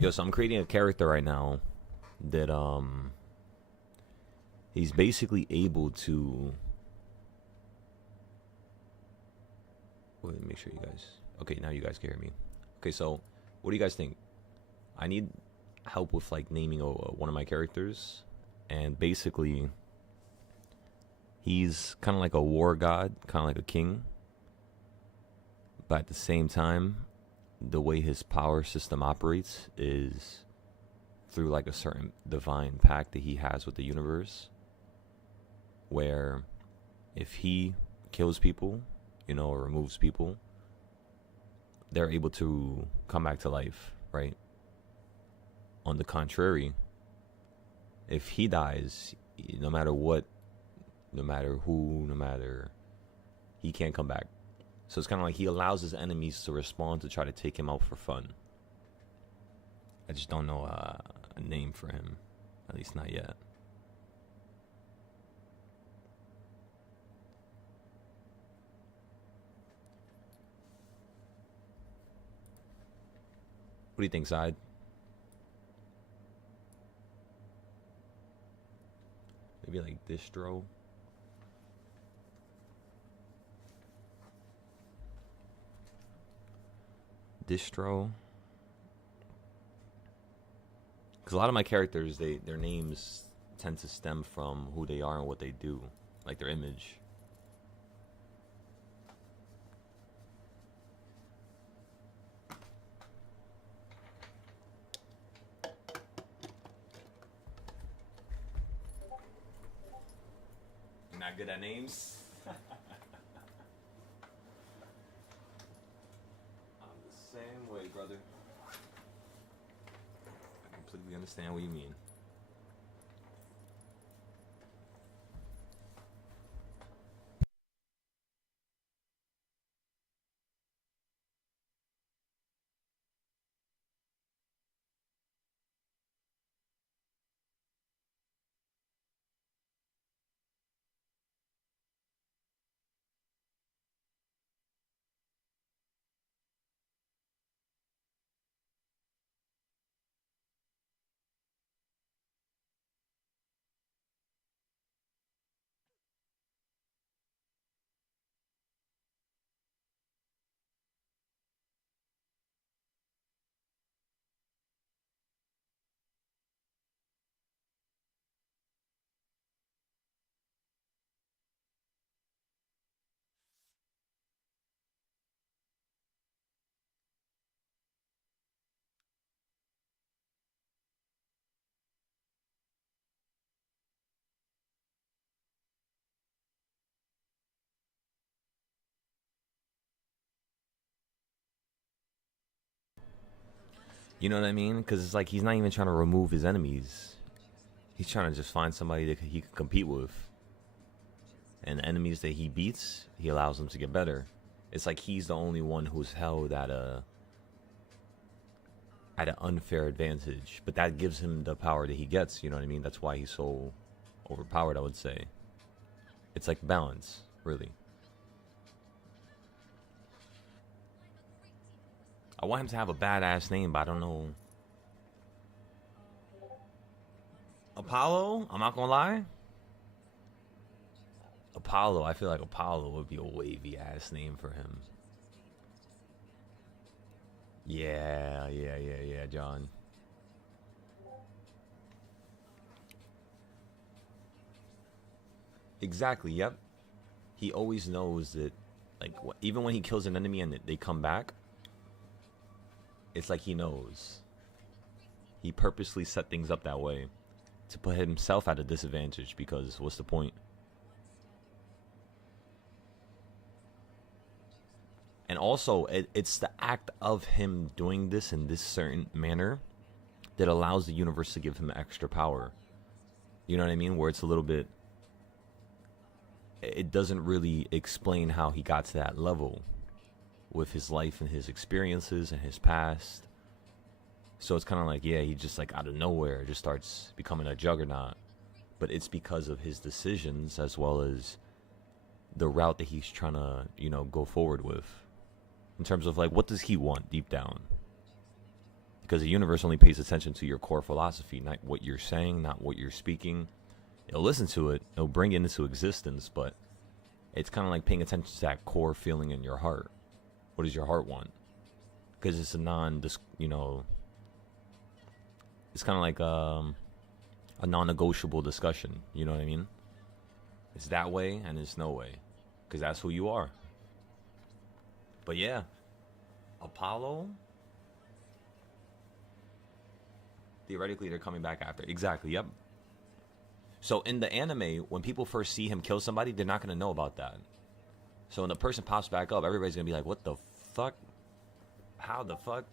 Yo, so I'm creating a character right now that he's basically able to. Wait, let me make sure you guys. Okay, now you guys can hear me. Okay, so what do you guys think? I need help with like naming one of my characters, and basically, he's kind of like a war god, kind of like a king, but at the same time, the way his power system operates is through like a certain divine pact that he has with the universe, where if he kills people, or removes people, they're able to come back to life, right? On the contrary, if he dies, no matter what, no matter who, no matter, he can't come back. So it's kind of like he allows his enemies to respond to try to take him out for fun. I just don't know a name for him, at least not yet. What do you think, Side? Maybe like distro. Because a lot of my characters, their names tend to stem from who they are and what they do, like their image. You're not good at names. I'm the same way, brother. I completely understand what you mean. You know what I mean? Because it's like he's not even trying to remove his enemies. He's trying to just find somebody that he can compete with. And the enemies that he beats, he allows them to get better. It's like he's the only one who's held at an unfair advantage. But that gives him the power that he gets, you know what I mean? That's why he's so overpowered, I would say. It's like balance, really. I want him to have a badass name, but I don't know. Apollo? I'm not gonna lie. Apollo, I feel like Apollo would be a wavy ass name for him. Yeah, John. Exactly, yep. He always knows that, like, even when he kills an enemy and they come back, it's like he knows. He purposely set things up that way to put himself at a disadvantage, because what's the point? And also, it's the act of him doing this in this certain manner that allows the universe to give him extra power. You know what I mean? Where it's a little bit. It doesn't really explain how he got to that level with his life and his experiences and his past. So it's kind of like, yeah, he just like out of nowhere just starts becoming a juggernaut. But it's because of his decisions as well as the route that he's trying to, go forward with. In terms of like, what does he want deep down? Because the universe only pays attention to your core philosophy, not what you're saying, not what you're speaking. It'll listen to it, it'll bring it into existence, but it's kind of like paying attention to that core feeling in your heart. What does your heart want? Because it's it's kind of like a non-negotiable discussion. You know what I mean? It's that way and it's no way. Because that's who you are. But yeah, Apollo, theoretically, they're coming back after. Exactly, yep. So in the anime, when people first see him kill somebody, they're not going to know about that. So when the person pops back up, everybody's going to be like, what the fuck? How the fuck?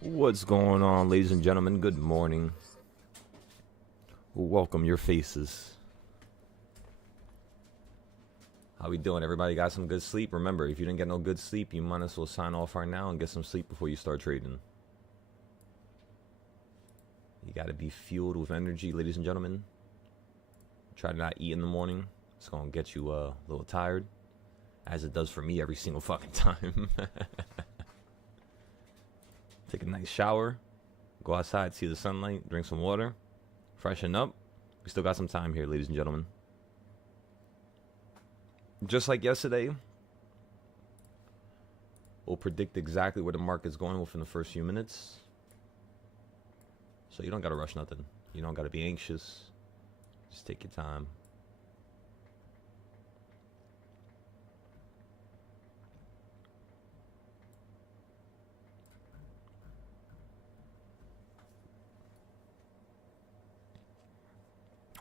What's going on, ladies and gentlemen? Good morning. Welcome your faces. How we doing? Everybody got some good sleep? Remember, if you didn't get no good sleep, you might as well sign off right now and get some sleep before you start trading. You got to be fueled with energy, ladies and gentlemen. Try to not eat in the morning. It's going to get you a little tired, as it does for me every single fucking time. Take a nice shower, go outside, see the sunlight, drink some water, freshen up. We still got some time here, ladies and gentlemen. Just like yesterday, we'll predict exactly where the market's going within the first few minutes. So you don't got to rush nothing. You don't got to be anxious. Just take your time.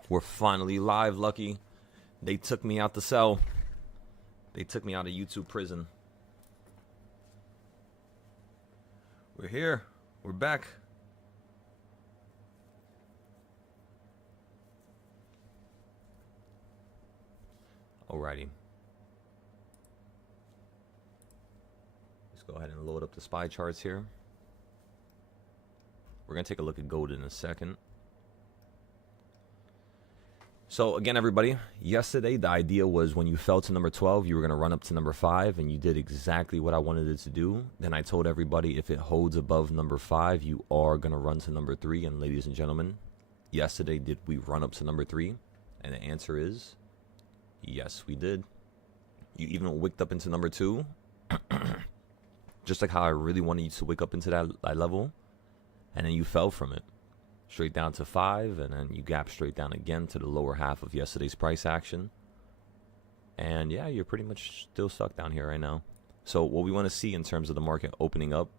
We're finally live, Lucky. They took me out the cell. They took me out of YouTube prison. We're here. We're back. Alrighty. Let's go ahead and load up the SPY charts here. We're going to take a look at gold in a second. So again, everybody, yesterday the idea was when you fell to number 12, you were going to run up to number 5, and you did exactly what I wanted it to do. Then I told everybody if it holds above number 5, you are going to run to number 3. And ladies and gentlemen, yesterday did we run up to number 3? And the answer is yes, we did. You even wicked up into number 2. Just like how I really wanted you to wake up into that level, and then you fell from it. Straight down to 5, and then you gap straight down again to the lower half of yesterday's price action. And yeah, you're pretty much still stuck down here right now. So what we want to see in terms of the market opening up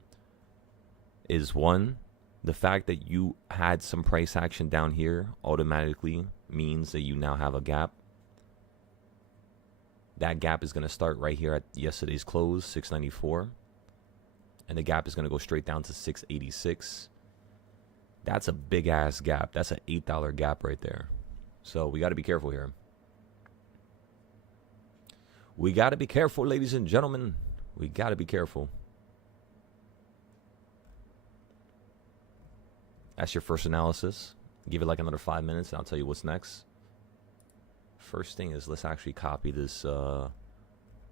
is, one, the fact that you had some price action down here automatically means that you now have a gap. That gap is going to start right here at yesterday's close, 694. And the gap is going to go straight down to 686. That's a big ass gap. That's an $8 gap right there. So we got to be careful here. We got to be careful, ladies and gentlemen. We got to be careful. That's your first analysis. Give it like another 5 minutes and I'll tell you what's next. First thing is, let's actually copy this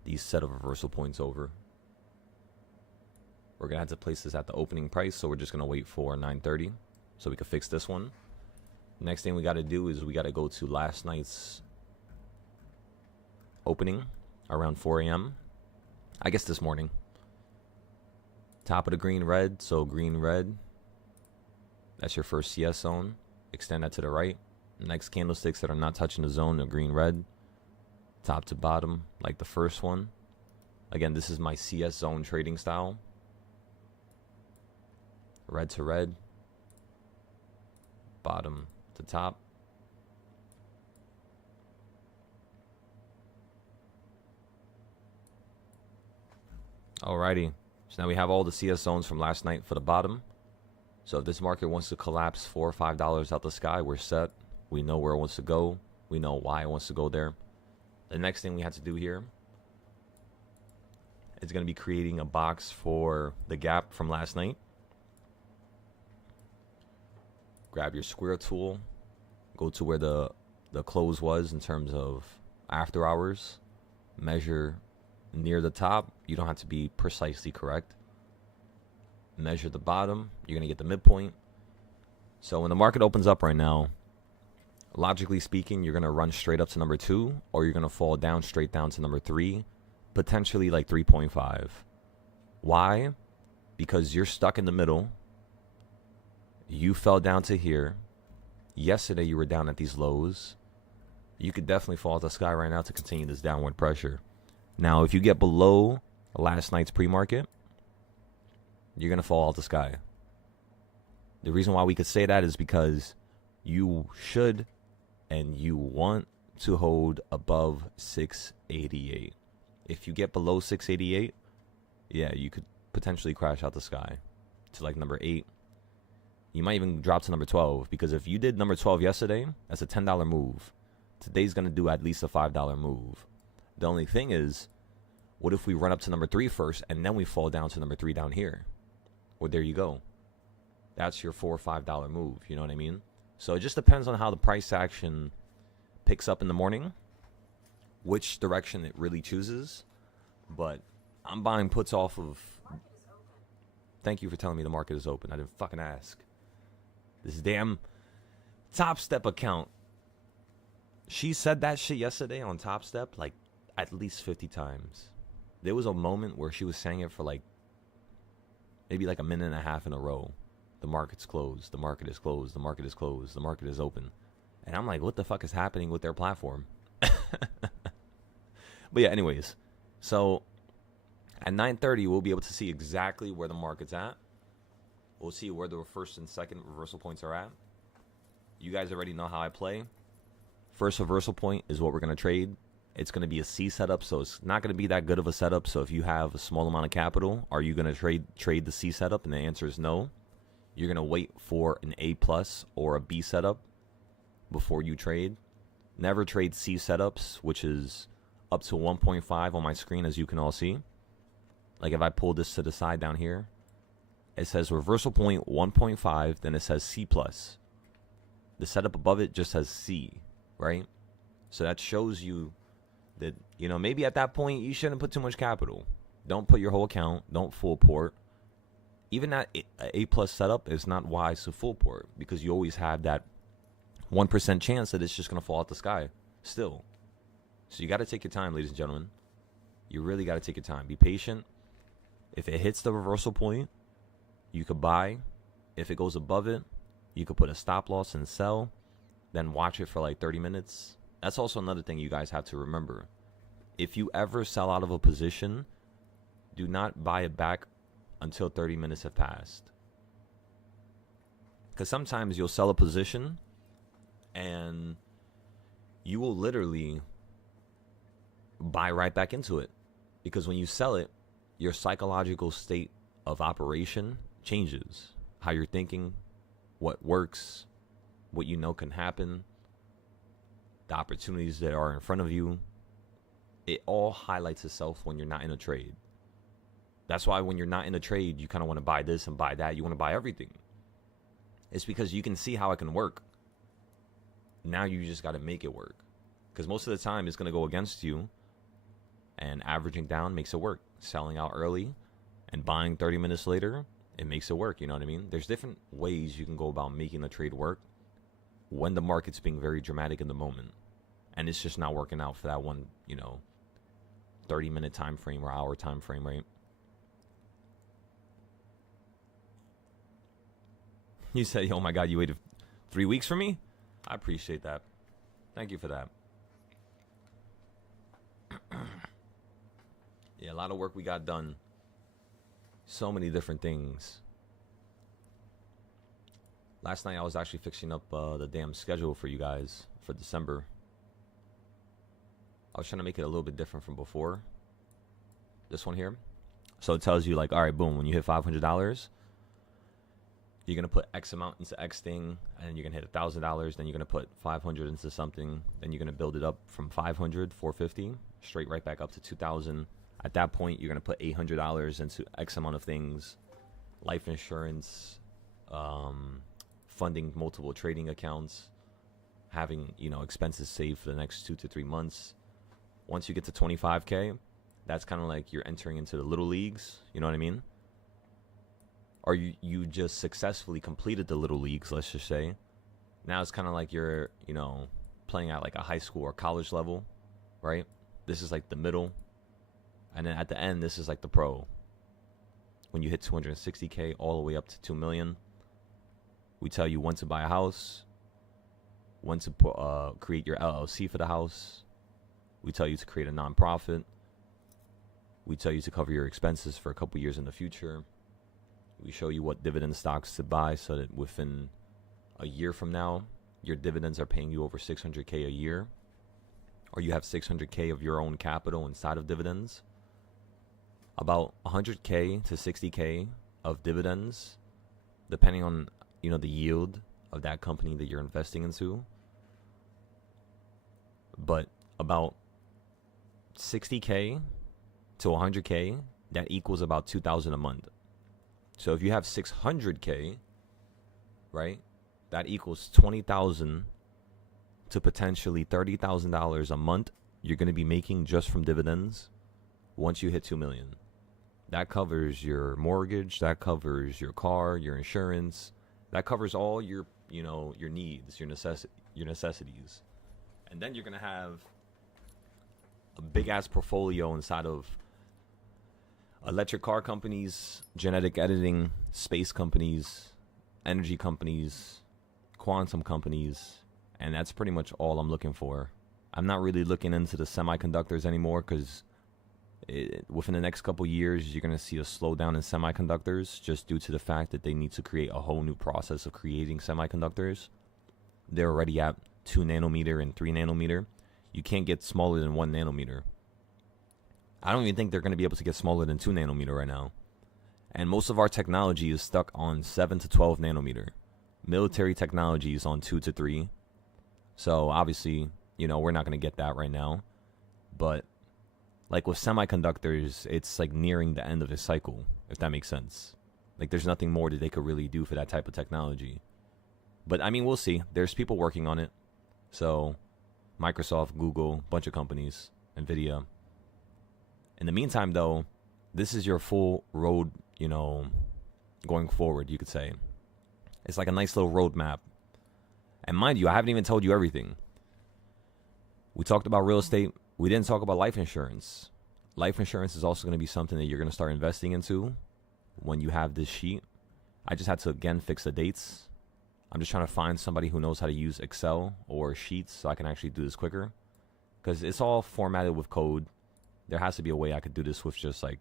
these set of reversal points over. We're going to have to place this at the opening price, so we're just going to wait for 9:30 so we can fix this one. Next thing we got to do is we got to go to last night's opening around 4 a.m. I guess this morning. Top of the green red, so green red. That's your first CS zone. Extend that to the right. Next candlesticks that are not touching the zone are green red. Top to bottom, like the first one. Again, this is my CS zone trading style. Red to red. Bottom to top. Alrighty. So now we have all the CS zones from last night for the bottom. So if this market wants to collapse $4 or $5 out the sky, we're set. We know where it wants to go. We know why it wants to go there. The next thing we have to do here is going to be creating a box for the gap from last night. Grab your square tool. Go to where the close was in terms of after hours. Measure near the top. You don't have to be precisely correct. Measure the bottom. You're going to get the midpoint. So when the market opens up right now, logically speaking, you're going to run straight up to number 2, or you're going to fall down straight down to number 3, potentially like 3.5. Why? Because you're stuck in the middle. You fell down to here. Yesterday you were down at these lows. You could definitely fall out the sky right now to continue this downward pressure. Now, if you get below last night's pre-market, you're going to fall out the sky. The reason why we could say that is because you should and you want to hold above 688. If you get below 688, yeah, you could potentially crash out the sky to like number 8. You might even drop to number 12, because if you did number 12 yesterday, that's a $10 move. Today's going to do at least a $5 move. The only thing is, what if we run up to number 3 first and then we fall down to number 3 down here? Well, there you go. That's your $4 or $5 move. You know what I mean? So it just depends on how the price action picks up in the morning, which direction it really chooses. But I'm buying puts off of... Thank you for telling me the market is open. I didn't fucking ask. This damn Top Step account. She said that shit yesterday on Top Step like at least 50 times. There was a moment where she was saying it for like maybe like a minute and a half in a row. The market's closed. The market is closed. The market is closed. The market is open. And I'm like, what the fuck is happening with their platform? But yeah, anyways. So at 9:30, we'll be able to see exactly where the market's at. We'll see where the first and second reversal points are at. You guys already know how I play. First reversal point is what we're going to trade. It's going to be a C setup, so it's not going to be that good of a setup. So if you have a small amount of capital, are you going to trade the C setup? And the answer is no. You're going to wait for an A plus or a B setup before you trade. Never trade C setups, which is up to 1.5 on my screen, as you can all see. Like if I pull this to the side down here, it says reversal point 1.5, then it says C plus. The setup above it just says C, right? So that shows you that, you know, maybe at that point you shouldn't put too much capital. Don't put your whole account. Don't full port. Even that A plus setup is not wise to full port, because you always have that 1% chance that it's just going to fall out the sky still. So you got to take your time, ladies and gentlemen. You really got to take your time. Be patient. If it hits the reversal point, you could buy. If it goes above it, you could put a stop loss and sell, then watch it for like 30 minutes. That's also another thing you guys have to remember. If you ever sell out of a position, do not buy it back until 30 minutes have passed. Because sometimes you'll sell a position and you will literally buy right back into it. Because when you sell it, your psychological state of operation changes. How you're thinking, what works, what you know can happen, the opportunities that are in front of you. It all highlights itself when you're not in a trade. That's why when you're not in a trade, you kind of want to buy this and buy that. You want to buy everything. It's because you can see how it can work. Now you just got to make it work. Because most of the time it's going to go against you. And averaging down makes it work. Selling out early and buying 30 minutes later, it makes it work. You know what I mean? There's different ways you can go about making the trade work when the market's being very dramatic in the moment. And it's just not working out for that one, 30-minute time frame or hour time frame, right? You said, oh my God, you waited 3 weeks for me? I appreciate that. Thank you for that. Yeah, a lot of work we got done. So many different things. Last night I was actually fixing up the damn schedule for you guys for December. I was trying to make it a little bit different from before. This one here. So it tells you like, all right, boom, when you hit $500, you're going to put X amount into X thing, and then you're going to hit $1,000, then you're going to put 500 into something, then you're going to build it up from 500, 450, straight right back up to 2,000. At that point, you're going to put $800 into X amount of things, life insurance, funding multiple trading accounts, having, expenses saved for the next 2 to 3 months. Once you get to 25K, that's kind of like you're entering into the little leagues. You know what I mean? Or you just successfully completed the little leagues, let's just say. Now it's kind of like you're, playing at like a high school or college level, right? This is like the middle. And then at the end, this is like the pro. When you hit 260K all the way up to 2 million, we tell you when to buy a house, when to create your LLC for the house. We tell you to create a nonprofit. We tell you to cover your expenses for a couple years in the future. We show you what dividend stocks to buy so that within a year from now, your dividends are paying you over 600K a year, or you have 600K of your own capital inside of dividends. About 100K to 60K of dividends, depending on, the yield of that company that you're investing into. But about 60K to 100K, that equals about $2,000 a month. So if you have 600K, right, that equals $20,000 to potentially $30,000 a month you're going to be making just from dividends once you hit 2 million. That covers your mortgage, that covers your car, your insurance, that covers all your, your needs, your necessities. And then you're going to have a big ass portfolio inside of electric car companies, genetic editing, space companies, energy companies, quantum companies, and that's pretty much all I'm looking for. I'm not really looking into the semiconductors anymore because within the next couple years, you're going to see a slowdown in semiconductors just due to the fact that they need to create a whole new process of creating semiconductors. They're already at 2 nanometer and 3 nanometer. You can't get smaller than 1 nanometer. I don't even think they're going to be able to get smaller than 2 nanometer right now. And most of our technology is stuck on 7 to 12 nanometer. Military technology is on 2 to 3. So obviously, we're not going to get that right now. But like with semiconductors, it's like nearing the end of its cycle, if that makes sense. Like there's nothing more that they could really do for that type of technology. But I mean, we'll see. There's people working on it. So Microsoft, Google, bunch of companies, Nvidia. In the meantime, though, this is your full road, going forward, you could say. It's like a nice little roadmap. And mind you, I haven't even told you everything. We talked about real estate. We didn't talk about life insurance. Life insurance is also going to be something that you're going to start investing into when you have this sheet. I just had to, again, fix the dates. I'm just trying to find somebody who knows how to use Excel or Sheets so I can actually do this quicker. Because it's all formatted with code. There has to be a way I could do this with just like,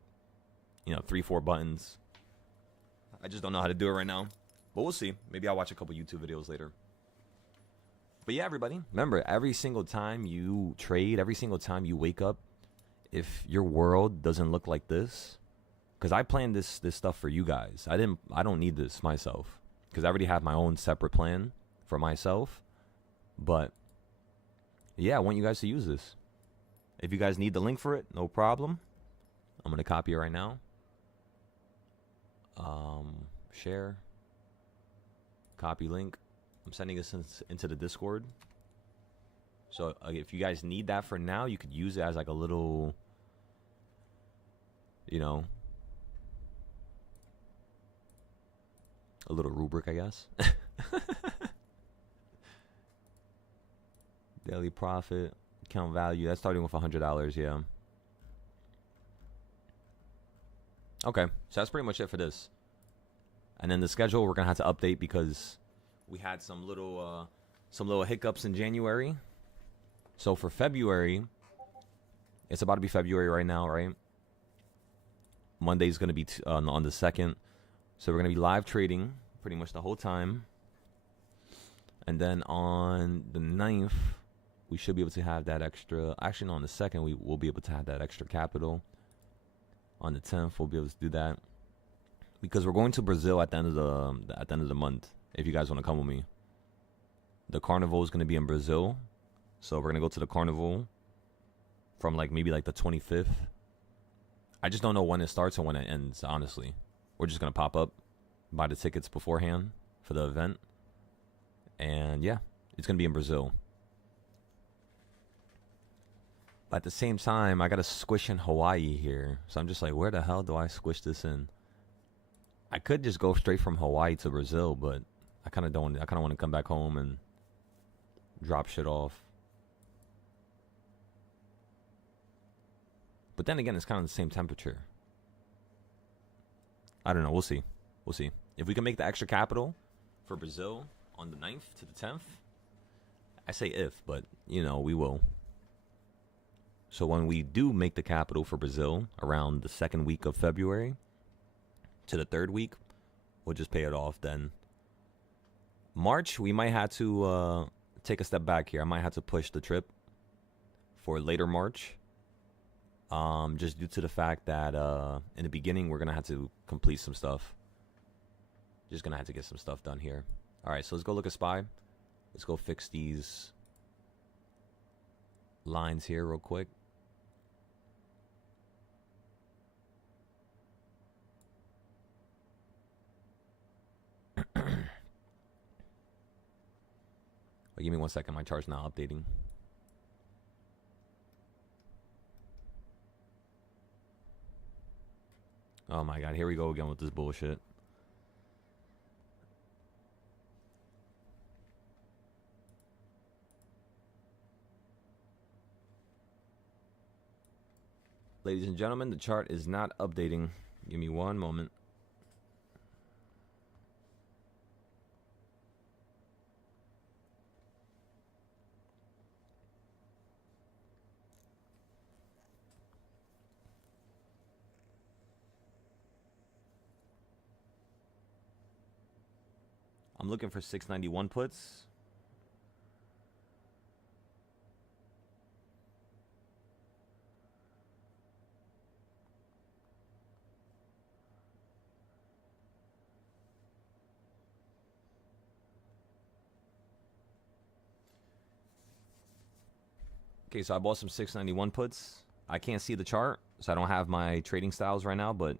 3-4 buttons. I just don't know how to do it right now. But we'll see. Maybe I'll watch a couple YouTube videos later. But yeah, everybody, remember, every single time you trade, every single time you wake up, if your world doesn't look like this, because I planned this stuff for you guys. I don't need this myself, because I already have my own separate plan for myself. But yeah, I want you guys to use this. If you guys need the link for it, no problem. I'm gonna copy it right now. Share. Copy link. I'm sending this into the Discord. So if you guys need that for now, you could use it as like a little, a little rubric, I guess. Daily profit, account value. That's starting with $100, yeah. Okay, so that's pretty much it for this. And then the schedule we're gonna have to update because we had some little hiccups in January. So for February, it's about to be February right now, right? Monday's gonna be on the 2nd, so we're gonna be live trading pretty much the whole time. And then on the 9th, we should be able to have that extra. Actually, no, on the 2nd, we will be able to have that extra capital. On the 10th, we'll be able to do that because we're going to Brazil at the end of the month. If you guys want to come with me, the carnival is going to be in Brazil, so we're going to go to the carnival from maybe the 25th. I just don't know when it starts and when it ends. Honestly, we're just going to pop up, buy the tickets beforehand for the event, and yeah, it's going to be in Brazil. But at the same time, I got to squish in Hawaii here. So I'm just like, where the hell do I squish this in? I could just go straight from Hawaii to Brazil, but I kind of don't. I kind of want to come back home and drop shit off. But then again, it's kind of the same temperature. I don't know. We'll see. We'll see. If we can make the extra capital for Brazil on the 9th to the 10th, I say if, but, we will. So when we do make the capital for Brazil around the 2nd week of February to the 3rd week, we'll just pay it off then. March, we might have to take a step back here. I might have to push the trip for later March. Just due to the fact that in the beginning, we're going to have to complete some stuff. Just going to have to get some stuff done here. All right, so let's go look at SPY. Let's go fix these lines here real quick. Wait, give me 1 second. My chart's not updating. Oh my god, here we go again with this bullshit. Ladies and gentlemen, the chart is not updating. Give me 1 moment. I'm looking for 691 puts. Okay, so I bought some 691 puts. I can't see the chart, so I don't have my trading styles right now, but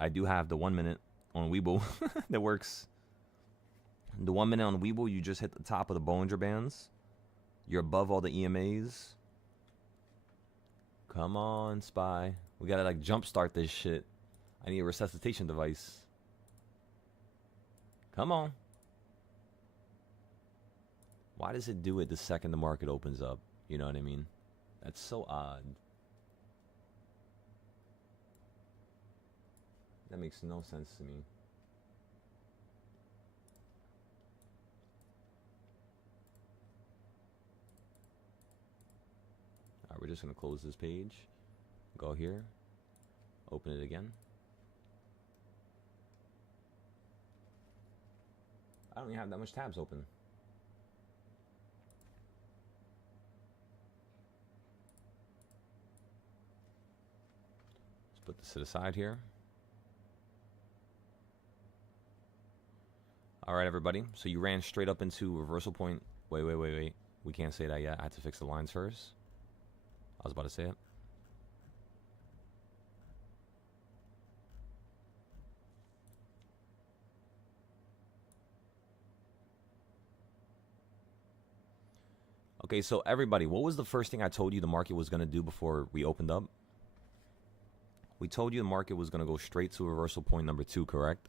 I do have the 1 minute on Webull that works. The 1 minute on Webull, you just hit the top of the Bollinger Bands. You're above all the EMAs. Come on, SPY. We gotta jumpstart this shit. I need a resuscitation device. Come on. Why does it do it the second the market opens up? You know what I mean? That's so odd. That makes no sense to me. All right, we're just going to close this page. Go here. Open it again. I don't even have that much tabs open. Let's put this to the side here. All right, everybody. So you ran straight up into reversal point. Wait. We can't say that yet. I had to fix the lines first. I was about to say it. Okay, so everybody, what was the first thing I told you the market was going to do before we opened up? We told you the market was going to go straight to reversal point number 2, correct?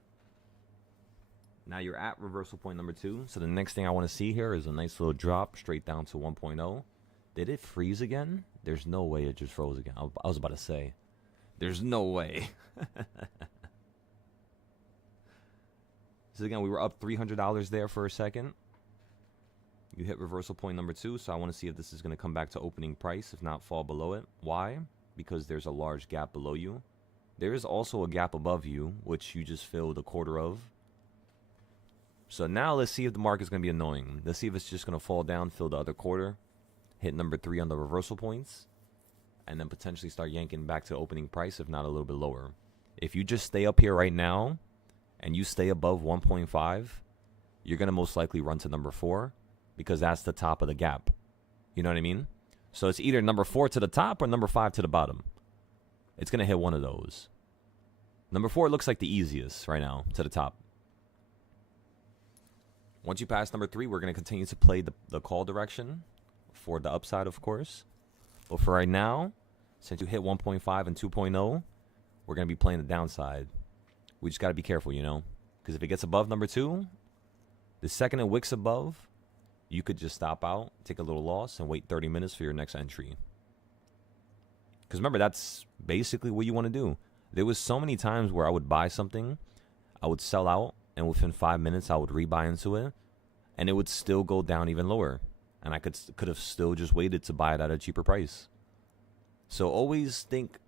Now you're at reversal point number 2. So the next thing I want to see here is a nice little drop straight down to 1.0. Did it freeze again? There's no way it just froze again. I was about to say, there's no way. So again, we were up $300 there for a second. You hit reversal point number 2, so I want to see if this is going to come back to opening price, if not fall below it. Why? Because there's a large gap below you. There is also a gap above you, which you just filled a quarter of. So now let's see if the market's going to be annoying. Let's see if it's just going to fall down, fill the other quarter, hit number 3 on the reversal points, and then potentially start yanking back to opening price, if not a little bit lower. If you just stay up here right now, and you stay above 1.5, you're going to most likely run to number 4, because that's the top of the gap. You know what I mean? So it's either number 4 to the top or number 5 to the bottom. It's going to hit one of those. Number 4 looks like the easiest right now to the top. Once you pass number 3, we're going to continue to play the call direction for the upside, of course. But for right now, since you hit 1.5 and 2.0, we're going to be playing the downside. We just got to be careful, you know? Because if it gets above number 2, the second it wicks above, you could just stop out, take a little loss, and wait 30 minutes for your next entry. Because remember, that's basically what you want to do. There was so many times where I would buy something, I would sell out, and within 5 minutes, I would rebuy into it, and it would still go down even lower. And I could have still just waited to buy it at a cheaper price. So always think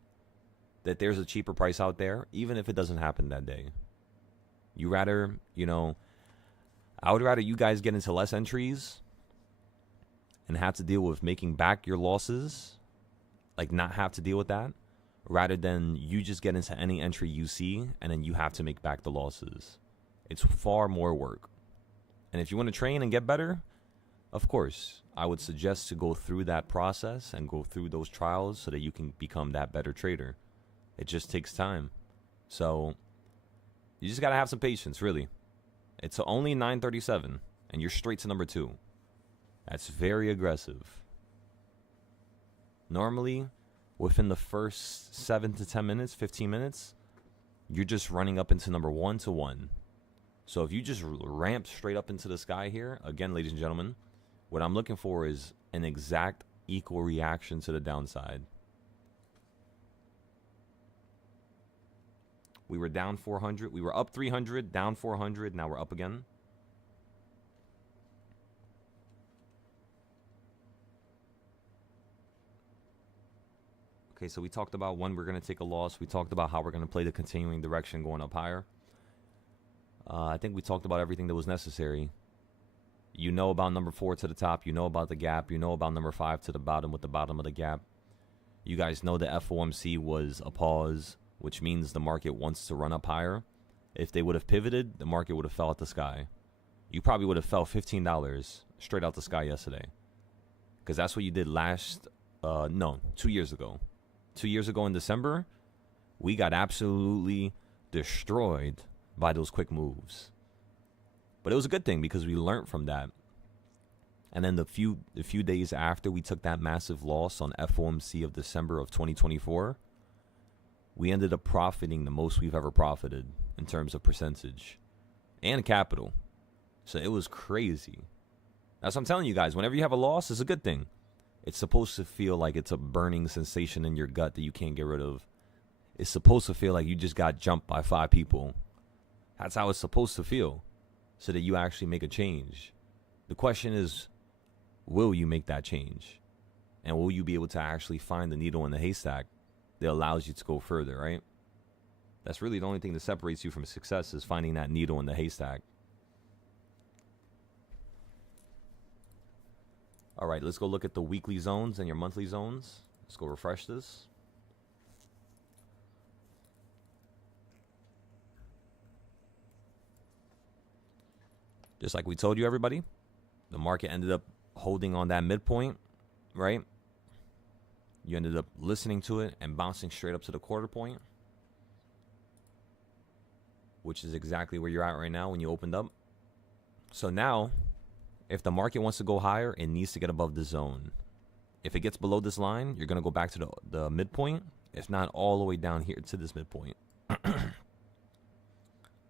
that there's a cheaper price out there, even if it doesn't happen that day. You rather, you know, I would rather you guys get into less entries and have to deal with making back your losses, like not have to deal with that, rather than you just get into any entry you see and then you have to make back the losses. It's far more work. And if you want to train and get better, of course, I would suggest to go through that process and go through those trials so that you can become that better trader. It just takes time. So you just got to have some patience, really. It's only 9:37, and you're straight to number 2. That's very aggressive. Normally, within the first 7 to 10 minutes, 15 minutes, you're just running up into number 1 to 1. So if you just ramp straight up into the sky here, again, ladies and gentlemen, what I'm looking for is an exact equal reaction to the downside. We were down 400. We were up 300, down 400. Now we're up again. Okay, so we talked about when we're going to take a loss. We talked about how we're going to play the continuing direction going up higher. I think we talked about everything that was necessary. You know about number 4 to the top. You know about the gap. You know about number 5 to the bottom with the bottom of the gap. You guys know the FOMC was a pause, which means the market wants to run up higher. If they would have pivoted, the market would have fell out the sky. You probably would have fell $15 straight out the sky yesterday. Because that's what you did 2 years ago. 2 years ago in December, we got absolutely destroyed by those quick moves. But it was a good thing because we learned from that. And then the few days after we took that massive loss on FOMC of December of 2024, we ended up profiting the most we've ever profited in terms of percentage and capital. So it was crazy. That's what I'm telling you guys. Whenever you have a loss, it's a good thing. It's supposed to feel like it's a burning sensation in your gut that you can't get rid of. it's supposed to feel like you just got jumped by 5 people. That's how it's supposed to feel, so that you actually make a change. The question is, will you make that change? And will you be able to actually find the needle in the haystack that allows you to go further, right? That's really the only thing that separates you from success, is finding that needle in the haystack. All right, let's go look at the weekly zones and your monthly zones. Let's go refresh this. Just like we told you, everybody, the market ended up holding on that midpoint, right? You ended up listening to it and bouncing straight up to the quarter point, which is exactly where you're at right now when you opened up. So now, if the market wants to go higher, it needs to get above the zone. If it gets below this line, you're going to go back to the midpoint, if not all the way down here to this midpoint.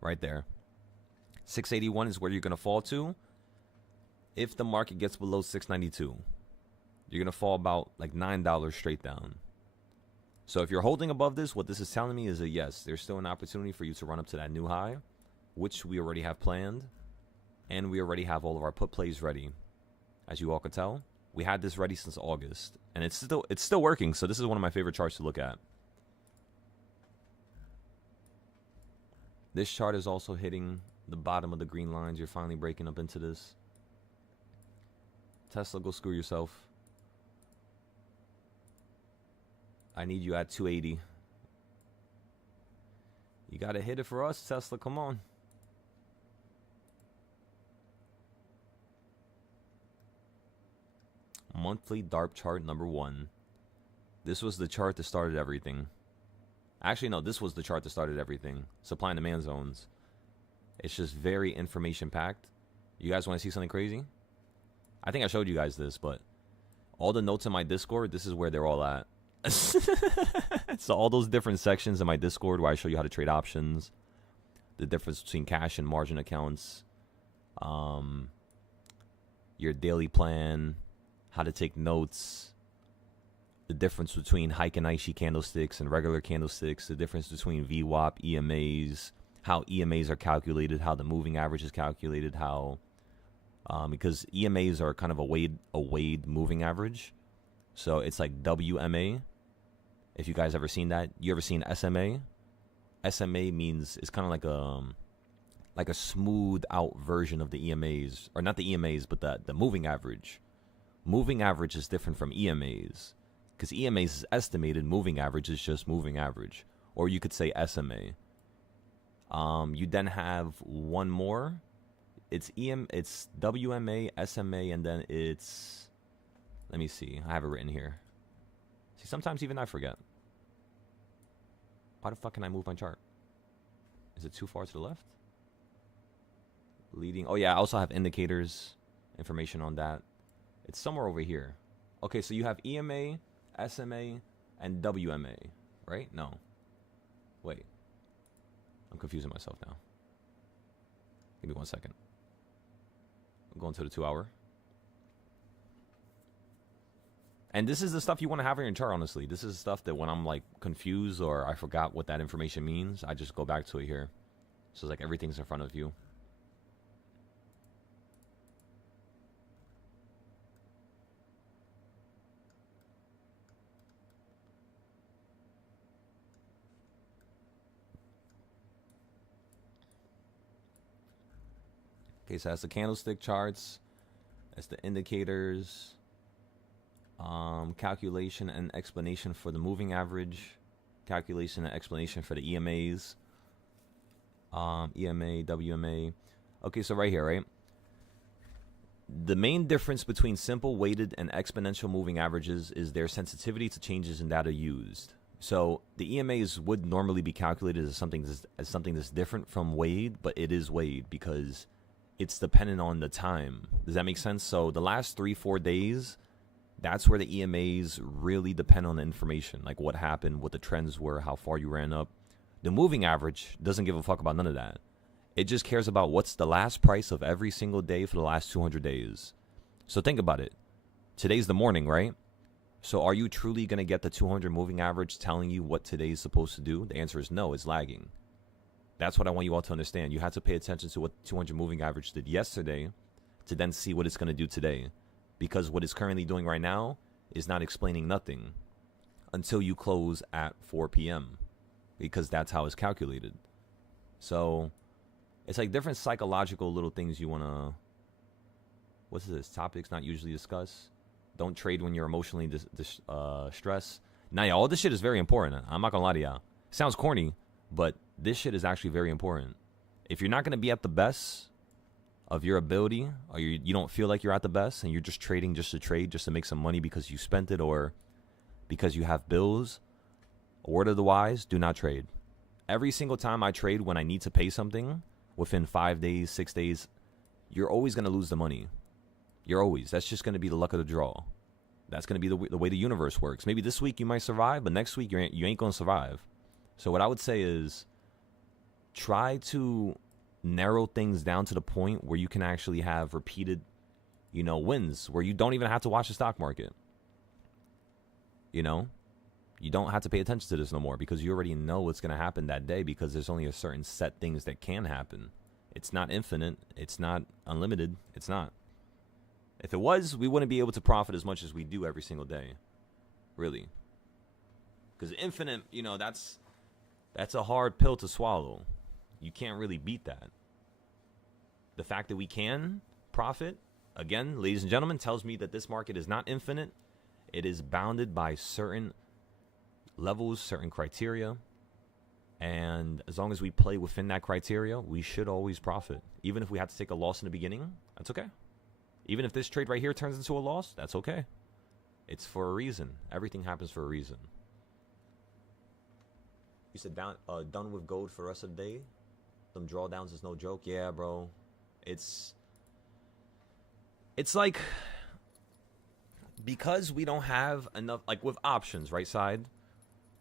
Right there. 681 is where you're going to fall to. If the market gets below 692, you're going to fall about like $9 straight down. So if you're holding above this, what this is telling me is that yes, there's still an opportunity for you to run up to that new high, which we already have planned. And we already have all of our put plays ready. As you all can tell, we had this ready since August, and it's still working. So this is one of my favorite charts to look at. This chart is also hitting the bottom of the green lines. You're finally breaking up into this. Tesla, go screw yourself. I need you at 280. You gotta hit it for us, Tesla. Come on. Monthly DARP chart number 1. This was the chart that started everything. Actually, no, this was the chart that started everything. Supply and demand zones. It's just very information packed. You guys want to see something crazy? I think I showed you guys this, but all the notes in my Discord, this is where they're all at. So all those different sections in my Discord where I show you how to trade options, the difference between cash and margin accounts, your daily plan, how to take notes, the difference between Heiken Aishi candlesticks and regular candlesticks, the difference between VWAP, EMAs, how EMAs are calculated, how the moving average is calculated, how because EMAs are kind of a weighed moving average. So it's like WMA. If you guys ever seen that, you ever seen SMA? SMA means it's kind of like a smooth out version of the EMAs, or not the EMAs, but the moving average. Moving average is different from EMAs, because EMAs is estimated, moving average is just moving average, or you could say SMA. You then have one more. It's WMA, SMA, and then it's, let me see, I have it written here. See, sometimes even I forget. Why the fuck can I move my chart? Is it too far to the left? Leading. Oh yeah, I also have indicators, information on that. It's somewhere over here. Okay, so you have EMA, SMA, and WMA, right? No. Wait. I'm confusing myself now. Give me 1 second. I'm going to the 2 hour. And this is the stuff you want to have in your chart, honestly. This is the stuff that when I'm like confused or I forgot what that information means, I just go back to it here. So it's like everything's in front of you. Okay, so that's the candlestick charts. That's the indicators. Calculation and explanation for the moving average. Calculation and explanation for the EMAs. EMA, WMA. Okay, so right here, right? The main difference between simple weighted and exponential moving averages is their sensitivity to changes in data used. So the EMAs would normally be calculated as something that's different from weighed, but it is weighed because it's dependent on the time. Does that make sense? So the last 3-4 days, that's where the EMAs really depend on the information, like what happened, what the trends were, how far you ran up. The moving average doesn't give a fuck about none of that. It just cares about what's the last price of every single day for the last 200 days. So think about it. Today's the morning, right? So are you truly going to get the 200 moving average telling you what today is supposed to do? The answer is no, it's lagging. That's what I want you all to understand. You have to pay attention to what 200 moving average did yesterday to then see what it's going to do today. Because what it's currently doing right now is not explaining nothing until you close at 4 p.m. because that's how it's calculated. So it's like different psychological little things you want to... What's this? Topics not usually discussed. Don't trade when you're emotionally stressed. Now, yeah, all this shit is very important. I'm not going to lie to y'all. Sounds corny, but this shit is actually very important. If you're not going to be at the best of your ability, or you don't feel like you're at the best, and you're just trading just to trade, just to make some money because you spent it or because you have bills, a word of the wise, do not trade. Every single time I trade when I need to pay something, within 5 days, 6 days, you're always going to lose the money. You're always. That's just going to be the luck of the draw. That's going to be the way the universe works. Maybe this week you might survive, but next week you ain't going to survive. So what I would say is try to narrow things down to the point where you can actually have repeated, wins, where you don't even have to watch the stock market. You don't have to pay attention to this no more because you already know what's going to happen that day because there's only a certain set things that can happen. It's not infinite. It's not unlimited. It's not. If it was, we wouldn't be able to profit as much as we do every single day. Really. Because infinite, that's a hard pill to swallow. You can't really beat that. The fact that we can profit, again, ladies and gentlemen, tells me that this market is not infinite. It is bounded by certain levels, certain criteria. And as long as we play within that criteria, we should always profit. Even if we have to take a loss in the beginning, that's okay. Even if this trade right here turns into a loss, that's okay. It's for a reason. Everything happens for a reason. You said done with gold for the rest of the day? Them drawdowns is no joke. Yeah, bro. It's like, because we don't have enough, like with options, right side,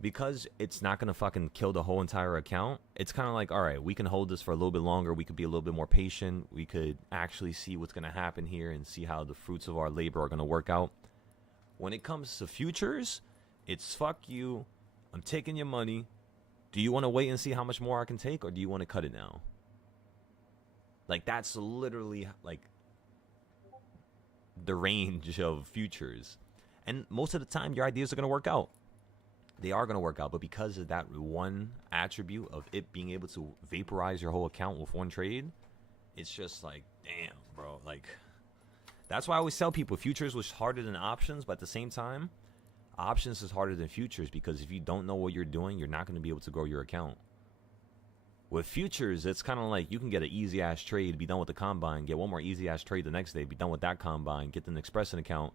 because it's not going to fucking kill the whole entire account, it's kind of like, all right, we can hold this for a little bit longer. We could be a little bit more patient. We could actually see what's going to happen here and see how the fruits of our labor are going to work out. When it comes to futures, it's fuck you. I'm taking your money. Do you want to wait and see how much more I can take, or do you want to cut it now? Like, that's literally, like, the range of futures. And most of the time, your ideas are going to work out. They are going to work out, but because of that one attribute of it being able to vaporize your whole account with one trade, it's just like, damn, bro. Like, that's why I always tell people futures was harder than options, but at the same time, options is harder than futures because if you don't know what you're doing, you're not going to be able to grow your account. With futures, it's kind of like you can get an easy-ass trade, be done with the combine, get one more easy-ass trade the next day, be done with that combine, get an Expressing account,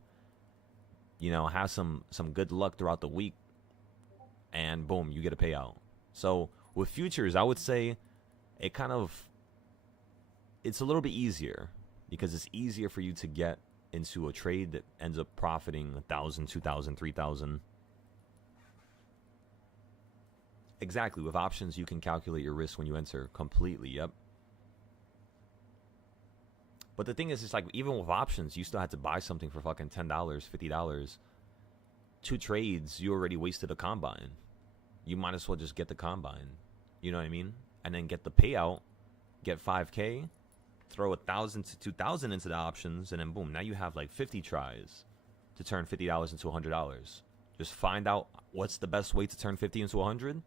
have some good luck throughout the week, and boom, you get a payout. So with futures, I would say it's a little bit easier because it's easier for you to get into a trade that ends up profiting 1,000, 2,000, 3,000. Exactly. With options, you can calculate your risk when you enter completely. Yep. But the thing is, it's like, even with options, you still had to buy something for fucking $10, $50. 2 trades, you already wasted a combine. You might as well just get the combine. You know what I mean? And then get the payout, get 5K, throw 1,000 to 2,000 into the options, and then boom, now you have like 50 tries to turn $50 into $100. Just find out what's the best way to turn 50 into 100.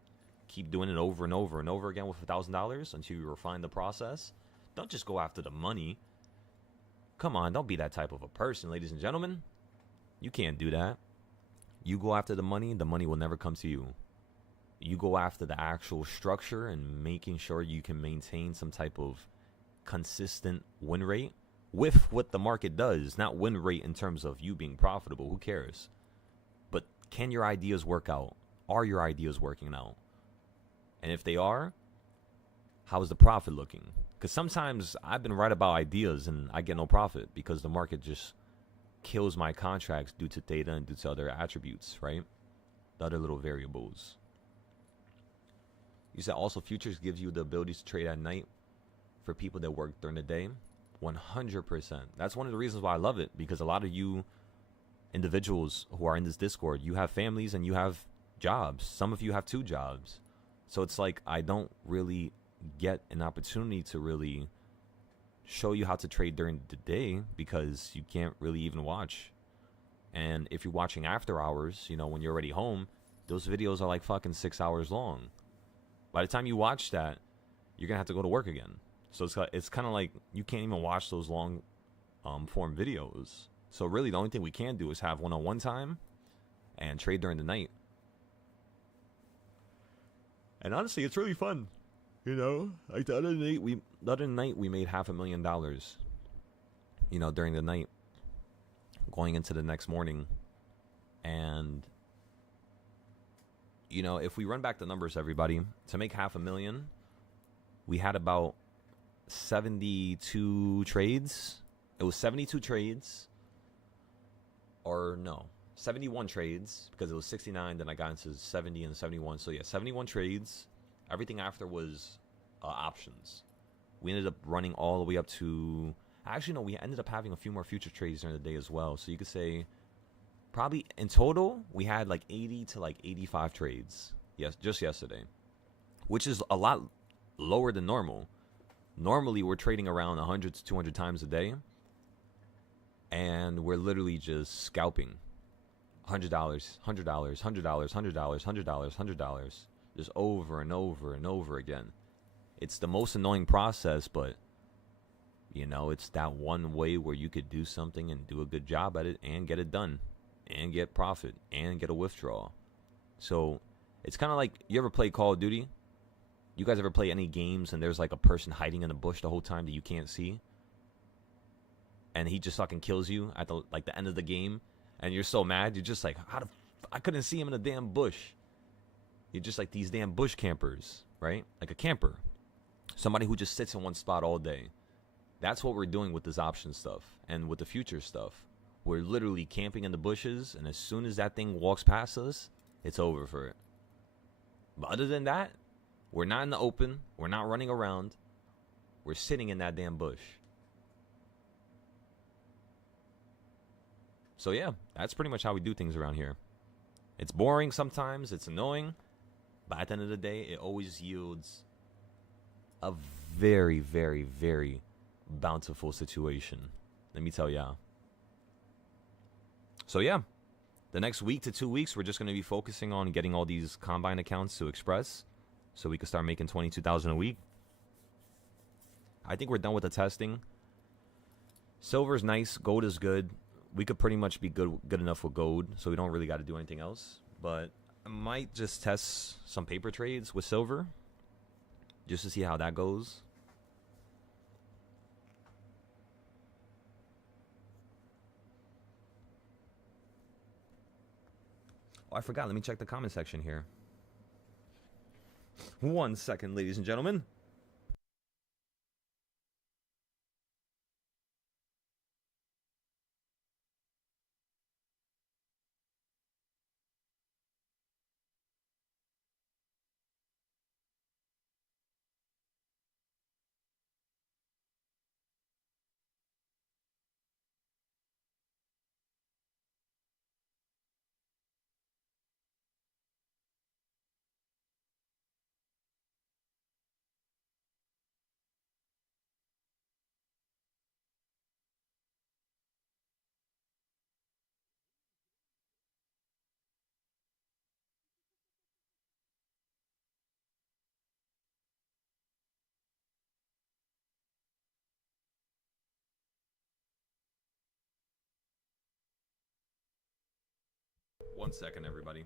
Keep doing it over and over and over again with $1,000 until you refine the process. Don't just go after the money. Come on, don't be that type of a person, ladies and gentlemen. You can't do that. You go after the money will never come to you. You go after the actual structure and making sure you can maintain some type of consistent win rate with what the market does, not win rate in terms of you being profitable. Who cares? But can your ideas work out? Are your ideas working out? And if they are, how is the profit looking? Because sometimes I've been right about ideas and I get no profit because the market just kills my contracts due to theta and due to other attributes, right? The other little variables. You said also futures gives you the ability to trade at night for people that work during the day. 100%. That's one of the reasons why I love it, because a lot of you individuals who are in this Discord, you have families and you have jobs. Some of you have 2 jobs. So it's like I don't really get an opportunity to really show you how to trade during the day because you can't really even watch. And if you're watching after hours, when you're already home, those videos are like fucking 6 hours long. By the time you watch that, you're gonna have to go to work again. So it's kind of like you can't even watch those long form videos. So really, the only thing we can do is have one-on-one time and trade during the night. And honestly, it's really fun. Like the other night we made $500,000. During the night, going into the next morning, and if we run back the numbers, everybody, to make $500,000, we had about 72 trades. It was 72 trades, or no, 71 trades, because it was 69, then I got into 70 and 71. So yeah, 71 trades. Everything after was options. We ended up running all the way up to, actually no, we ended up having a few more future trades during the day as well. So you could say probably in total we had like 80 to like 85 trades. Yes, just yesterday, which is a lot lower than normal. Normally we're trading around 100 to 200 times a day, and we're literally just scalping. $100, $100, $100, $100, $100, $100, just over and over and over again. It's the most annoying process, but it's that one way where you could do something and do a good job at it and get it done and get profit and get a withdrawal. So it's kind of like, you ever play Call of Duty? You guys ever play any games and there's like a person hiding in a bush the whole time that you can't see, and he just fucking kills you at the end of the game, and you're so mad, you're just like, I couldn't see him in a damn bush. You're just like these damn bush campers, right? Like a camper, somebody who just sits in one spot all day. That's what we're doing with this option stuff and with the future stuff. We're literally camping in the bushes, and as soon as that thing walks past us, it's over for it. But other than that, we're not in the open. We're not running around. We're sitting in that damn bush. So yeah, that's pretty much how we do things around here. It's boring sometimes. It's annoying. But at the end of the day, it always yields a very, very, very bountiful situation. Let me tell y'all. So yeah, the next week to 2 weeks, we're just going to be focusing on getting all these Combine accounts to Express so we can start making $22,000 a week. I think we're done with the testing. Silver's nice. Gold is good. We could pretty much be good enough with gold, so we don't really got to do anything else. But I might just test some paper trades with silver just to see how that goes. Oh, I forgot. Let me check the comment section here. 1 second, ladies and gentlemen. One second, everybody.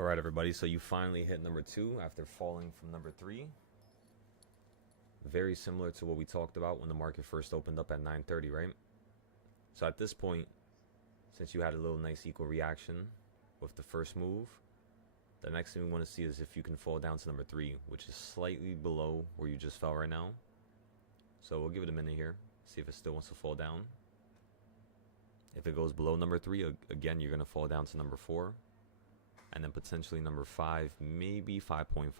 All right, everybody. So you finally hit number 2 after falling from number 3. Very similar to what we talked about when the market first opened up at 9:30, right? So at this point, since you had a little nice equal reaction with the first move, the next thing we want to see is if you can fall down to number 3, which is slightly below where you just fell right now. So we'll give it a minute here, see if it still wants to fall down. If it goes below number 3, again, you're going to fall down to number 4. And then potentially number 5, maybe 5.5,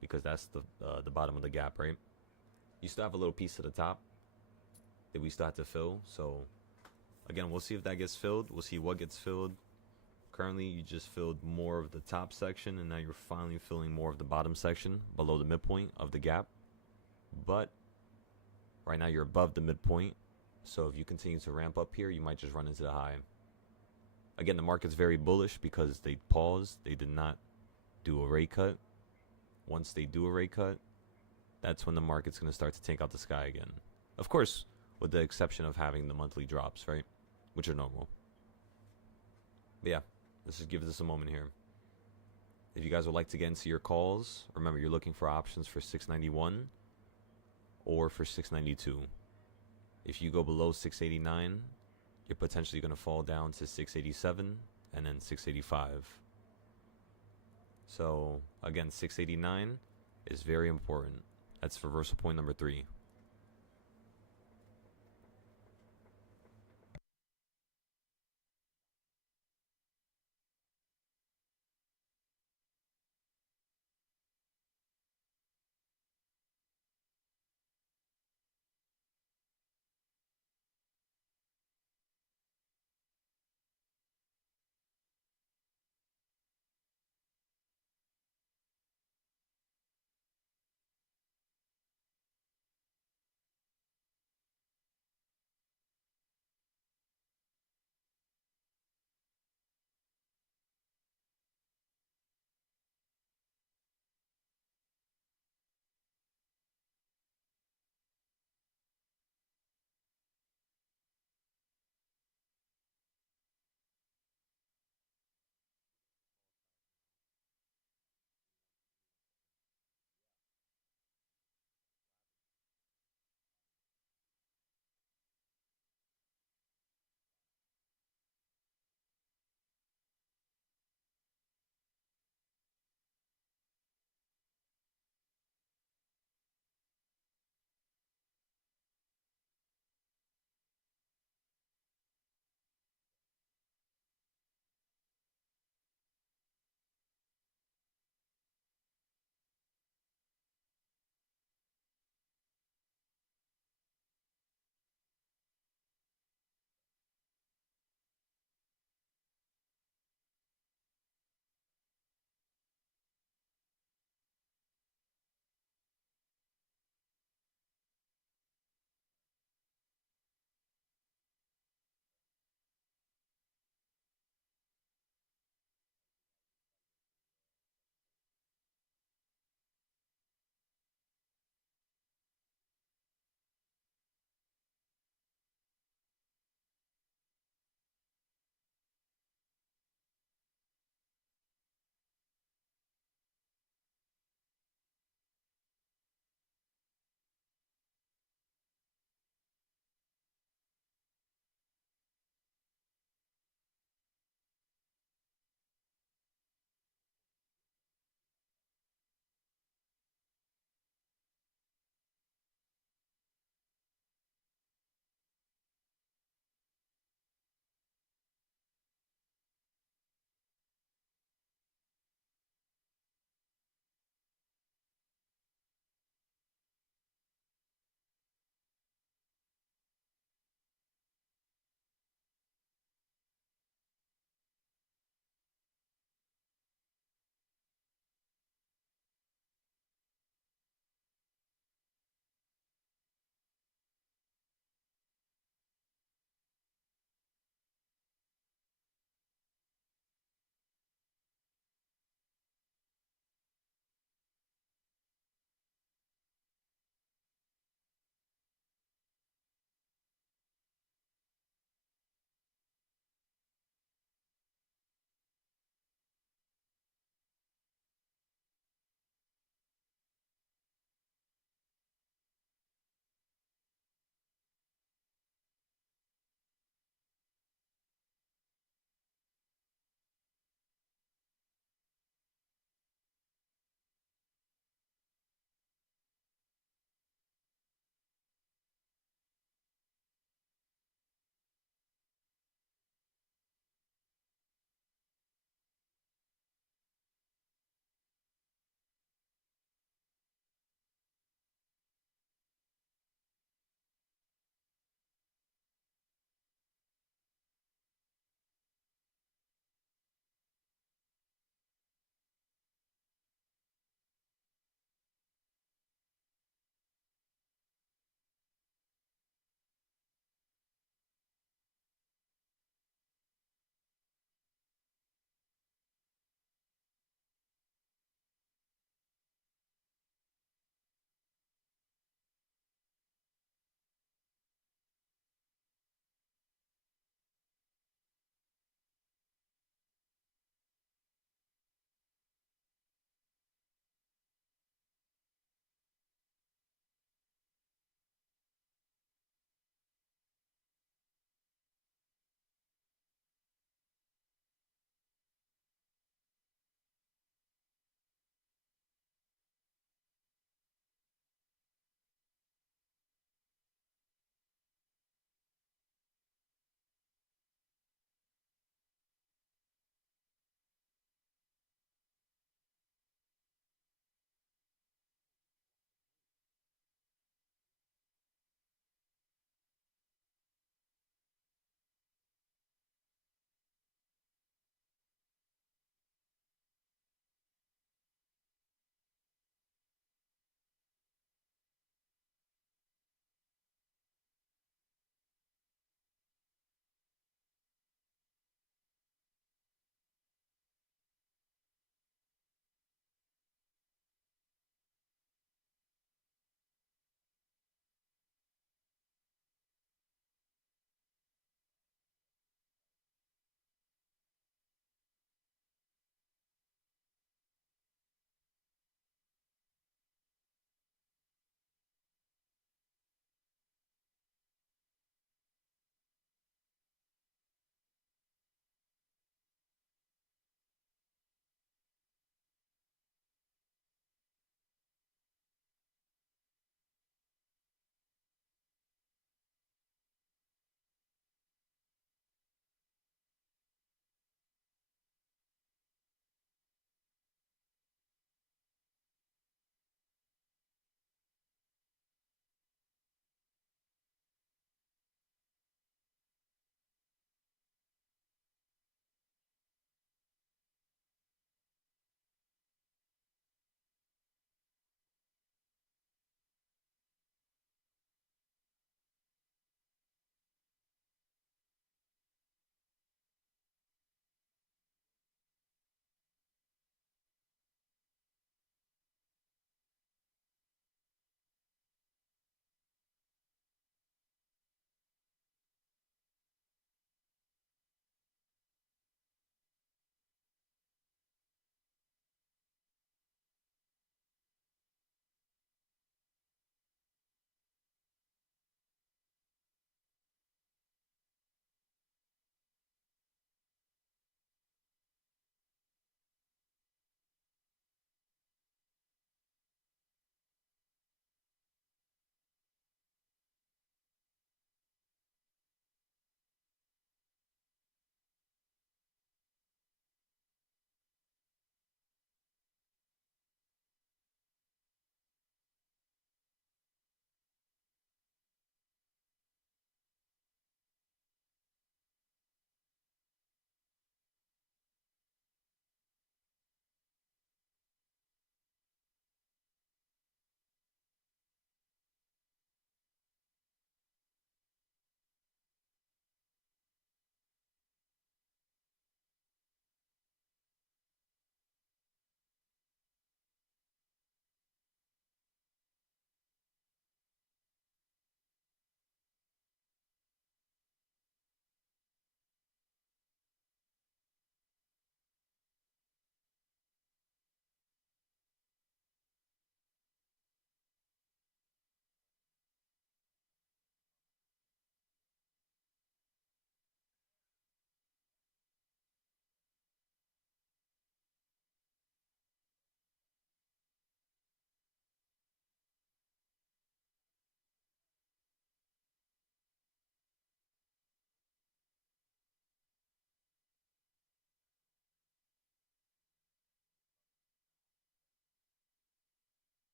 because that's the bottom of the gap, right? You still have a little piece at the top that we still have to fill. So again, we'll see if that gets filled. We'll see what gets filled. Currently, you just filled more of the top section, and now you're finally filling more of the bottom section below the midpoint of the gap. But right now you're above the midpoint. So if you continue to ramp up here, you might just run into the high. Again, the market's very bullish because they paused. They did not do a rate cut. Once they do a rate cut, that's when the market's going to start to tank out the sky again. Of course, with the exception of having the monthly drops, right? Which are normal. But yeah, let's just give this a moment here. If you guys would like to get into your calls, remember you're looking for options for 691 or for 692. If you go below 689, you're potentially going to fall down to 687 and then 685. So again, 689 is very important. That's reversal point number 3.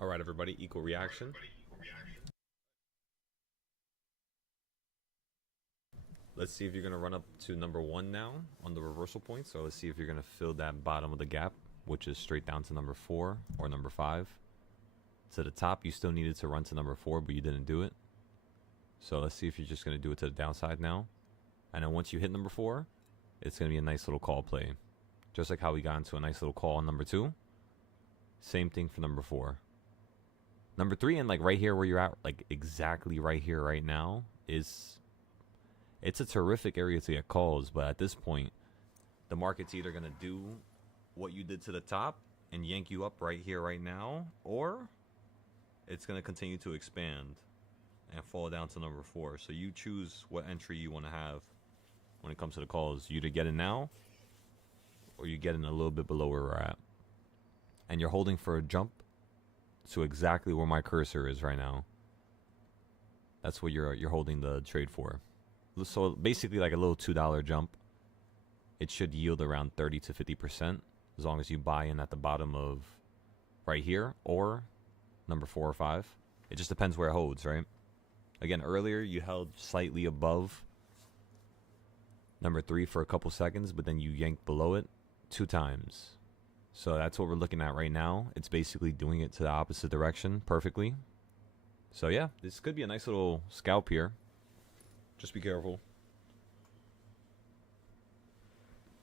All right, everybody, equal reaction. Let's see if you're going to run up to number 1 now on the reversal point. So let's see if you're going to fill that bottom of the gap, which is straight down to number 4 or number 5. To the top, you still needed to run to number 4, but you didn't do it. So let's see if you're just going to do it to the downside now. And then once you hit number 4, it's going to be a nice little call play. Just like how we got into a nice little call on number 2. Same thing for number 4. Number 3, and like right here where you're at, like exactly right here right now, it's a terrific area to get calls. But at this point, the market's either going to do what you did to the top and yank you up right here right now, or it's going to continue to expand and fall down to number 4. So you choose what entry you want to have when it comes to the calls. You either get in now, or you get in a little bit below where we're at. And you're holding for a jump to exactly where my cursor is right now. That's what you're holding the trade for. So basically like a little $2 jump. It should yield around 30 to 50% as long as you buy in at the bottom of right here or number 4 or 5. It just depends where it holds, right? Again, earlier you held slightly above number 3 for a couple seconds, but then you yanked below it 2 times. So that's what we're looking at right now. It's basically doing it to the opposite direction perfectly. So yeah, this could be a nice little scalp here. Just be careful.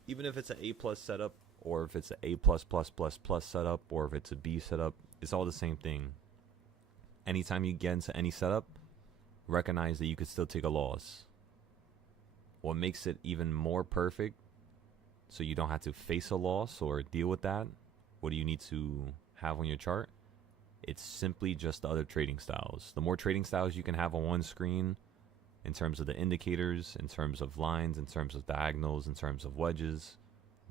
Even if it's an A+ setup, or if it's an A++++ setup, or if it's a B setup, it's all the same thing. Anytime you get into any setup, recognize that you could still take a loss. What makes it even more perfect, so you don't have to face a loss or deal with that, what do you need to have on your chart? It's simply just the other trading styles. The more trading styles you can have on one screen, in terms of the indicators, in terms of lines, in terms of diagonals, in terms of wedges,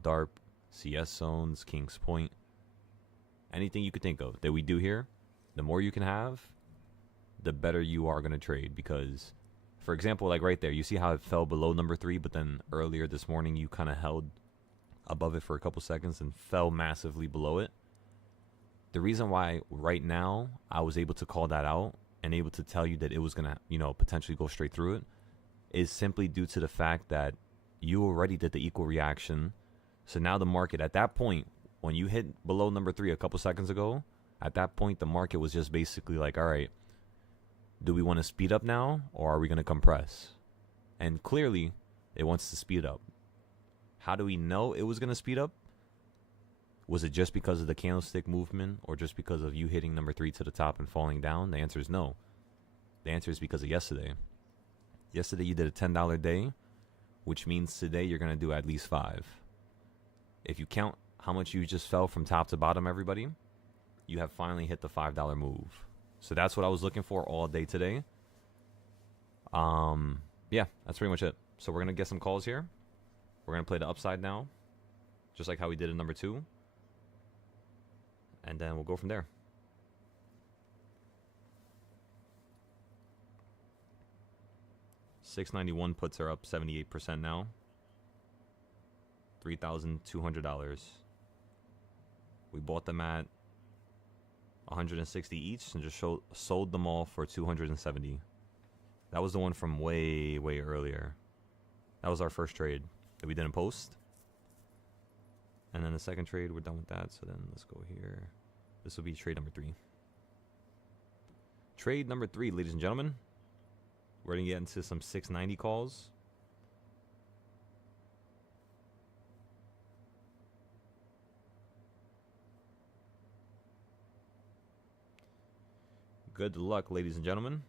DARP, CS zones, King's Point, anything you could think of that we do here, the more you can have, the better you are going to trade. Because, for example, like right there, you see how it fell below number 3, but then earlier this morning you kind of held above it for a couple seconds and fell massively below it. The reason why right now I was able to call that out and able to tell you that it was going to, potentially go straight through it is simply due to the fact that you already did the equal reaction. So now the market at that point, when you hit below number 3 a couple seconds ago, at that point, the market was just basically like, all right, do we want to speed up now or are we going to compress? And clearly it wants to speed up. How do we know it was going to speed up? Was it just because of the candlestick movement or just because of you hitting number 3 to the top and falling down? The answer is no. The answer is because of yesterday. Yesterday you did a $10 day, which means today you're going to do at least 5. If you count how much you just fell from top to bottom, everybody, you have finally hit the $5 move. So that's what I was looking for all day today. Yeah, that's pretty much it. So we're going to get some calls here. We're going to play the upside now, just like how we did in number 2. And then we'll go from there. $691 puts are up 78% now. $3,200. We bought them at 160 each and just sold them all for 270. That was the one from way earlier. That was our first trade that we didn't post. And then the second trade, we're done with that. So then let's go here. This will be trade number 3. Trade number 3, ladies and gentlemen. We're going to get into some 690 calls. Good luck, ladies and gentlemen.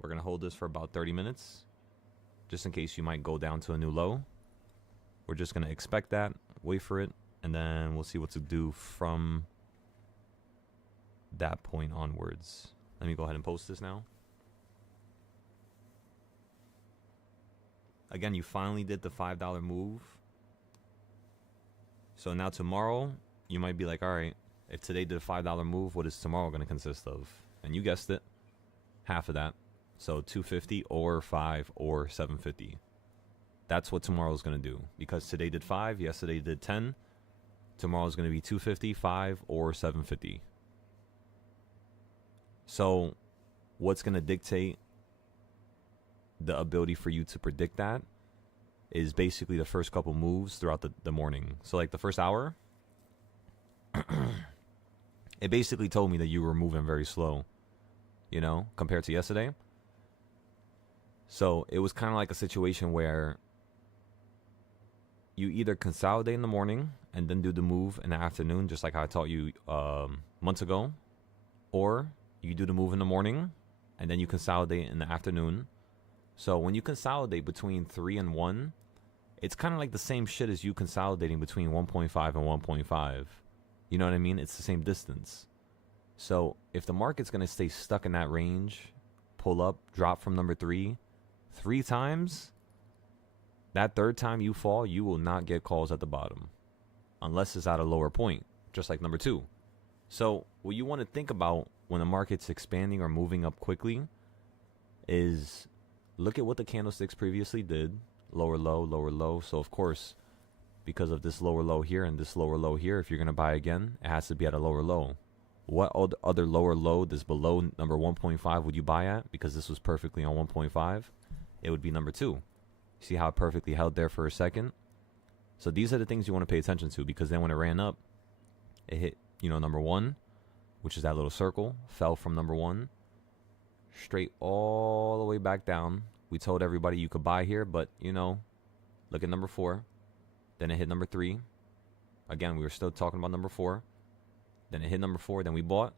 We're going to hold this for about 30 minutes, just in case you might go down to a new low. We're just going to expect that, wait for it, and then we'll see what to do from that point onwards. Let me go ahead and post this now. Again, you finally did the $5 move. So now tomorrow, you might be like, all right, if today did a $5 move, what is tomorrow going to consist of? And you guessed it, half of that. So 250 or 5 or 750. That's what tomorrow's going to do. Because today did 5, yesterday did 10. Tomorrow is going to be 250, 5, or 750. So what's going to dictate the ability for you to predict that is basically the first couple moves throughout the morning. So like the first hour, it basically told me that you were moving very slow, you know, compared to yesterday. So it was kind of like a situation where you either consolidate in the morning and then do the move in the afternoon, just like how I taught you months ago, or you do the move in the morning and then you consolidate in the afternoon. So when you consolidate between 3 and 1, it's kind of like the same shit as you consolidating between 1.5 and 1.5. You know what I mean? It's the same distance. So if the market's going to stay stuck in that range, pull up, drop from number 3 times, that third time you fall, you will not get calls at the bottom unless it's at a lower point, just like number 2. So what you want to think about when the market's expanding or moving up quickly is look at what the candlesticks previously did. Lower low, lower low. So of course, because of this lower low here and this lower low here, if you're going to buy again, it has to be at a lower low. What other lower low that's below number 1.5 would you buy at? Because this was perfectly on 1.5. It would be number 2. See how it perfectly held there for a second? So these are the things you want to pay attention to, because then when it ran up, it hit, you know, number 1, which is that little circle, fell from number 1 straight all the way back down. We told everybody you could buy here, but, you know, look at number 4. Then it hit number 3. Again, we were still talking about number 4. Then it hit number 4. Then we bought.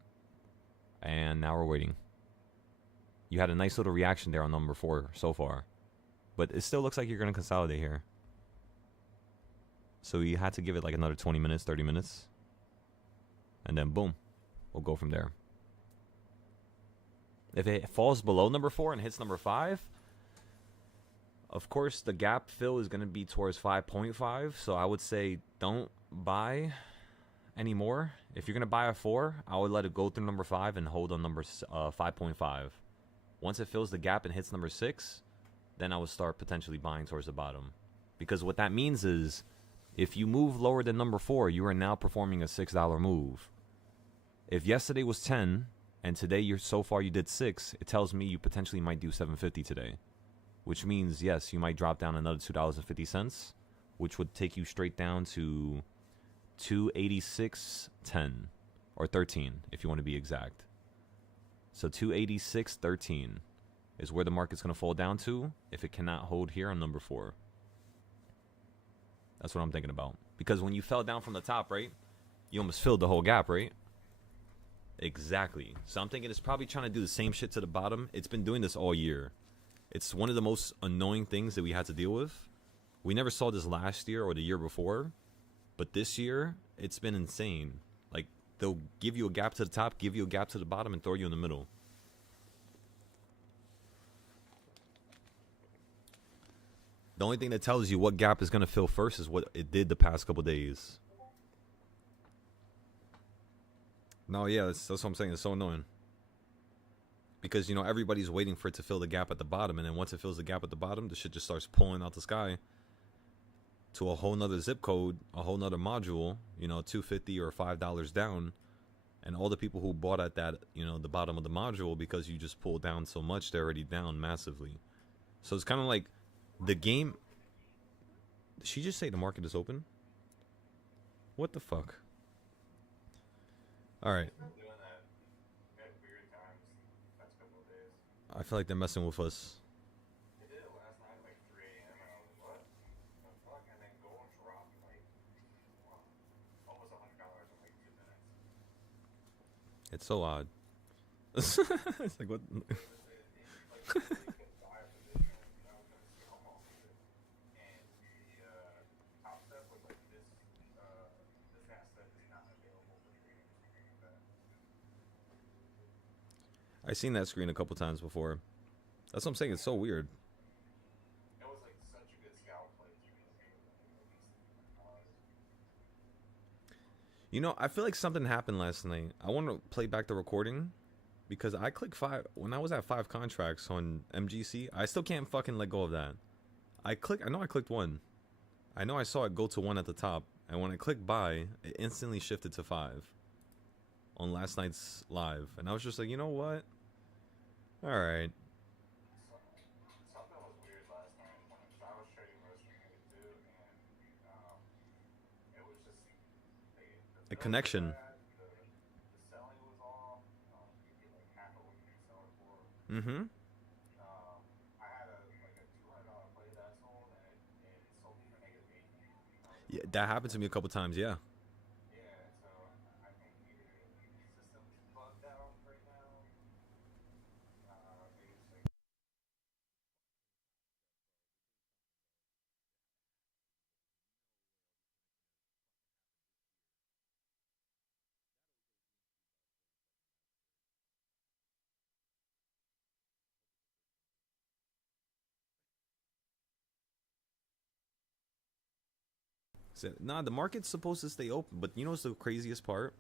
And now we're waiting. You had a nice little reaction there on number 4 so far. But it still looks like you're going to consolidate here. So you had to give it like another 20 minutes, 30 minutes. And then boom. We'll go from there. If it falls below number 4 and hits number 5, of course, the gap fill is going to be towards 5.5. So I would say don't buy anymore. If you're going to buy a 4, I would let it go through number 5 and hold on number 5.5. Once it fills the gap and hits number 6, then I would start potentially buying towards the bottom. Because what that means is if you move lower than number 4, you are now performing a $6 move. If yesterday was 10 and today so far you did 6, it tells me you potentially might do 750 today. Which means, yes, you might drop down another $2.50, which would take you straight down to 286.10 or 13 if you want to be exact. So 286.13 is where the market's going to fall down to if it cannot hold here on number 4. That's what I'm thinking about. Because when you fell down from the top, right, you almost filled the whole gap, right? Exactly. So I'm thinking it's probably trying to do the same shit to the bottom. It's been doing this all year. It's one of the most annoying things that we had to deal with. We never saw this last year or the year before. But this year, it's been insane. Like, they'll give you a gap to the top, give you a gap to the bottom, and throw you in the middle. The only thing that tells you what gap is going to fill first is what it did the past couple days. No, yeah, that's what I'm saying. It's so annoying. Because, you know, everybody's waiting for it to fill the gap at the bottom. And then once it fills the gap at the bottom, the shit just starts pulling out the sky to a whole nother zip code, a whole nother module, you know, $2.50 or $5 down. And all the people who bought at that, you know, the bottom of the module, because you just pulled down so much, they're already down massively. So it's kind of like the game. Did she just say the market is open? What the fuck? All right. I feel like they're messing with us. They did it last night, like 3 a.m. and I was like, what? The fuck? And then gold dropped like almost $100 in like 2 minutes. It's so odd. It's like what? I've seen that screen a couple times before. That's what I'm saying. It's so weird. It was like such a good scout play. You know, I feel like something happened last night. I want to play back the recording because I clicked 5 when I was at 5 contracts on MGC. I still can't fucking let go of that. I know I clicked 1. I know I saw it go to 1 at the top, And when I clicked buy, it instantly shifted to 5 on last night's live. And I was just like, you know what? All right. Something was weird last night when I was trading versus Mega 2, and it was just the A bills were connection. bad, the selling was off. You get like half of what you can sell it for. Mm-hmm. I had a $200 play that I sold, and it sold me for -8. Yeah, that happened to me a couple times. Yeah. Yeah, so I think either the system's bugged out right now. Maybe it's like So, nah, the market's supposed to stay open, but you know what's the craziest part?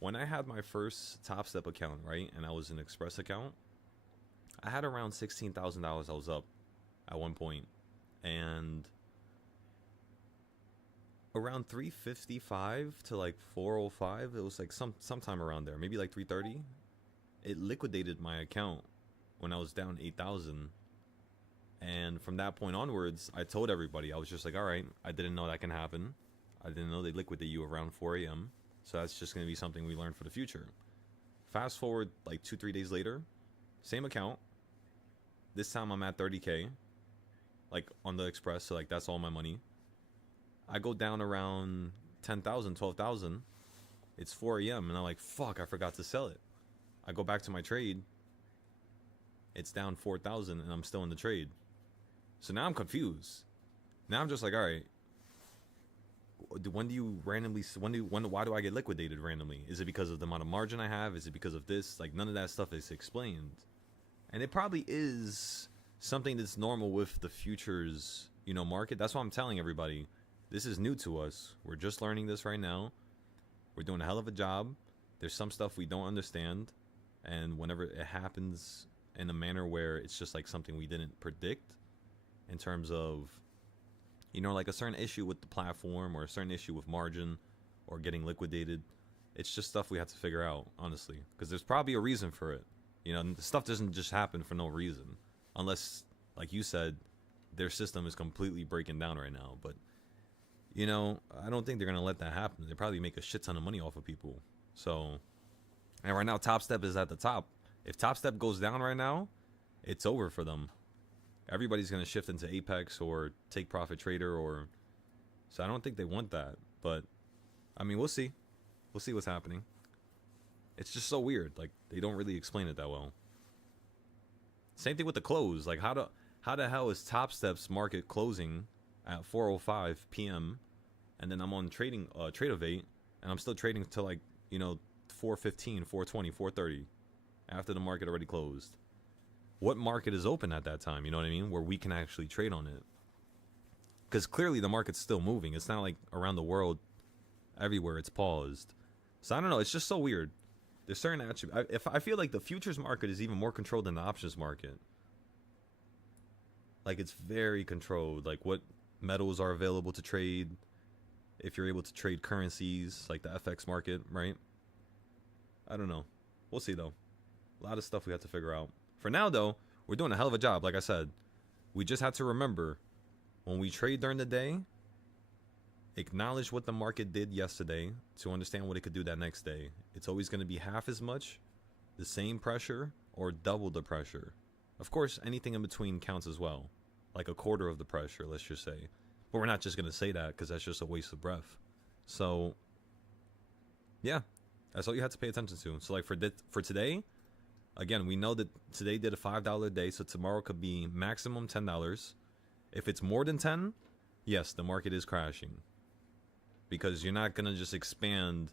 When I had my first Top Step account, right, and I was an Express account, I had around $16,000 I was up at one point, and around 355 to like 405, it was like sometime around there, maybe like 330. It liquidated my account when I was down 8,000. And from that point onwards, I told everybody, I was just like, all right, I didn't know that can happen. I didn't know they liquidate you around 4 a.m. So that's just going to be something we learn for the future. Fast forward like 2-3 days later, same account. This time I'm at 30K, like on the Express. So like that's all my money. I go down around 10,000, 12,000. It's 4 a.m. and I'm like, fuck, I forgot to sell it. I go back to my trade. It's down 4,000 and I'm still in the trade. So now I'm confused. Now I'm just like, all right, when do you randomly, why do I get liquidated randomly? Is it because of the amount of margin I have? Is it because of this? Like, none of that stuff is explained. And it probably is something that's normal with the futures, market. That's why I'm telling everybody, this is new to us. We're just learning this right now. We're doing a hell of a job. There's some stuff we don't understand. And whenever it happens in a manner where it's just like something we didn't predict, in terms of, like a certain issue with the platform or a certain issue with margin or getting liquidated. It's just stuff we have to figure out, honestly, because there's probably a reason for it. The stuff doesn't just happen for no reason, unless, like you said, their system is completely breaking down right now. But, I don't think they're going to let that happen. They probably make a shit ton of money off of people. So, and right now, Top Step is at the top. If Top Step goes down right now, it's over for them. Everybody's going to shift into Apex or Take Profit Trader so I don't think they want that. But I mean, we'll see. We'll see what's happening. It's just so weird. Like, they don't really explain it that well. Same thing with the close. Like, how the hell is Top Step's market closing at 4:05 p.m. and then I'm on Tradeovate and I'm still trading till like 4:15, 4:20, 4:30 after the market already closed? What market is open at that time, you know what I mean, where we can actually trade on it? Because clearly the market's still moving. It's not like around the world, everywhere it's paused. So I don't know. It's just so weird. There's certain attributes. If I feel like the futures market is even more controlled than the options market. Like, it's very controlled. Like, what metals are available to trade. If you're able to trade currencies, like the FX market, right? I don't know. We'll see, though. A lot of stuff we have to figure out. For now, though, we're doing a hell of a job. Like I said, we just have to remember, when we trade during the day, acknowledge what the market did yesterday to understand what it could do that next day. It's always going to be half as much, the same pressure, or double the pressure. Of course, anything in between counts as well. Like a quarter of the pressure, let's just say. But we're not just going to say that because that's just a waste of breath. So, yeah, that's all you have to pay attention to. So, like, for today, again, we know that today did a $5 day, so tomorrow could be maximum $10. If it's more than 10, yes, the market is crashing. Because you're not going to just expand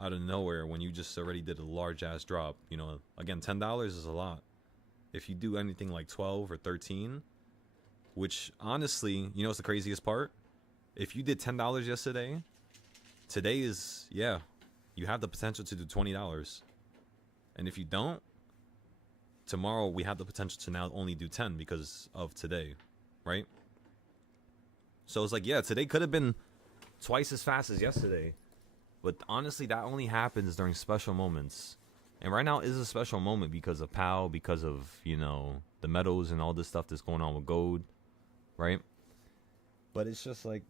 out of nowhere when you just already did a large-ass drop. Again, $10 is a lot. If you do anything like 12 or 13, which, honestly, what's the craziest part? If you did $10 yesterday, today is, you have the potential to do $20. And if you don't, tomorrow we have the potential to now only do 10 because of today, right? So it's like, today could have been twice as fast as yesterday. But honestly, that only happens during special moments. And right now is a special moment because of POW, because of, you know, the metals and all this stuff that's going on with gold, right? But it's just like,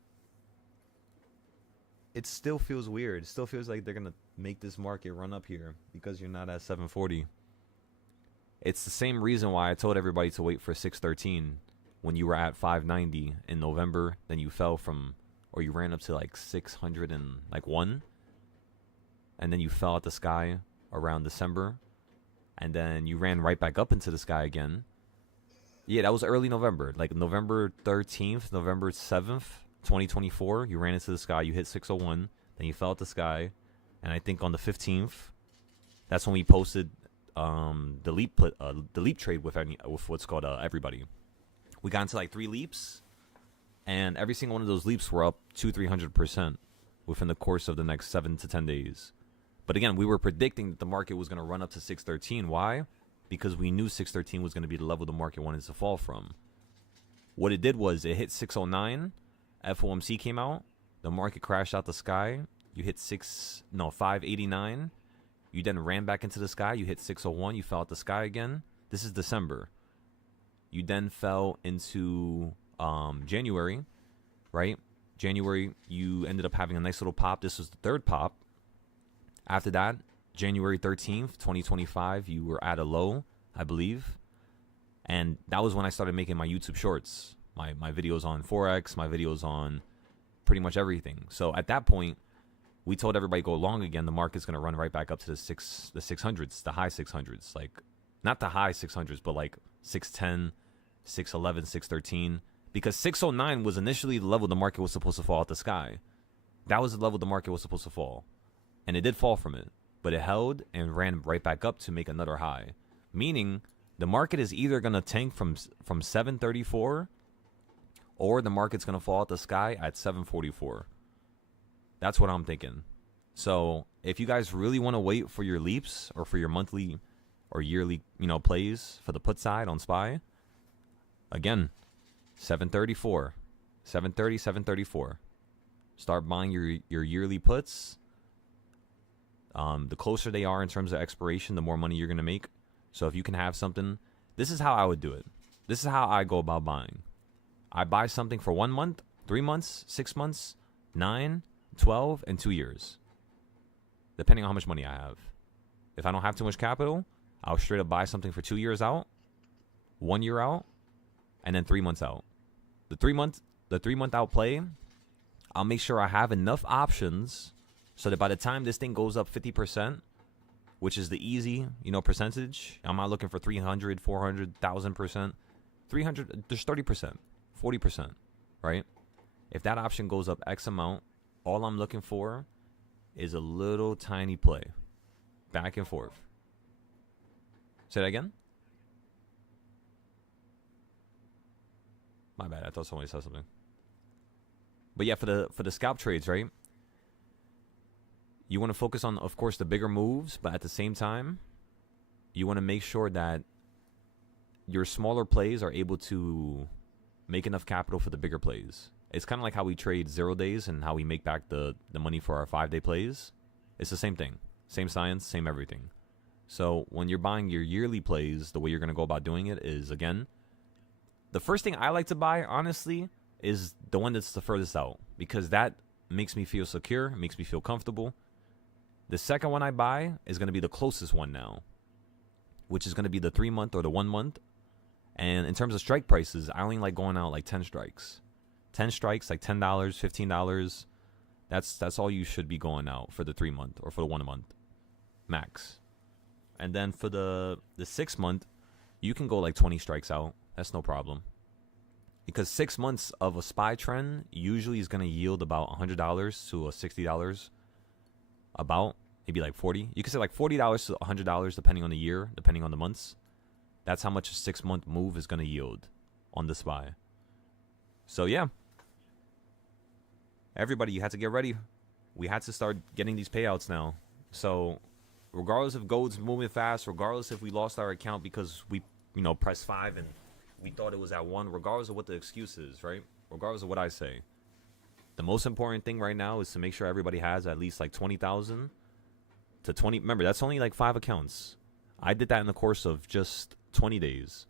it still feels weird. It still feels like they're going to make this market run up here because you're not at 740. It's the same reason why I told everybody to wait for 613 when you were at 590 in November. Then you fell from, or you ran up to like 601. And then you fell at the sky around December. And then you ran right back up into the sky again. Yeah, that was early November. Like November 13th, November 7th, 2024. You ran into the sky. You hit 601. Then you fell at the sky. And I think on the 15th, that's when we posted the leap trade with what's called everybody. We got into like 3 leaps. And every single one of those leaps were up 200-300% within the course of the next 7 to 10 days. But again, we were predicting that the market was going to run up to 613. Why? Because we knew 613 was going to be the level the market wanted to fall from. What it did was it hit 609. FOMC came out. The market crashed out the sky. You hit 589. You then ran back into the sky. You hit 601. You fell out the sky again. This is December. You then fell into January, right? January, you ended up having a nice little pop. This was the 3rd pop. After that, January 13th, 2025, you were at a low, I believe. And that was when I started making my YouTube shorts, my videos on Forex, my videos on pretty much everything. So at that point, we told everybody go long again. The market's going to run right back up to the 600s, the high 600s. Like, not the high 600s, but like 610, 611, 613. Because 609 was initially the level the market was supposed to fall out the sky. That was the level the market was supposed to fall. And it did fall from it. But it held and ran right back up to make another high. Meaning, the market is either going to tank from 734 or the market's going to fall out the sky at 744. That's what I'm thinking. So, if you guys really want to wait for your leaps or for your monthly or yearly, plays for the put side on SPY, again, 734, 730, 734. Start buying your yearly puts. The closer they are in terms of expiration, the more money you're going to make. So if you can have something, this is how I would do it. This is how I go about buying. I buy something for 1 month, 3 months, 6 months, 9, 12, and 2 years. Depending on how much money I have. If I don't have too much capital, I'll straight up buy something for 2 years out, 1 year out, and then 3 months out. The 3 month out play, I'll make sure I have enough options so that by the time this thing goes up 50%, which is the easy, percentage, I'm not looking for 300, 400, 1,000%. 300, there's 30%, 40%, right? If that option goes up X amount, all I'm looking for is a little tiny play. Back and forth. Say that again? My bad, I thought somebody said something. But yeah, for the scalp trades, right? You want to focus on, of course, the bigger moves, but at the same time, you want to make sure that your smaller plays are able to make enough capital for the bigger plays. It's kind of like how we trade 0 days and how we make back the money for our 5-day plays. It's the same thing. Same science, same everything. So when you're buying your yearly plays, the way you're going to go about doing it is, again, the first thing I like to buy, honestly, is the one that's the furthest out. Because that makes me feel secure, makes me feel comfortable. The second one I buy is going to be the closest one now, which is going to be the 3 month or the 1 month. And in terms of strike prices, I only like going out like 10 strikes. 10 strikes, like $10, $15. That's all you should be going out for the 3 month or for the 1 month max. And then for the 6 month, you can go like 20 strikes out. That's no problem. Because 6 months of a SPY trend usually is going to yield about $100 to $60. About maybe like 40. You can say like $40 to $100 depending on the year, depending on the months. That's how much a 6 month move is going to yield on the SPY. So yeah, everybody, you had to get ready. We had to start getting these payouts now. So regardless if gold's moving fast, regardless if we lost our account because we pressed 5 and we thought it was at 1, regardless of what the excuse is, right? Regardless of what I say, The most important thing right now is to make sure everybody has at least like 20,000 to 20. Remember, that's only like 5 accounts. I did that in the course of just 20 days.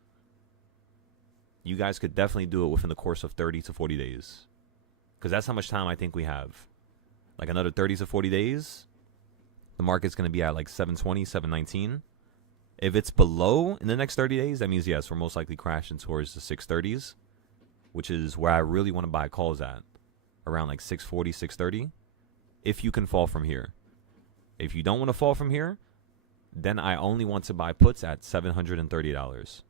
You guys could definitely do it within the course of 30 to 40 days. Because that's how much time I think we have. Like another 30 to 40 days, the market's going to be at like 720, 719. If it's below in the next 30 days, that means, yes, we're most likely crashing towards the 630s, which is where I really want to buy calls at, around like 640, 630, if you can fall from here. If you don't want to fall from here, then I only want to buy puts at $730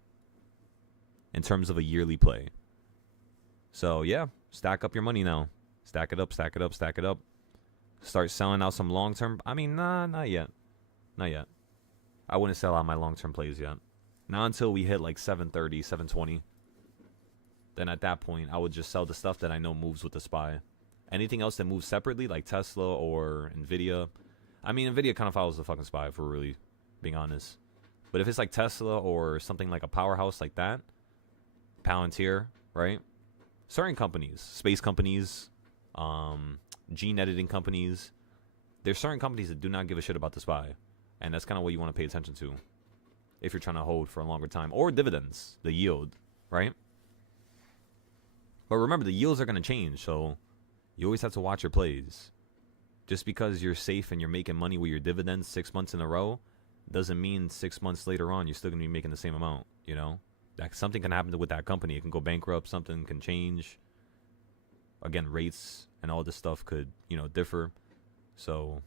in terms of a yearly play. So, yeah, stack up your money now. Stack it up, stack it up, stack it up. Start selling out some long-term. I mean, nah, not yet. Not yet. I wouldn't sell out my long-term plays yet. Not until we hit like 730, 720. Then at that point, I would just sell the stuff that I know moves with the SPY. Anything else that moves separately, like Tesla or Nvidia. I mean, Nvidia kind of follows the fucking SPY, if we're really being honest. But if it's like Tesla or something like a powerhouse like that, Palantir, right? Certain companies, space companies, gene editing companies, there's certain companies that do not give a shit about the SPY. And that's kind of what you want to pay attention to if you're trying to hold for a longer time. Or dividends, the yield, right? But remember, the yields are going to change, so you always have to watch your plays. Just because you're safe and you're making money with your dividends 6 months in a row doesn't mean 6 months later on you're still going to be making the same amount, you know? That something can happen with that company. It can go bankrupt, something can change. Again, rates and all this stuff could, differ. So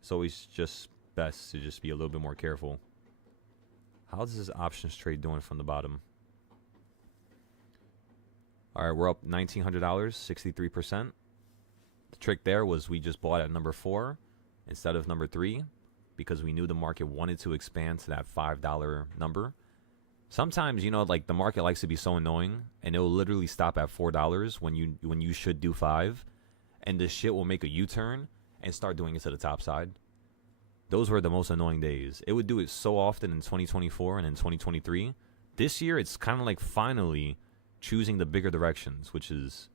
it's always just best to just be a little bit more careful. How's this options trade doing from the bottom? All right, we're up $1,900, 63%. The trick there was we just bought at number 4 instead of number 3 because we knew the market wanted to expand to that $5 number. Sometimes, like the market likes to be so annoying and it'll literally stop at $4 when you should do 5, and this shit will make a U-turn and start doing it to the top side. Those were the most annoying days. It would do it so often in 2024 and in 2023. This year, it's kind of like finally choosing the bigger directions, which is,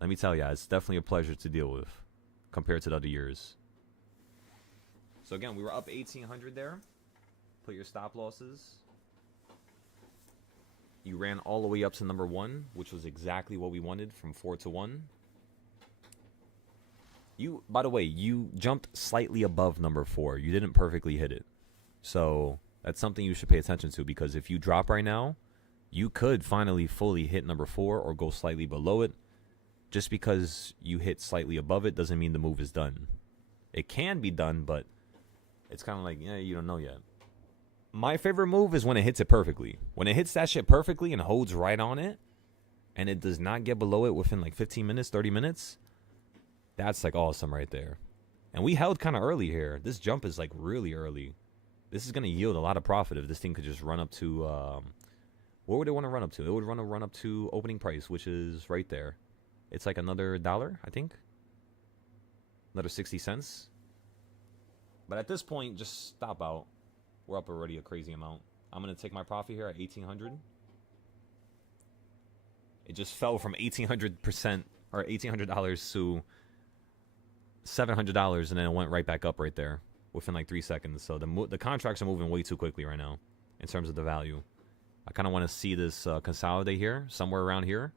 let me tell you, it's definitely a pleasure to deal with compared to the other years. So again, we were up 1,800 there. Put your stop losses. You ran all the way up to number 1, which was exactly what we wanted, from 4 to 1. By the way, you jumped slightly above number 4. You didn't perfectly hit it. So that's something you should pay attention to, because if you drop right now, you could finally fully hit number 4 or go slightly below it. Just because you hit slightly above it doesn't mean the move is done. It can be done, but it's kind of like, you don't know yet. My favorite move is when it hits it perfectly. When it hits that shit perfectly and holds right on it, and it does not get below it within like 15 minutes, 30 minutes, that's like awesome right there. And we held kind of early here. This jump is like really early. This is going to yield a lot of profit if this thing could just run up to, what would it want to run up to? It would run up to opening price, which is right there. It's like another $1, I think. Another 60 cents. But at this point, just stop out. We're up already a crazy amount. I'm going to take my profit here at 1,800. It just fell from 1,800% or $1,800 to $700, and then it went right back up right there within like 3 seconds. So the contracts are moving way too quickly right now in terms of the value. I kind of want to see this consolidate here, somewhere around here.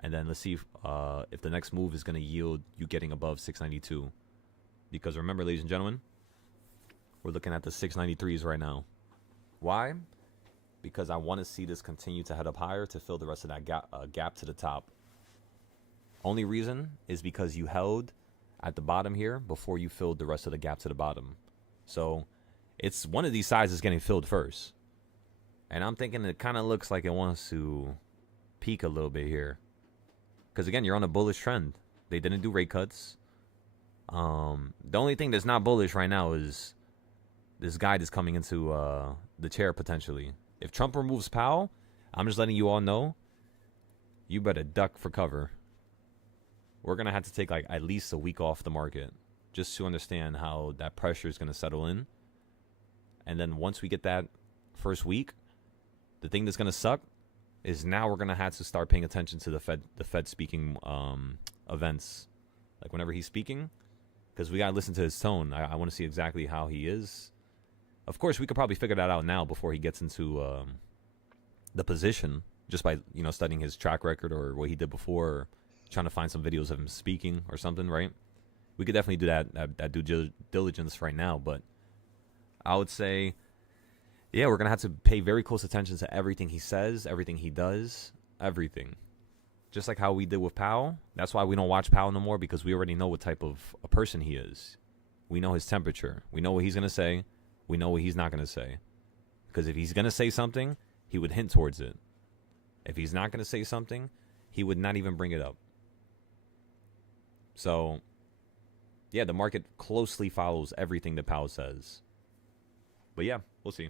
And then let's see if the next move is going to yield you getting above 692. Because remember, ladies and gentlemen, we're looking at the 693s right now. Why? Because I want to see this continue to head up higher to fill the rest of that gap to the top. Only reason is because you held at the bottom here before you filled the rest of the gap to the bottom. So it's one of these sides is getting filled first. And I'm thinking it kind of looks like it wants to peak a little bit here. Because again, you're on a bullish trend. They didn't do rate cuts. The only thing that's not bullish right now is this guy that's coming into the chair potentially. If Trump removes Powell, I'm just letting you all know, you better duck for cover. We're going to have to take like at least a week off the market just to understand how that pressure is going to settle in. And then once we get that first week, the thing that's going to suck is now we're going to have to start paying attention to the Fed speaking events, like whenever he's speaking, because we gotta listen to his tone. I want to see exactly how he is. Of course, we could probably figure that out now before he gets into the position, just by studying his track record or what he did before, or trying to find some videos of him speaking or something, right? We could definitely do that due diligence right now, but I would say, yeah, we're gonna have to pay very close attention to everything he says, everything he does, everything. Just like how we did with Powell. That's why we don't watch Powell no more, because we already know what type of a person he is. We know his temperature. We know what he's gonna say. We know what he's not gonna say. Because if he's gonna say something, he would hint towards it. If he's not gonna say something, he would not even bring it up. So, yeah, the market closely follows everything that Powell says. But yeah, we'll see.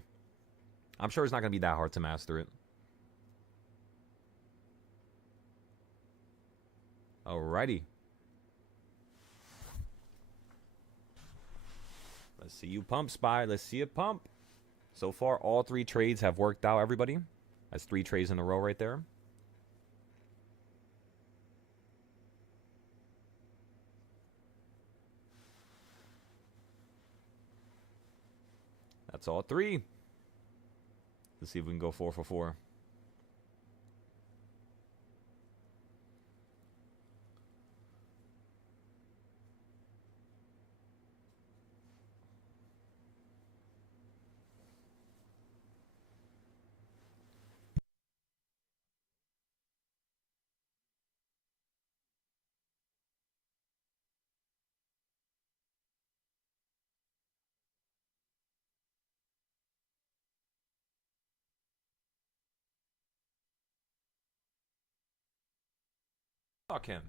I'm sure it's not going to be that hard to master it. Alrighty. Let's see you pump, Spy. Let's see it pump. So far, all 3 trades have worked out, everybody. That's 3 trades in a row right there. That's all 3. Let's see if we can go 4 for 4. Fuck him.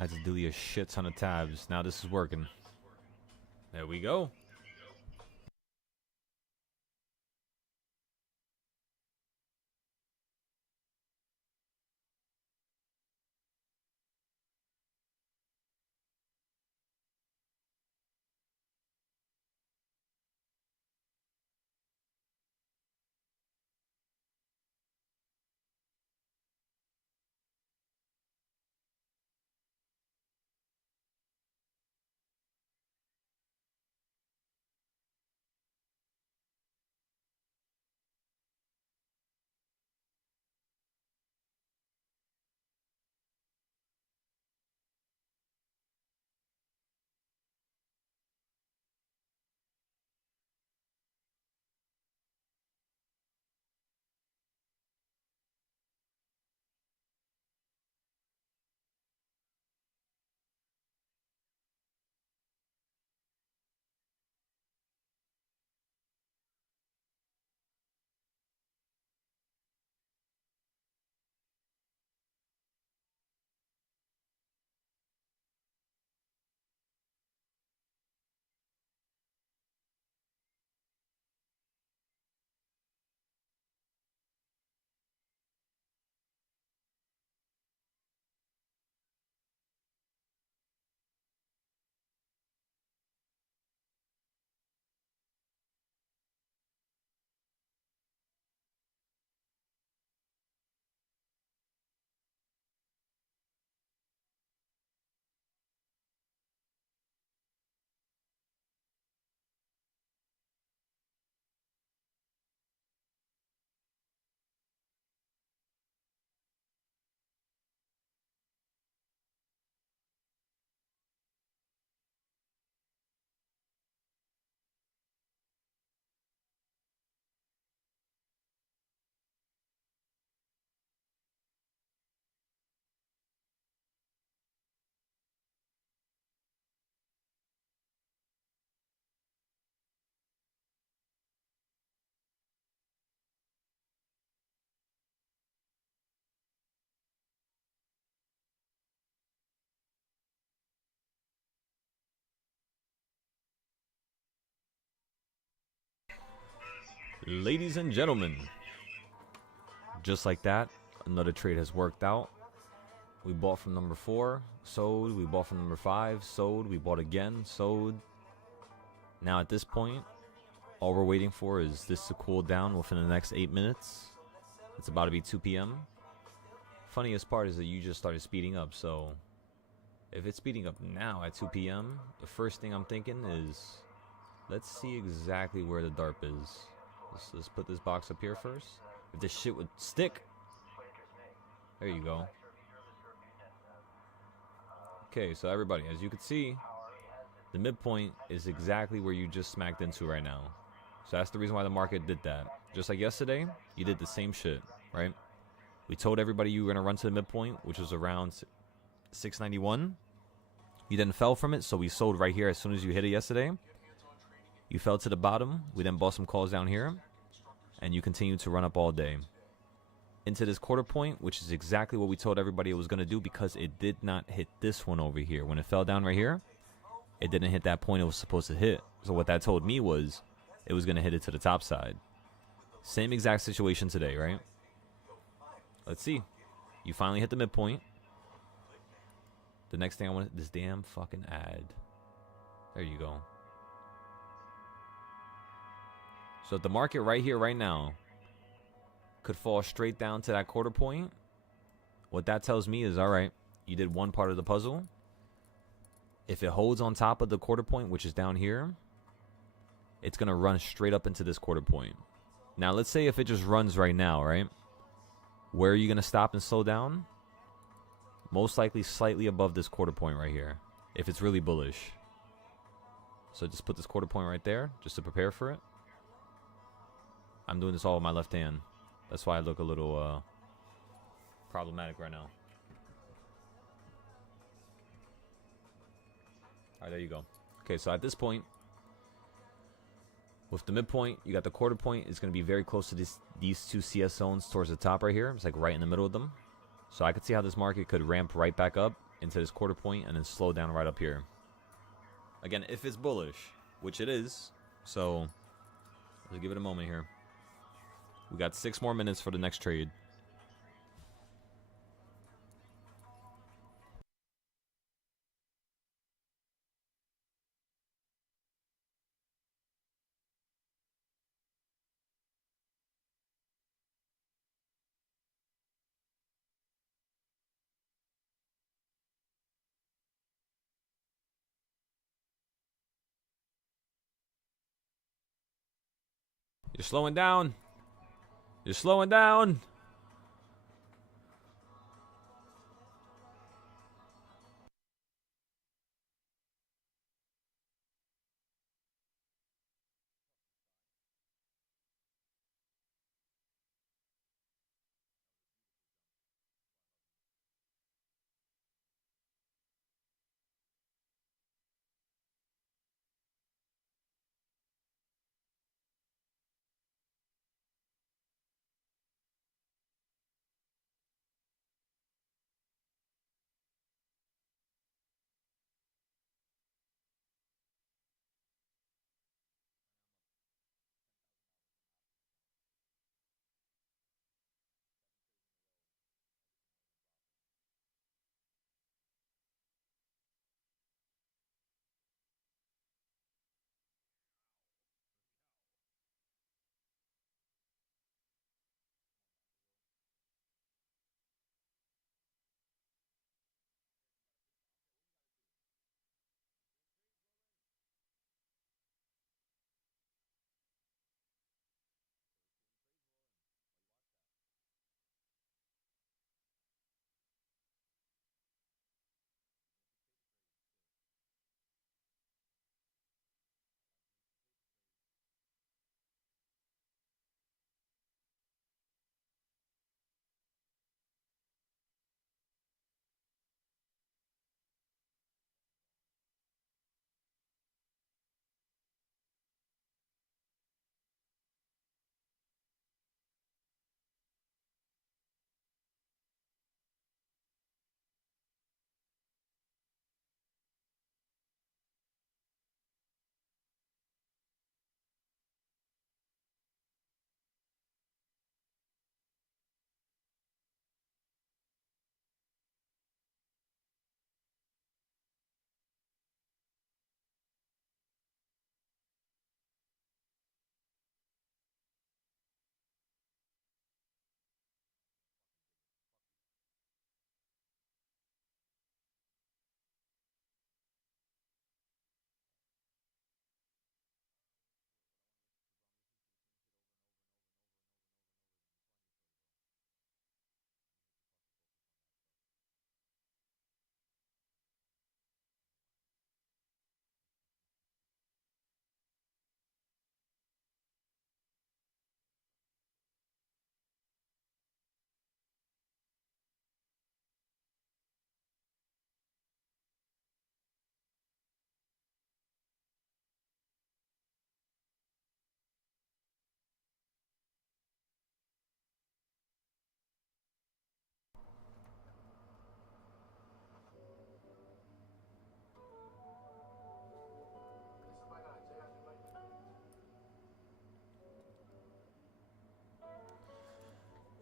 I had to delete a shit ton of tabs. Now this is working. There we go. Ladies and gentlemen, just like that, another trade has worked out. We bought from number 4, sold. We bought from number 5, sold. We bought again, sold. Now at this point, all we're waiting for is this to cool down within the next 8 minutes. It's about to be 2 p.m. Funniest part is that you just started speeding up, so if it's speeding up now at 2 p.m., the first thing I'm thinking is, let's see exactly where the DARP is. Let's put this box up here first. If this shit would stick. There you go. Okay, so everybody, as you can see, the midpoint is exactly where you just smacked into right now. So that's the reason why the market did that. Just like yesterday, you did the same shit, right? We told everybody you were going to run to the midpoint, which was around 691. You then fell from it, so we sold right here as soon as you hit it yesterday. You fell to the bottom. We then bought some calls down here. And you continued to run up all day. Into this quarter point, which is exactly what we told everybody it was going to do, because it did not hit this one over here. When it fell down right here, it didn't hit that point it was supposed to hit. So what that told me was it was going to hit it to the top side. Same exact situation today, right? Let's see. You finally hit the midpoint. The next thing I want, this damn fucking ad. There you go. So if the market right here, right now, could fall straight down to that quarter point, what that tells me is, all right, you did one part of the puzzle. If it holds on top of the quarter point, which is down here, it's going to run straight up into this quarter point. Now, let's say if it just runs right now, right? Where are you going to stop and slow down? Most likely slightly above this quarter point right here, if it's really bullish. So just put this quarter point right there, just to prepare for it. I'm doing this all with my left hand. That's why I look a little problematic right now. Alright, there you go. Okay, so at this point, with the midpoint, you got the quarter point. It's going to be very close to these two CS zones towards the top right here. It's like right in the middle of them. So I could see how this market could ramp right back up into this quarter point and then slow down right up here. Again, if it's bullish, which it is. So let's give it a moment here. We got 6 more minutes for the next trade. You're slowing down. You're slowing down.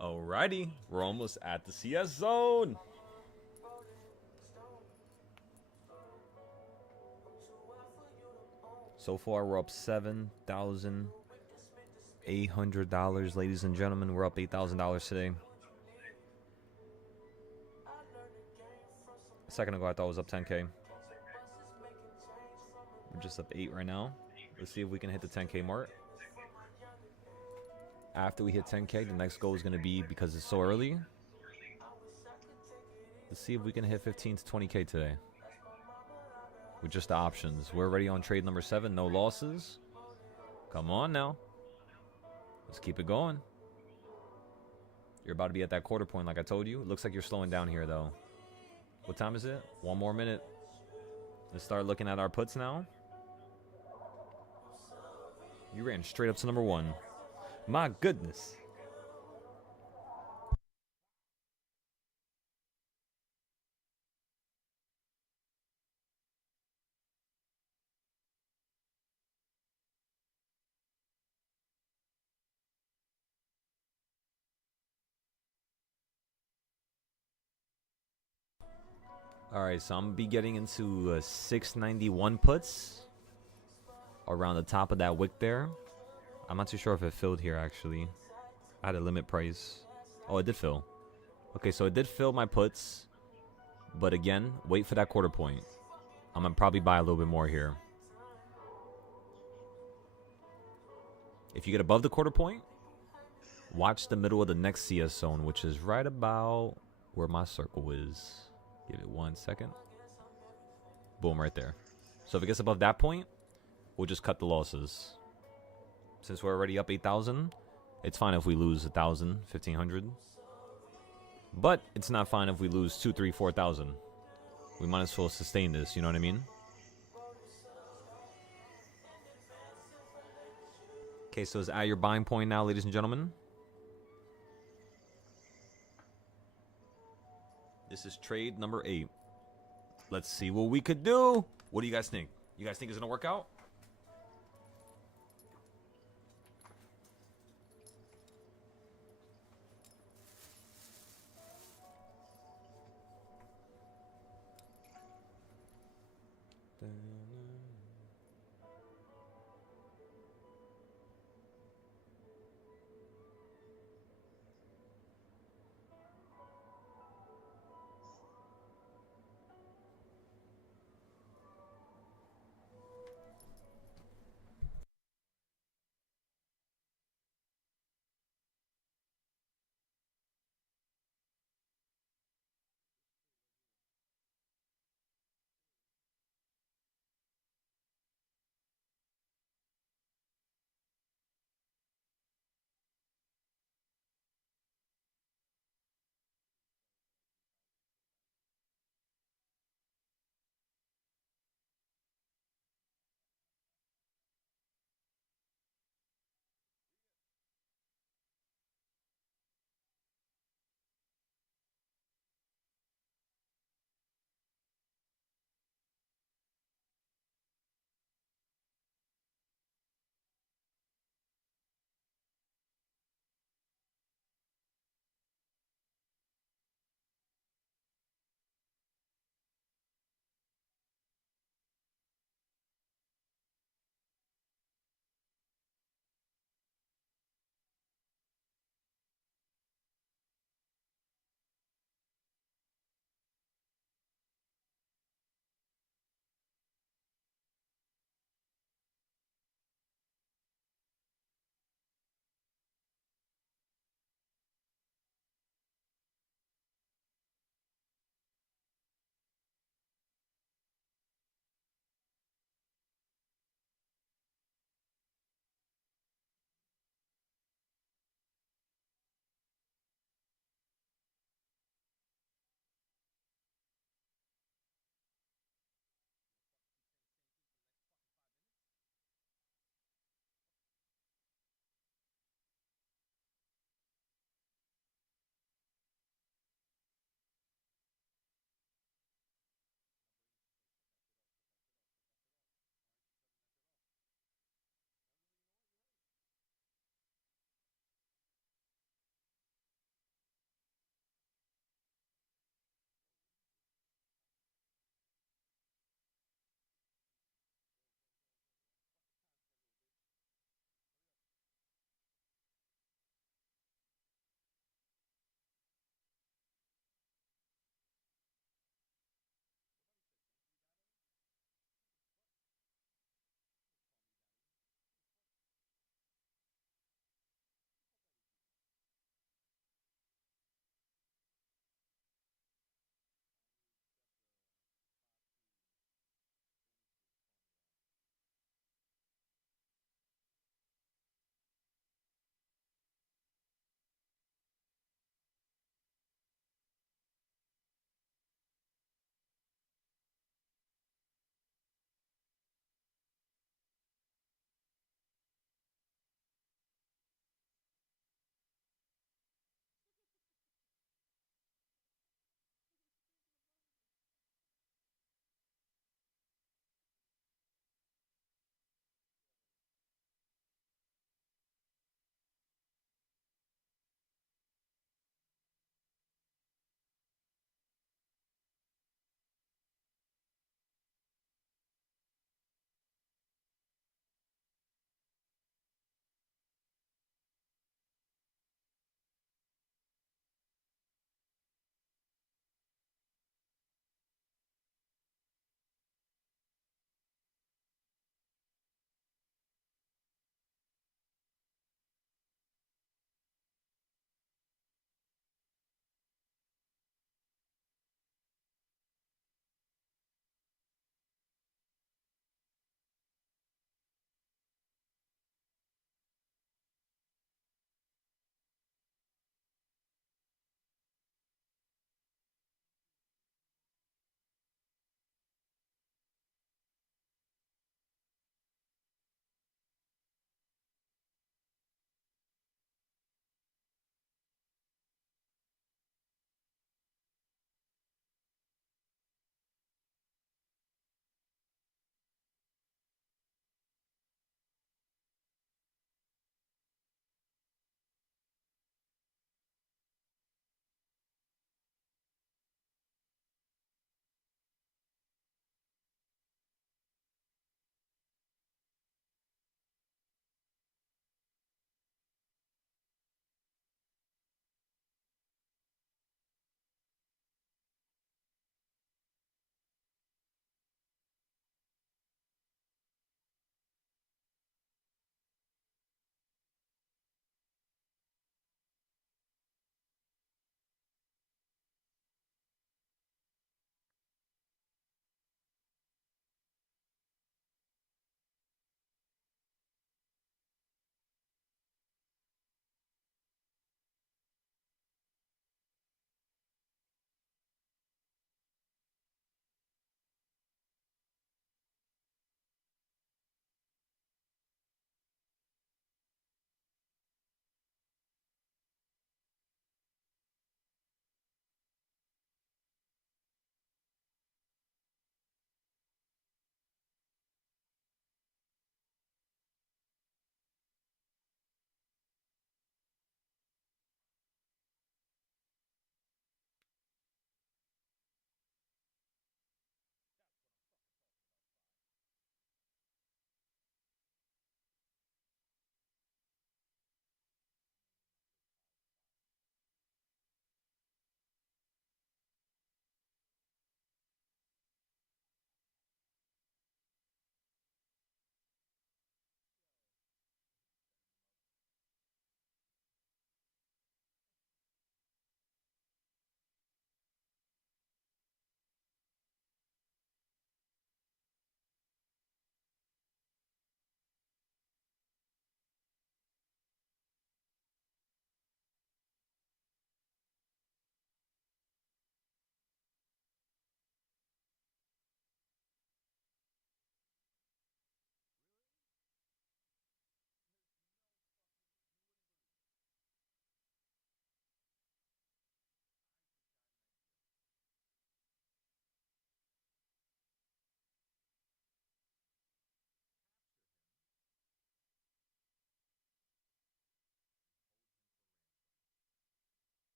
Alrighty, we're almost at the CS zone. So far, we're up $7,800, ladies and gentlemen. We're up $8,000 today. A second ago, I thought it was up 10K. We're just up 8 right now. Let's see if we can hit the 10K mark. After we hit 10K, the next goal is going to be, because it's so early, let's see if we can hit 15 to 20K today. With just the options. We're already on trade number 7. No losses. Come on now. Let's keep it going. You're about to be at that quarter point like I told you. It looks like you're slowing down here though. What time is it? 1 more minute. Let's start looking at our puts now. You ran straight up to number 1. My goodness. All right, so I'm gonna be getting into 691 puts around the top of that wick there. I'm not too sure if it filled here actually. I had a limit price. Oh, it did fill. Okay, so it did fill my puts, but again, wait for that quarter point. I'm gonna probably buy a little bit more here. If you get above the quarter point, watch the middle of the next CS zone, which is right about where my circle is. Give it 1 second. Boom, right there. So if it gets above that point, we'll just cut the losses. Since we're already up 8,000, it's fine if we lose 1,000, 1,500. But it's not fine if we lose 2, 3, 4,000. We might as well sustain this, you know what I mean? Okay, so it's at your buying point now, ladies and gentlemen. This is trade number 8. Let's see what we could do. What do you guys think? You guys think it's going to work out?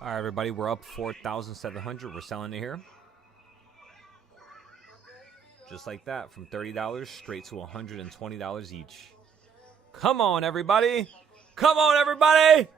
All right, everybody, we're up 4,700. We're selling it here. Just like that, from $30 straight to $120 each. Come on, everybody. Come on, everybody.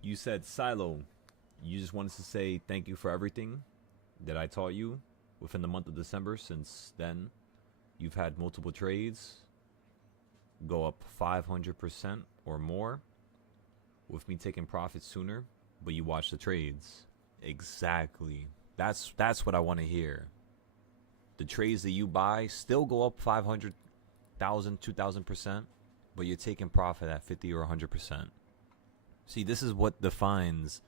You said Silo. You just wanted to say thank you for everything that I taught you within the month of December. Since then, you've had multiple trades go up 500% or more with me taking profits sooner, but you watch the trades. Exactly. That's what I want to hear. The trades that you buy still go up 500,000, 2,000%, but you're taking profit at 50 or 100%. See, this is what defines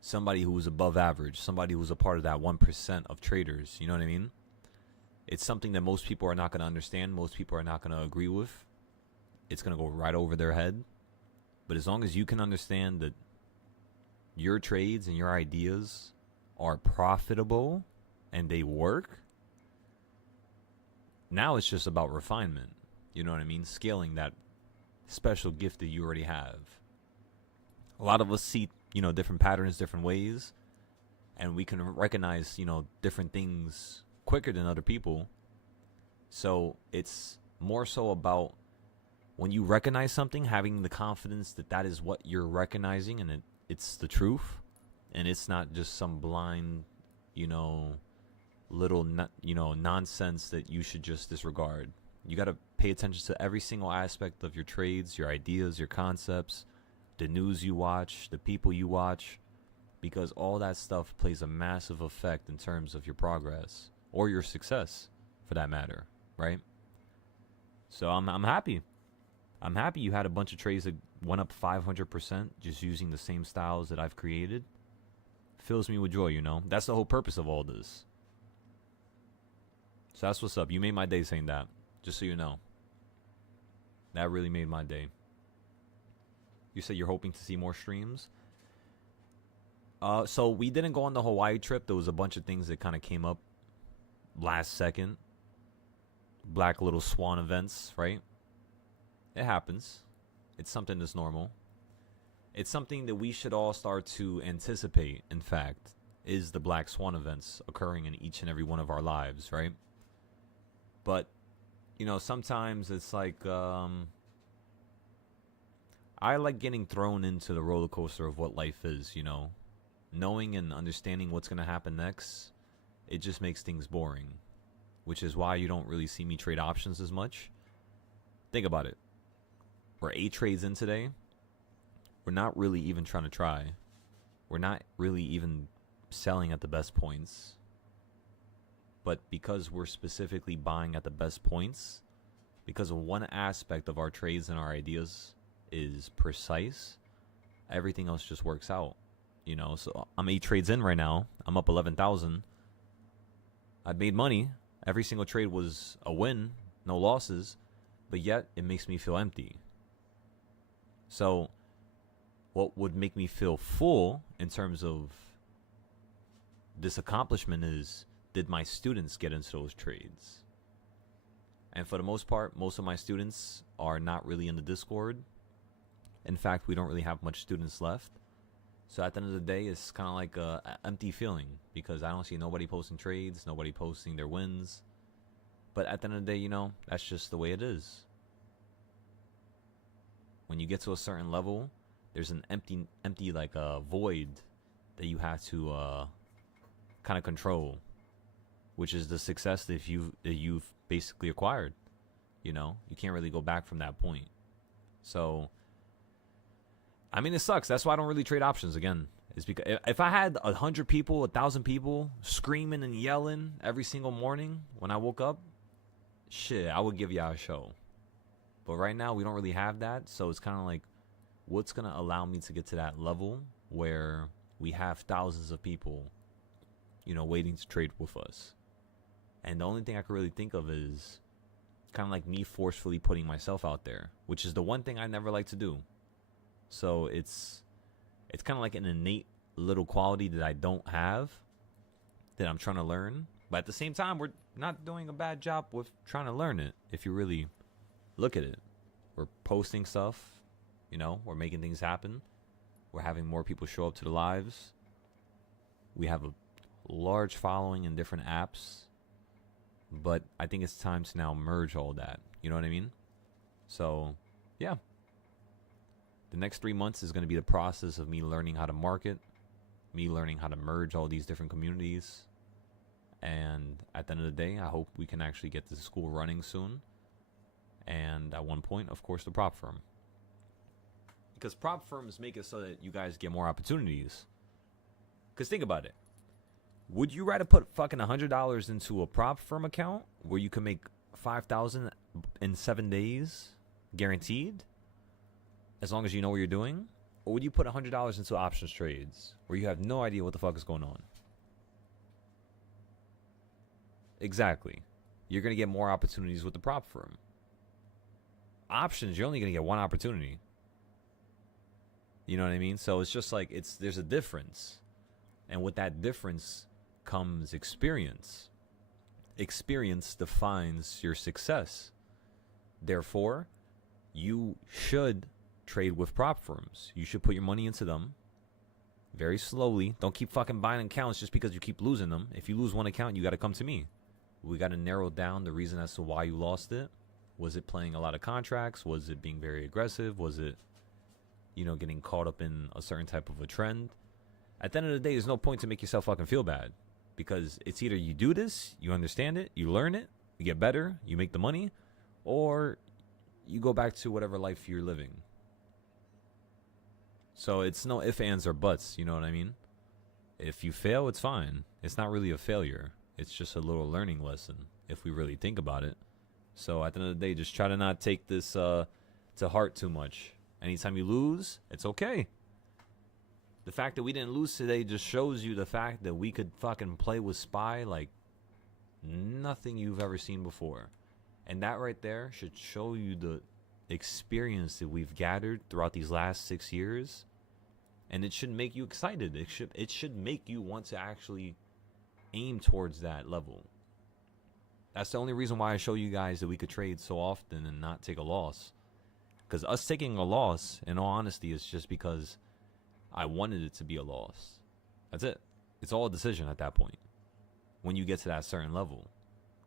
somebody who is above average, somebody who's a part of that 1% of traders. You know what I mean? It's something that most people are not going to understand. Most people are not going to agree with. It's going to go right over their head. But as long as you can understand that your trades and your ideas are profitable and they work, now it's just about refinement. You know what I mean? Scaling that special gift that you already have. A lot of us see, different patterns, different ways, and we can recognize, different things quicker than other people. So it's more so about when you recognize something, having the confidence that that is what you're recognizing and it's the truth, and it's not just some blind, little, nonsense that you should just disregard. You got to pay attention to every single aspect of your trades, your ideas, your concepts, the news you watch, the people you watch, because all that stuff plays a massive effect in terms of your progress or your success, for that matter, right? So I'm happy. I'm happy you had a bunch of trades that went up 500% just using the same styles that I've created. Fills me with joy, That's the whole purpose of all this. So that's what's up. You made my day saying that, just so you know. That really made my day. You said you're hoping to see more streams. So we didn't go on the Hawaii trip. There was a bunch of things that kind of came up last second. Black little swan events, right? It happens. It's something that's normal. It's something that we should all start to anticipate, in fact, is the black swan events occurring in each and every one of our lives, right? But, sometimes it's like, I like getting thrown into the roller coaster of what life is, Knowing and understanding what's going to happen next, it just makes things boring, which is why you don't really see me trade options as much. Think about it. We're 8 trades in today. We're not really even trying to try. We're not really even selling at the best points. But because we're specifically buying at the best points, because of one aspect of our trades and our ideas is precise, everything else just works out. So I'm 8 trades in right now. I'm up 11,000. I've made money. Every single trade was a win, no losses, but yet it makes me feel empty. So what would make me feel full in terms of this accomplishment is, did my students get into those trades? And for the most part, most of my students are not really in the Discord. In fact, we don't really have much students left. So at the end of the day, it's kind of like an empty feeling because I don't see nobody posting trades, nobody posting their wins. But at the end of the day, that's just the way it is. When you get to a certain level, there's an empty like a void that you have to kind of control, which is the success that you've basically acquired. You can't really go back from that point. So, I mean, it sucks. That's why I don't really trade options again. Is because if I had 100 people, 1,000 people screaming and yelling every single morning when I woke up, shit, I would give y'all a show. But right now, we don't really have that. So it's kind of like, what's going to allow me to get to that level where we have thousands of people, waiting to trade with us? And the only thing I can really think of is kind of like me forcefully putting myself out there, which is the one thing I never like to do. So it's kind of like an innate little quality that I don't have that I'm trying to learn. But at the same time, we're not doing a bad job with trying to learn it. If you really look at it, we're posting stuff, we're making things happen. We're having more people show up to the lives. We have a large following in different apps. But I think it's time to now merge all that. You know what I mean? So, yeah. The next 3 months is going to be the process of me learning how to market, me learning how to merge all these different communities. And at the end of the day, I hope we can actually get this school running soon. And at one point, of course, the prop firm. Because prop firms make it so that you guys get more opportunities. Because think about it. Would you rather put fucking $100 into a prop firm account where you can make $5,000 in 7 days guaranteed, as long as you know what you're doing? Or would you put $100 into options trades where you have no idea what the fuck is going on? Exactly. You're going to get more opportunities with the prop firm. Options, you're only going to get one opportunity. You know what I mean? So it's just like there's a difference. And with that difference comes experience. Experience defines your success. Therefore, you should trade with prop firms. You should put your money into them very slowly. Don't keep fucking buying accounts just because you keep losing them. If you lose one account, you got to come to me. We got to narrow down the reason as to why you lost it. Was it playing a lot of contracts? Was it being very aggressive? Was it, getting caught up in a certain type of a trend? At the end of the day, there's no point to make yourself fucking feel bad, because it's either you do this, you understand it, you learn it, you get better, you make the money, or you go back to whatever life you're living. So it's no ifs, ands, or buts, you know what I mean? If you fail, it's fine. It's not really a failure. It's just a little learning lesson, if we really think about it. So at the end of the day, just try to not take this to heart too much. Anytime you lose, it's okay. The fact that we didn't lose today just shows you the fact that we could fucking play with SPY like nothing you've ever seen before. And that right there should show you the experience that we've gathered throughout these last 6 years. And it should make you excited. It should make you want to actually aim towards that level. That's the only reason why I show you guys that we could trade so often and not take a loss. Because us taking a loss, in all honesty, is just because I wanted it to be a loss. That's it. It's all a decision at that point. When you get to that certain level,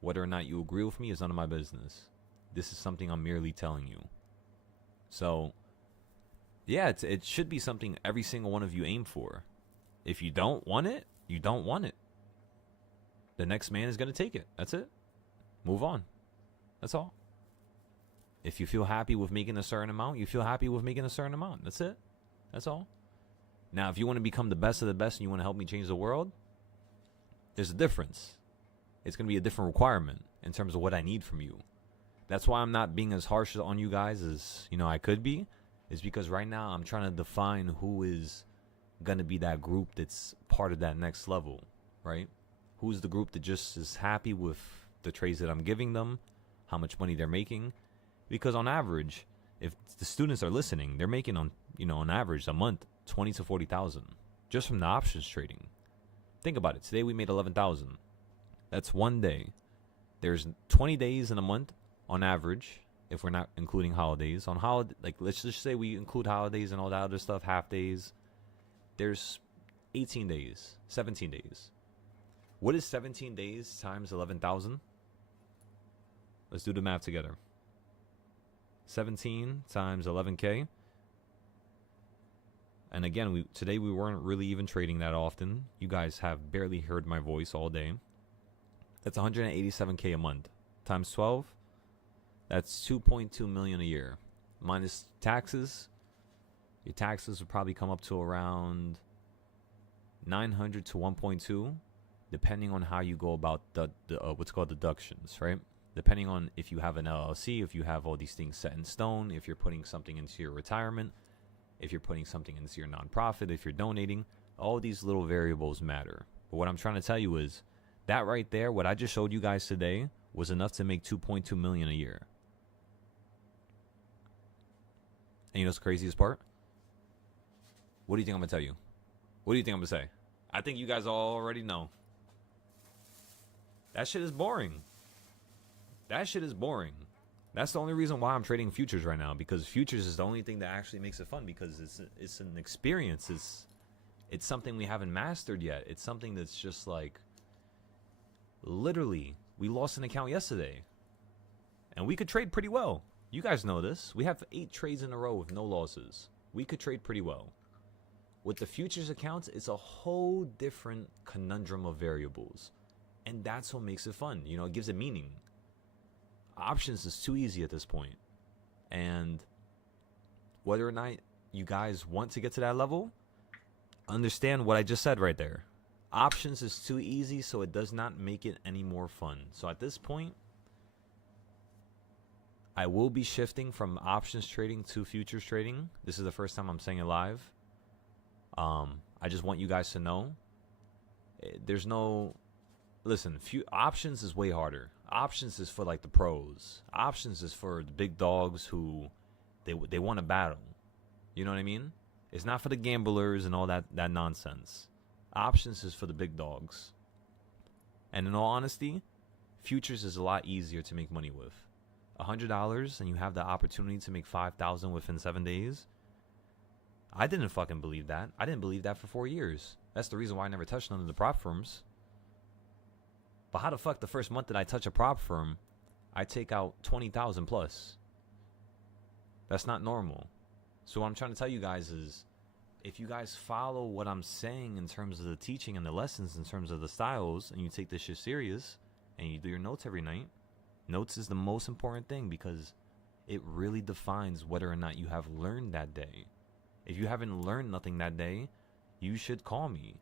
whether or not you agree with me is none of my business. This is something I'm merely telling you. So, yeah, it should be something every single one of you aim for. If you don't want it, you don't want it. The next man is going to take it. That's it. Move on. That's all. If you feel happy with making a certain amount, you feel happy with making a certain amount. That's it. That's all. Now, if you want to become the best of the best and you want to help me change the world, there's a difference. It's going to be a different requirement in terms of what I need from you. That's why I'm not being as harsh on you guys as, I could be. Is because right now I'm trying to define who is going to be that group that's part of that next level, right? Who's the group that just is happy with the trades that I'm giving them, how much money they're making. Because on average, if the students are listening, they're making on average a month 20 to 40,000 just from the options trading. Think about it. Today we made 11,000. That's one day. There's 20 days in a month on average, if we're not including holidays. On holiday, let's just say we include holidays and all that other stuff, half days. There's 18 days, 17 days. What is 17 days times 11,000? Let's do the math together. 17 times 11K. And again, today we weren't really even trading that often. You guys have barely heard my voice all day. That's 187K a month. Times 12, that's 2.2 million a year. Minus taxes, your taxes would probably come up to around 900 to 1.2, depending on how you go about the what's called deductions, right? Depending on if you have an LLC, if you have all these things set in stone, if you're putting something into your retirement, if you're putting something into your nonprofit, if you're donating, all these little variables matter. But what I'm trying to tell you is that right there, what I just showed you guys today, was enough to make 2.2 million a year. And you know what's the craziest part? What do you think I'm going to tell you? What do you think I'm going to say? I think you guys all already know. That shit is boring. That shit is boring. That's the only reason why I'm trading futures right now, because futures is the only thing that actually makes it fun, because it's an experience. It's something we haven't mastered yet. It's something that's just like, literally, we lost an account yesterday. And we could trade pretty well. You guys know this. We have 8 trades in a row with no losses. we could trade pretty well. With the futures accounts, it's a whole different conundrum of variables. And that's what makes it fun. You know, it gives it meaning. Options is too easy at this point. And whether or not you guys want to get to that level, understand what I just said right there. Options is too easy, so it does not make it any more fun. So at this point, I will be shifting from options trading to futures trading. This is the first time I'm saying it live. I just want you guys to know. There's no... Listen, options is way harder. Options is for like the pros. Options is for the big dogs who they want to battle. You know what I mean? It's not for the gamblers and all that nonsense. Options is for the big dogs. And in all honesty, futures is a lot easier to make money with. $100 and you have the opportunity to make $5,000 within 7 days. I didn't fucking believe that. I didn't believe that for 4 years. That's the reason why I never touched none of the prop firms. But how the fuck the first month that I touch a prop firm, I take out 20,000 plus? That's not normal. So what I'm trying to tell you guys is, if you guys follow what I'm saying in terms of the teaching and the lessons in terms of the styles, and you take this shit serious, and you do your notes every night, notes is the most important thing because it really defines whether or not you have learned that day. If you haven't learned nothing that day, you should call me.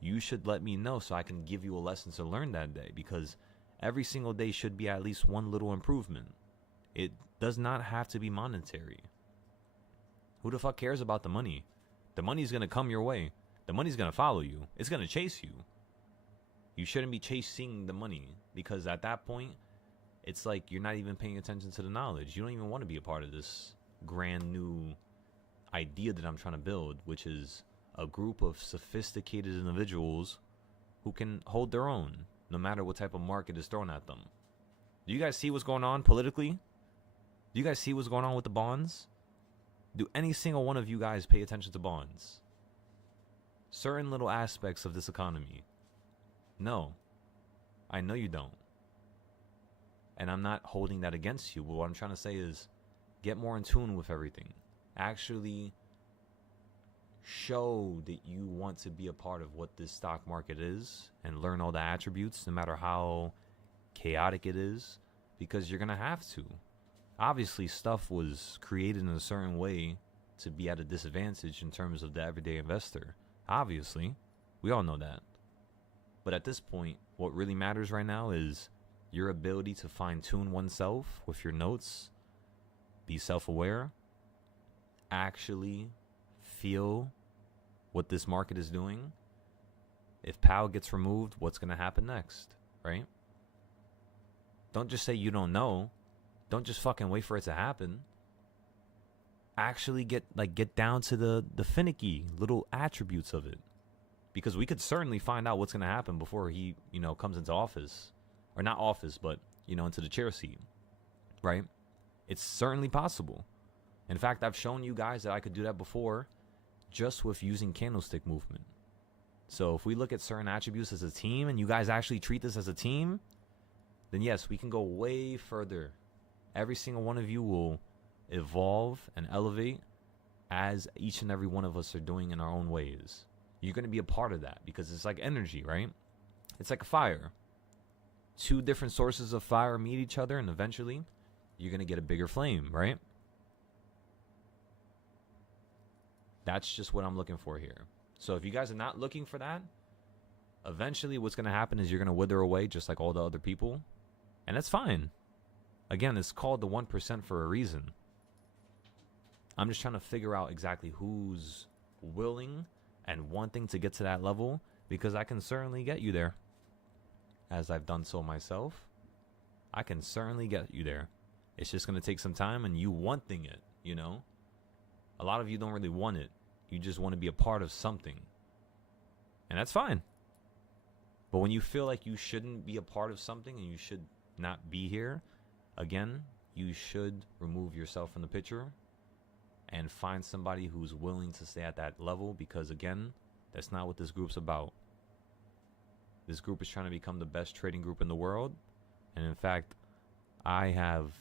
You should let me know so I can give you a lesson to learn that day, because every single day should be at least one little improvement. It does not have to be monetary. Who the fuck cares about the money? The money's going to come your way. The money's going to follow you. It's going to chase you. You shouldn't be chasing the money, because at that point, it's like you're not even paying attention to the knowledge. You don't even want to be a part of this grand new idea that I'm trying to build, which is a group of sophisticated individuals who can hold their own no matter what type of market is thrown at them. Do you guys see what's going on politically? Do you guys see what's going on with the bonds? Do any single one of you guys pay attention to bonds? Certain little aspects of this economy. No. I know you don't. And I'm not holding that against you. But what I'm trying to say is, get more in tune with everything. Actually show that you want to be a part of what this stock market is and learn all the attributes, no matter how chaotic it is, because you're going to have to. Obviously, stuff was created in a certain way to be at a disadvantage in terms of the everyday investor. Obviously, we all know that. But at this point, what really matters right now is your ability to fine-tune oneself with your notes, be self-aware, actually feel what this market is doing. If Powell gets removed, what's going to happen next, right? Don't just say you don't know. Don't just fucking wait for it to happen. Actually get down to the finicky little attributes of it. Because we could certainly find out what's going to happen before he, comes into office. Or not office, but, into the chair seat. Right? It's certainly possible. In fact, I've shown you guys that I could do that before just with using candlestick movement. So if we look at certain attributes as a team and you guys actually treat this as a team, then yes, we can go way further. Every single one of you will evolve and elevate as each and every one of us are doing in our own ways. You're going to be a part of that because it's like energy, right? It's like a fire. Two different sources of fire meet each other and eventually you're going to get a bigger flame, right? That's just what I'm looking for here. So if you guys are not looking for that, eventually what's going to happen is you're going to wither away just like all the other people. And that's fine. Again, it's called the 1% for a reason. I'm just trying to figure out exactly who's willing and wanting to get to that level, because I can certainly get you there. As I've done so myself, I can certainly get you there. It's just going to take some time and you wanting it, A lot of you don't really want it. You just want to be a part of something. And that's fine. But when you feel like you shouldn't be a part of something and you should not be here, again, you should remove yourself from the picture and find somebody who's willing to stay at that level, because again, that's not what this group's about. This group is trying to become the best trading group in the world. And in fact, I have,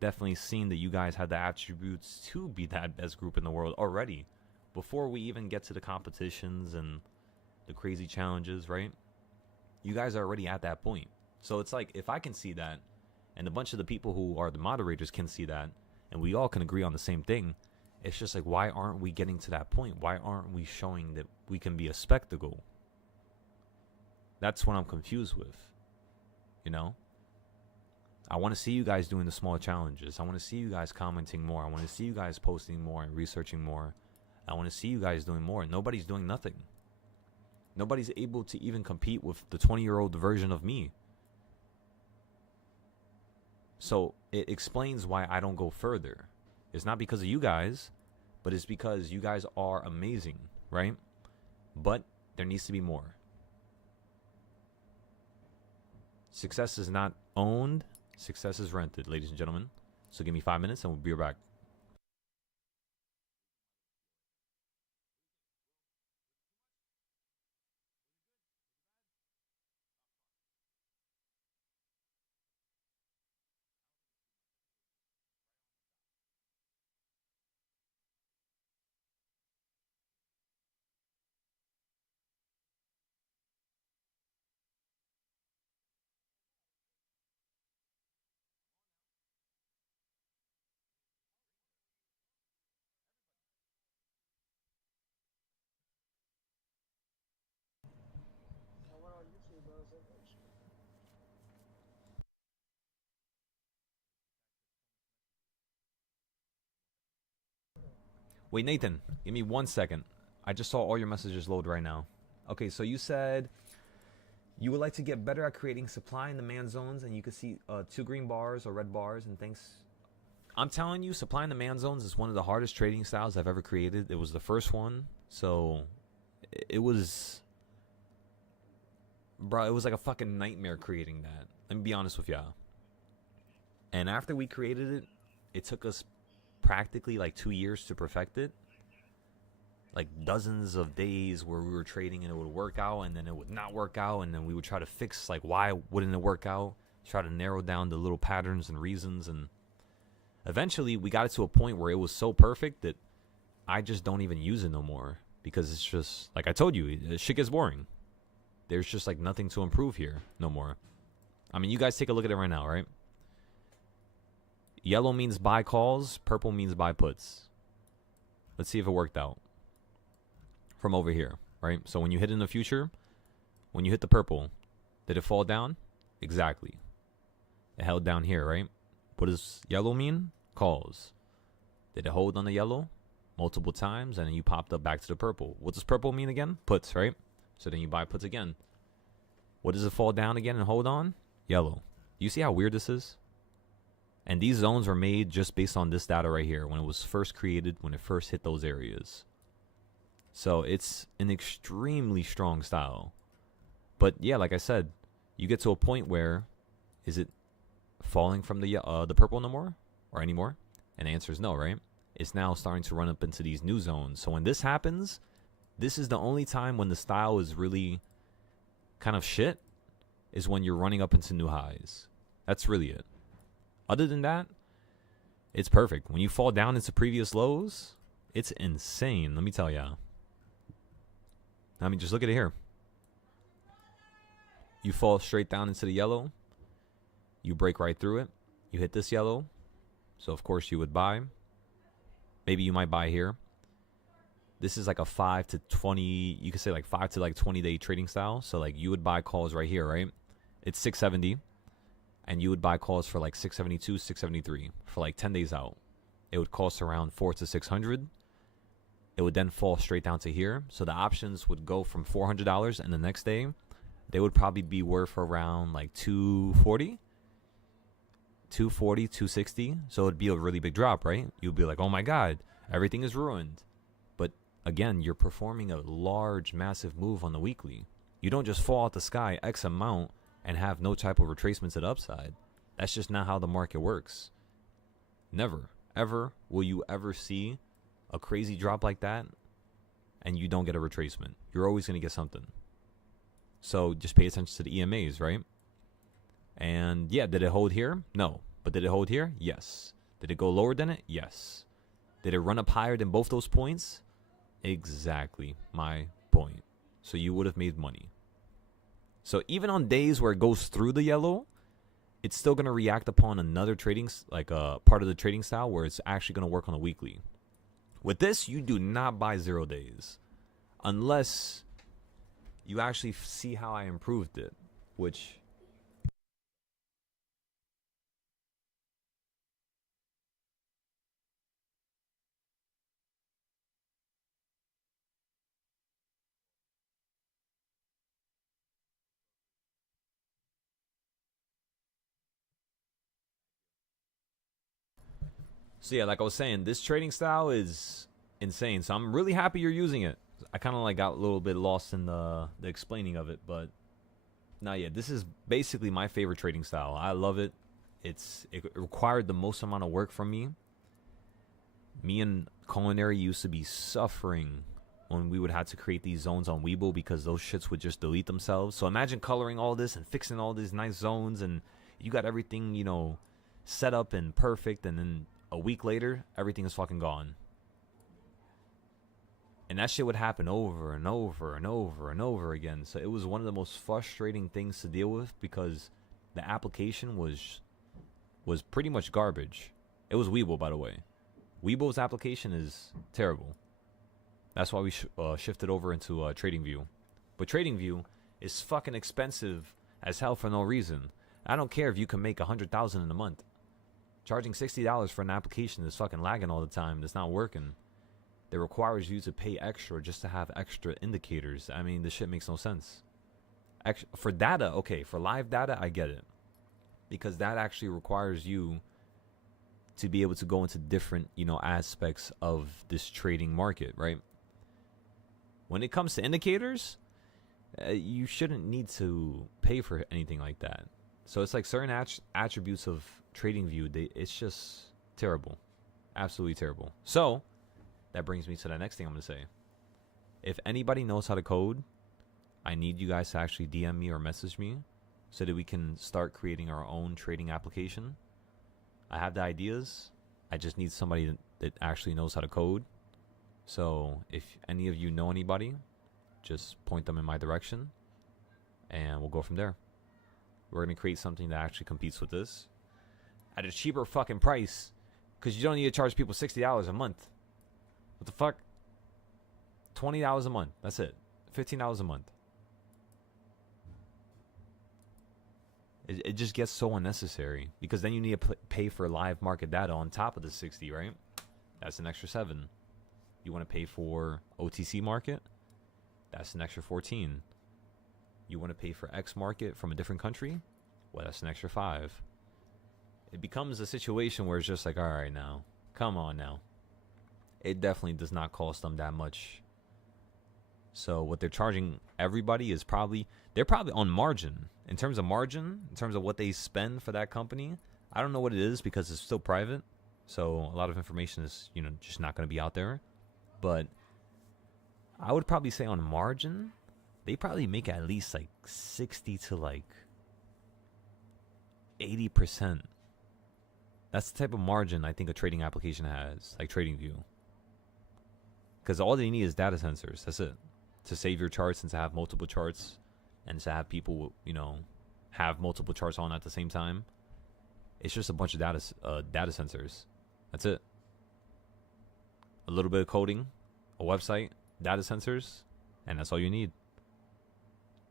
definitely seen that you guys had the attributes to be that best group in the world already. Before we even get to the competitions and the crazy challenges, right? You guys are already at that point. So it's like, if I can see that, and a bunch of the people who are the moderators can see that, and we all can agree on the same thing, it's just like, why aren't we getting to that point? Why aren't we showing that we can be a spectacle? That's what I'm confused with, you know? I want to see you guys doing the small challenges. I want to see you guys commenting more. I want to see you guys posting more and researching more. I want to see you guys doing more. Nobody's doing nothing. Nobody's able to even compete with the 20-year-old version of me. So it explains why I don't go further. It's not because of you guys, but it's because you guys are amazing, right? But there needs to be more. Success is not owned. Success is rented, ladies and gentlemen. So give me 5 minutes and we'll be right back. Wait, Nathan, give me 1 second. I just saw all your messages load right now. Okay, so you said you would like to get better at creating supply in demand zones, and you could see 2 green bars or red bars, and thanks. I'm telling you, supply and demand zones is one of the hardest trading styles I've ever created. It was the first one, so it was, bro, it was like a fucking nightmare creating that. Let me be honest with y'all. And after we created it, it took us practically like 2 years to perfect it. Like dozens of days where we were trading and it would work out and then it would not work out, and then we would try to fix like why wouldn't it work out, try to narrow down the little patterns and reasons, and eventually we got it to a point where it was so perfect that I just don't even use it no more, because it's just like I told you, shit gets boring. There's just like nothing to improve here no more. I mean, you guys take a look at it right now, right? Yellow means buy calls, purple means buy puts. Let's see if it worked out from over here, right? So when you hit in the future, when you hit the purple, did it fall down? Exactly. It held down here, right? What does yellow mean? Calls. Did it hold on the yellow multiple times, and then you popped up back to the purple? What does purple mean again? Puts, right? So then you buy puts again. What does it fall down again and hold on? Yellow. You see how weird this is? And these zones were made just based on this data right here, when it was first created, when it first hit those areas. So it's an extremely strong style. But yeah, like I said, you get to a point where, is it falling from the purple no more or anymore? And the answer is no, right? It's now starting to run up into these new zones. So when this happens, this is the only time when the style is really kind of shit, is when you're running up into new highs. That's really it. Other than that, it's perfect. When you fall down into previous lows, it's insane. Let me tell ya. I mean, just look at it here. You fall straight down into the yellow. You break right through it. You hit this yellow. So, of course, you would buy. Maybe you might buy here. This is like a 5 to 20, you could say like 5 to like 20 day trading style. So, like, you would buy calls right here, right? It's 670. And you would buy calls for like 672, 673 for like 10 days out. It would cost around 400 to 600. It would then fall straight down to here. So the options would go from $400, and the next day they would probably be worth around like 240, 260. So it'd be a really big drop, right? You'd be like, oh my God, everything is ruined. But again, you're performing a large, massive move on the weekly. You don't just fall out the sky X amount and have no type of retracement to the upside. That's just not how the market works. Never, ever will you ever see a crazy drop like that and you don't get a retracement. You're always going to get something. So just pay attention to the EMAs, right? And yeah, did it hold here? No. But did it hold here? Yes. Did it go lower than it? Yes. Did it run up higher than both those points? Exactly my point. So you would have made money. So even on days where it goes through the yellow, it's still going to react upon another trading, like a part of the trading style where it's actually going to work on a weekly. With this, you do not buy 0 days unless you actually see how I improved it, which... So yeah, like I was saying, this trading style is insane. So I'm really happy you're using it. I kind of like got a little bit lost in the explaining of it, but not yet. This is basically my favorite trading style. I love it. It required the most amount of work from me. Me and Culinary used to be suffering when we would have to create these zones on Weeble because those shits would just delete themselves. So imagine coloring all this and fixing all these nice zones, and you got everything, you know, set up and perfect, and then a week later, everything is fucking gone. And that shit would happen over and over and over and over again. So it was one of the most frustrating things to deal with because the application was pretty much garbage. It was Weeble, by the way. Weeble's application is terrible. That's why we shifted over into TradingView. But TradingView is fucking expensive as hell for no reason. I don't care if you can make $100,000 in a month. Charging $60 for an application is fucking lagging all the time. That's not working. That requires you to pay extra just to have extra indicators. I mean, this shit makes no sense. For data, okay, for live data, I get it. Because that actually requires you to be able to go into different, you know, aspects of this trading market, right? When it comes to indicators, you shouldn't need to pay for anything like that. So it's like certain attributes of TradingView, it's just terrible. Absolutely terrible. So that brings me to the next thing I'm going to say. If anybody knows how to code, I need you guys to actually DM me or message me so that we can start creating our own trading application. I have the ideas. I just need somebody that actually knows how to code. So if any of you know anybody, just point them in my direction and we'll go from there. We're going to create something that actually competes with this at a cheaper fucking price, because you don't need to charge people $60 a month. What the fuck? $20 a month. That's it. $15 a month. It just gets so unnecessary, because then you need to pay for live market data on top of the 60, right? That's an extra 7. You want to pay for OTC market? That's an extra 14. You want to pay for X market from a different country? Well, that's an extra 5. It becomes a situation where it's just like, all right, now, come on now. It definitely does not cost them that much. So what they're charging everybody is they're probably on margin. In terms of margin, in terms of what they spend for that company, I don't know what it is because it's still private. So a lot of information is, you know, just not going to be out there. But I would probably say on margin, they probably make at least like 60 to like 80%. That's the type of margin I think a trading application has, like TradingView. Because all they need is data sensors. That's it. To save your charts and to have multiple charts and to have people, you know, have multiple charts on at the same time. It's just a bunch of data sensors. That's it. A little bit of coding, a website, data sensors, and that's all you need.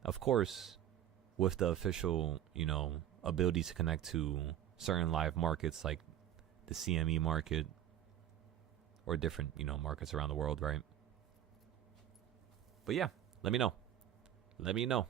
Of course, with the official, you know, ability to connect to certain live markets like the CME market or different, you know, markets around the world, right? But yeah, let me know. Let me know.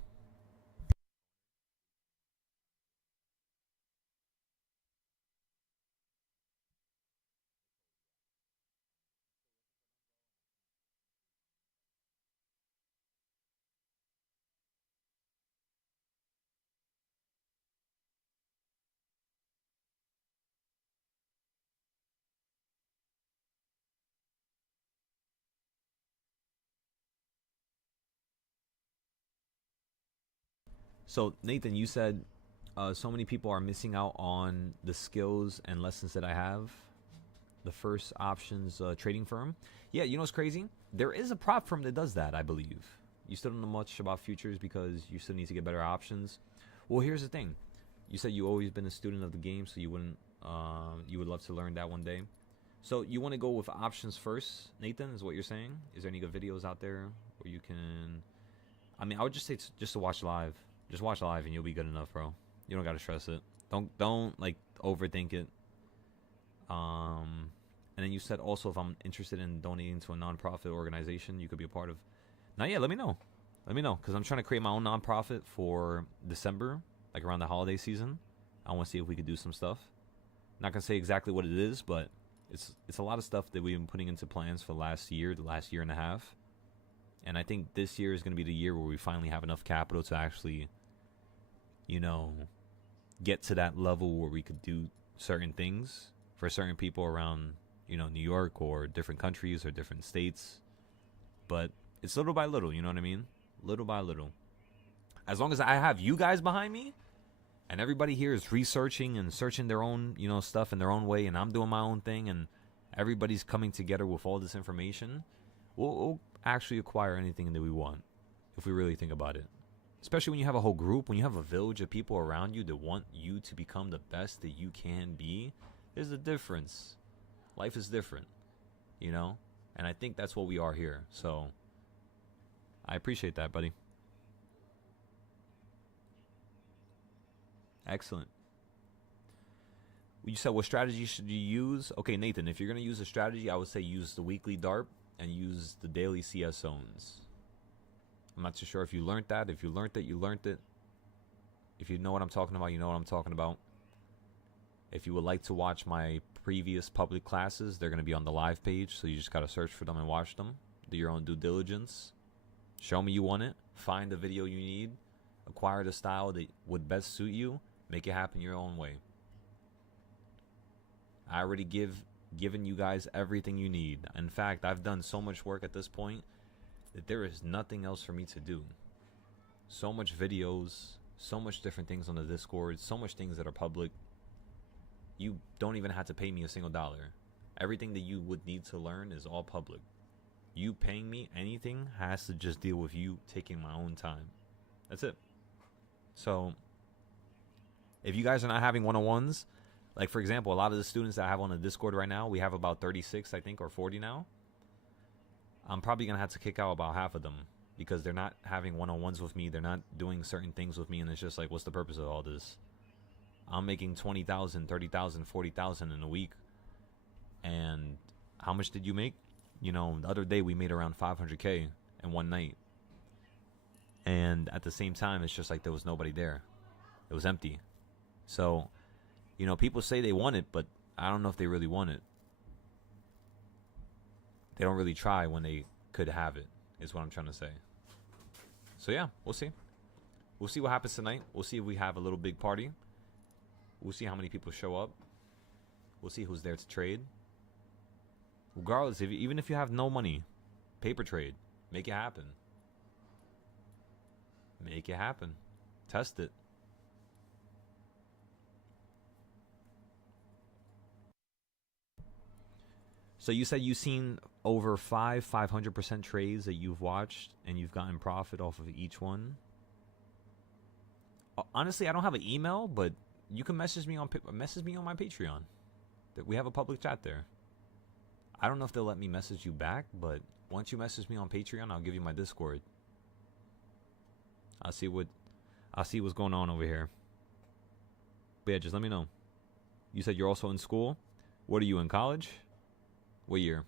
So Nathan, you said So many people are missing out on the skills and lessons that I have. The first options trading firm. Yeah, you know what's crazy? There is a prop firm that does that, I believe. You still don't know much about futures because you still need to get better options. Well, here's the thing. You said you always been a student of the game, so you wouldn't. You would love to learn that one day. So you want to go with options first, Nathan? Is what you're saying? Is there any good videos out there where you can? I mean, I would just say just to watch live. Just watch live, and you'll be good enough, bro. You don't gotta stress it. Don't like overthink it. And then you said also if I'm interested in donating to a nonprofit organization, you could be a part of. Now, yeah, let me know. Let me know because I'm trying to create my own nonprofit for December, like around the holiday season. I want to see if we could do some stuff. Not gonna say exactly what it is, but it's a lot of stuff that we've been putting into plans for the last year and a half. And I think this year is gonna be the year where we finally have enough capital to actually, get to that level where we could do certain things for certain people around, New York or different countries or different states. But it's little by little, you know what I mean? Little by little. As long as I have you guys behind me and everybody here is researching and searching their own, stuff in their own way, and I'm doing my own thing, and everybody's coming together with all this information, we'll actually acquire anything that we want if we really think about it. Especially when you have a whole group, when you have a village of people around you that want you to become the best that you can be, there's a difference. Life is different, And I think that's what we are here. So I appreciate that, buddy. Excellent. You said what strategy should you use? Okay, Nathan, if you're going to use a strategy, I would say use the weekly DARP and use the daily CS zones. I'm not too sure if you learned that. If you learned it, you learned it. If you know what I'm talking about, you know what I'm talking about. If you would like to watch my previous public classes, they're going to be on the live page, so you just got to search for them and watch them. Do your own due diligence. Show me you want it. Find the video you need. Acquire the style that would best suit you. Make it happen your own way. I already given you guys everything you need. In fact, I've done so much work at this point that there is nothing else for me to do. So much videos, so much different things on the Discord, so much things that are public. You don't even have to pay me a single dollar. Everything that you would need to learn is all public. You paying me anything has to just deal with you taking my own time. That's it. So, if you guys are not having one-on-ones, like for example, a lot of the students that I have on the Discord right now, we have about 36, I think, or 40 now. I'm probably going to have to kick out about half of them because they're not having one-on-ones with me. They're not doing certain things with me, and it's just like, what's the purpose of all this? I'm making 20,000, 30,000, 40,000 in a week. And how much did you make? The other day we made around 500K in one night. And at the same time, it's just like there was nobody there. It was empty. So, people say they want it, but I don't know if they really want it. They don't really try when they could have it, is what I'm trying to say. So yeah, we'll see. We'll see what happens tonight. We'll see if we have a little big party. We'll see how many people show up. We'll see who's there to trade. Regardless, even if you have no money, paper trade. Make it happen. Make it happen. Test it. So you said you've seen over 500% trades that you've watched, and you've gotten profit off of each one. Honestly, I don't have an email, but you can message me on my Patreon. We have a public chat there. I don't know if they'll let me message you back, but once you message me on Patreon, I'll give you my Discord. I'll see what's going on over here. But yeah, just let me know. You said you're also in school. What are you, in college? What year?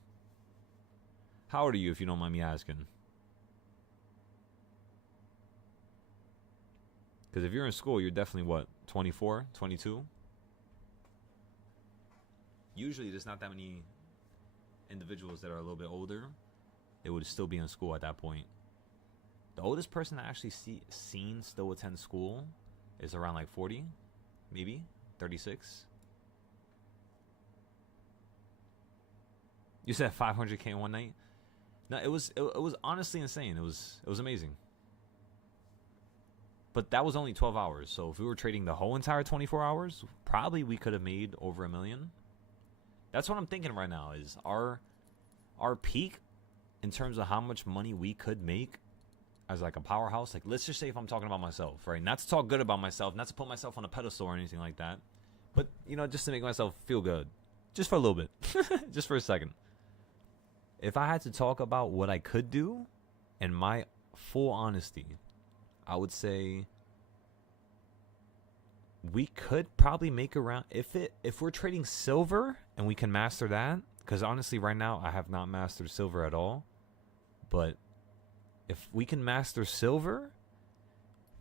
How old are you, if you don't mind me asking? Because if you're in school, you're definitely what? 24, 22? Usually there's not that many individuals that are a little bit older. They would still be in school at that point. The oldest person I actually seen still attend school is around like 40, maybe 36. You said 500K in one night? No, it was honestly insane. It was amazing. But that was only 12 hours. So if we were trading the whole entire 24 hours, probably we could have made over $1 million. That's what I'm thinking right now is our peak in terms of how much money we could make as like a powerhouse. Like, let's just say if I'm talking about myself, right? Not to talk good about myself, not to put myself on a pedestal or anything like that. But, you know, just to make myself feel good. Just for a little bit. Just for a second. If I had to talk about what I could do, in my full honesty, I would say we could probably make around, if we're trading silver and we can master that, because honestly right now I have not mastered silver at all, but if we can master silver,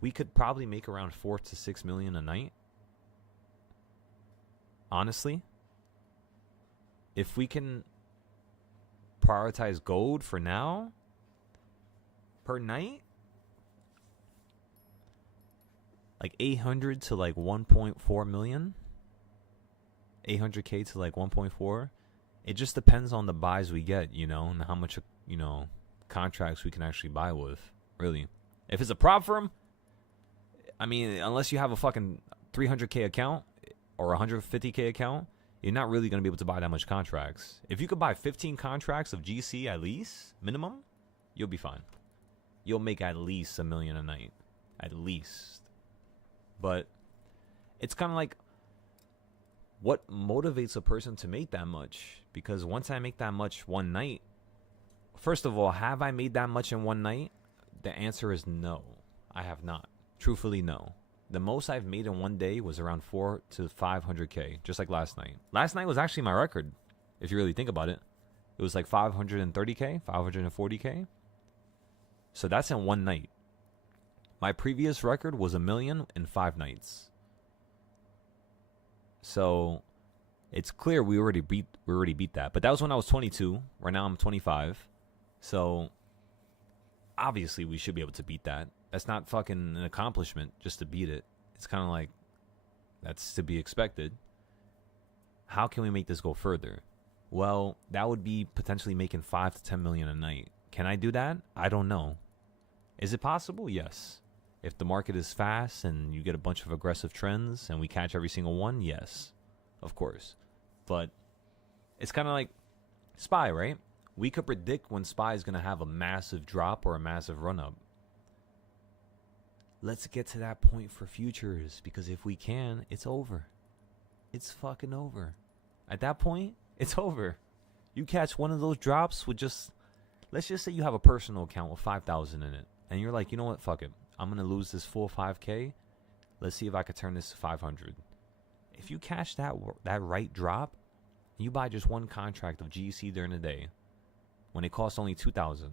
we could probably make around 4 to 6 million a night. Honestly, if we can prioritize gold for now, per night, like 800 to like 1.4 million, 800k to like 1.4. It just depends on the buys we get, you know, and how much, you know, contracts we can actually buy with, really. If it's a prop firm, I mean, unless you have a fucking 300k account or 150k account, you're not really going to be able to buy that much contracts. If you could buy 15 contracts of GC at least, minimum, you'll be fine. You'll make at least $1 million a night. At least. But it's kind of like, what motivates a person to make that much? Because once I make that much one night, first of all, have I made that much in one night? The answer is no. I have not. Truthfully, no. The most I've made in one day was around 4 to 500k, just like last night. Last night was actually my record, if you really think about it. It was like 530k, 540k. So that's in one night. My previous record was $1 million in 5 nights. So it's clear we already beat that. But that was when I was 22. Right now I'm 25. So obviously we should be able to beat that. That's not fucking an accomplishment just to beat it. It's kind of like, that's to be expected. How can we make this go further? Well, that would be potentially making 5 to 10 million a night. Can I do that? I don't know. Is it possible? Yes. If the market is fast and you get a bunch of aggressive trends and we catch every single one, yes, of course. But it's kind of like SPY, right? We could predict when SPY is going to have a massive drop or a massive run up. Let's get to that point for futures, because if we can, it's over. It's fucking over. At that point, it's over. You catch one of those drops with just, let's just say you have a personal account with 5,000 in it, and you're like, you know what, fuck it. I'm going to lose this full 5K. Let's see if I could turn this to 500. If you catch that right drop, you buy just one contract of GC during the day, when it costs only 2,000,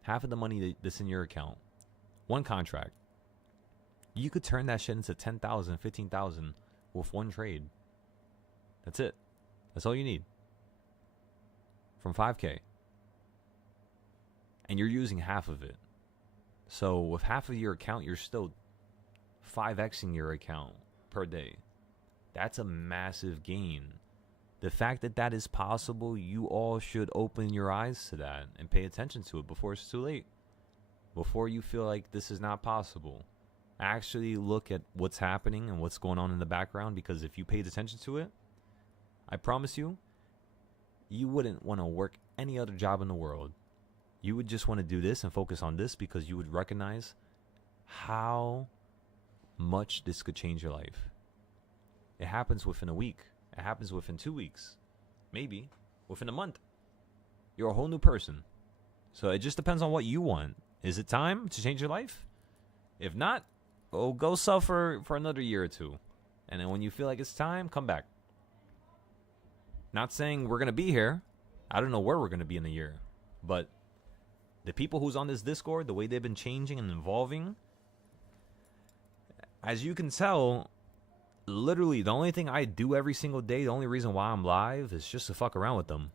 half of the money that's in your account, one contract, you could turn that shit into 10,000, 15,000 with one trade. That's it. That's all you need. From 5K. And you're using half of it. So with half of your account, you're still 5xing your account per day. That's a massive gain. The fact that that is possible, you all should open your eyes to that and pay attention to it before it's too late. Before you feel like this is not possible. Actually look at what's happening and what's going on in the background, because if you paid attention to it, I promise you, you wouldn't want to work any other job in the world. You would just want to do this and focus on this, because you would recognize how much this could change your life. It happens within a week. It happens within 2 weeks. Maybe within a month. You're a whole new person. So it just depends on what you want. Is it time to change your life? If not, well, go suffer for another year or two. And then when you feel like it's time, come back. Not saying we're going to be here. I don't know where we're going to be in a year. But the people who's on this Discord, the way they've been changing and evolving, as you can tell, literally the only thing I do every single day, the only reason why I'm live is just to fuck around with them.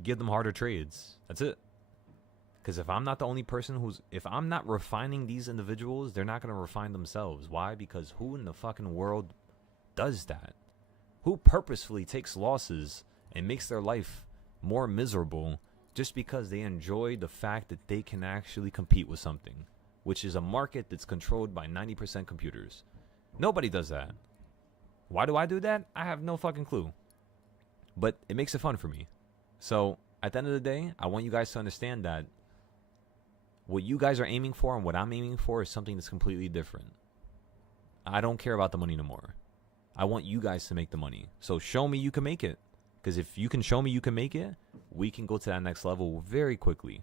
Give them harder trades. That's it. Because if I'm not the only person if I'm not refining these individuals, they're not going to refine themselves. Why? Because who in the fucking world does that? Who purposefully takes losses and makes their life more miserable just because they enjoy the fact that they can actually compete with something? which is a market that's controlled by 90% computers. Nobody does that. Why do I do that? I have no fucking clue. But it makes it fun for me. So at the end of the day, I want you guys to understand that what you guys are aiming for and what I'm aiming for is something that's completely different. I don't care about the money no more. I want you guys to make the money. So show me you can make it. Because if you can show me you can make it, we can go to that next level very quickly.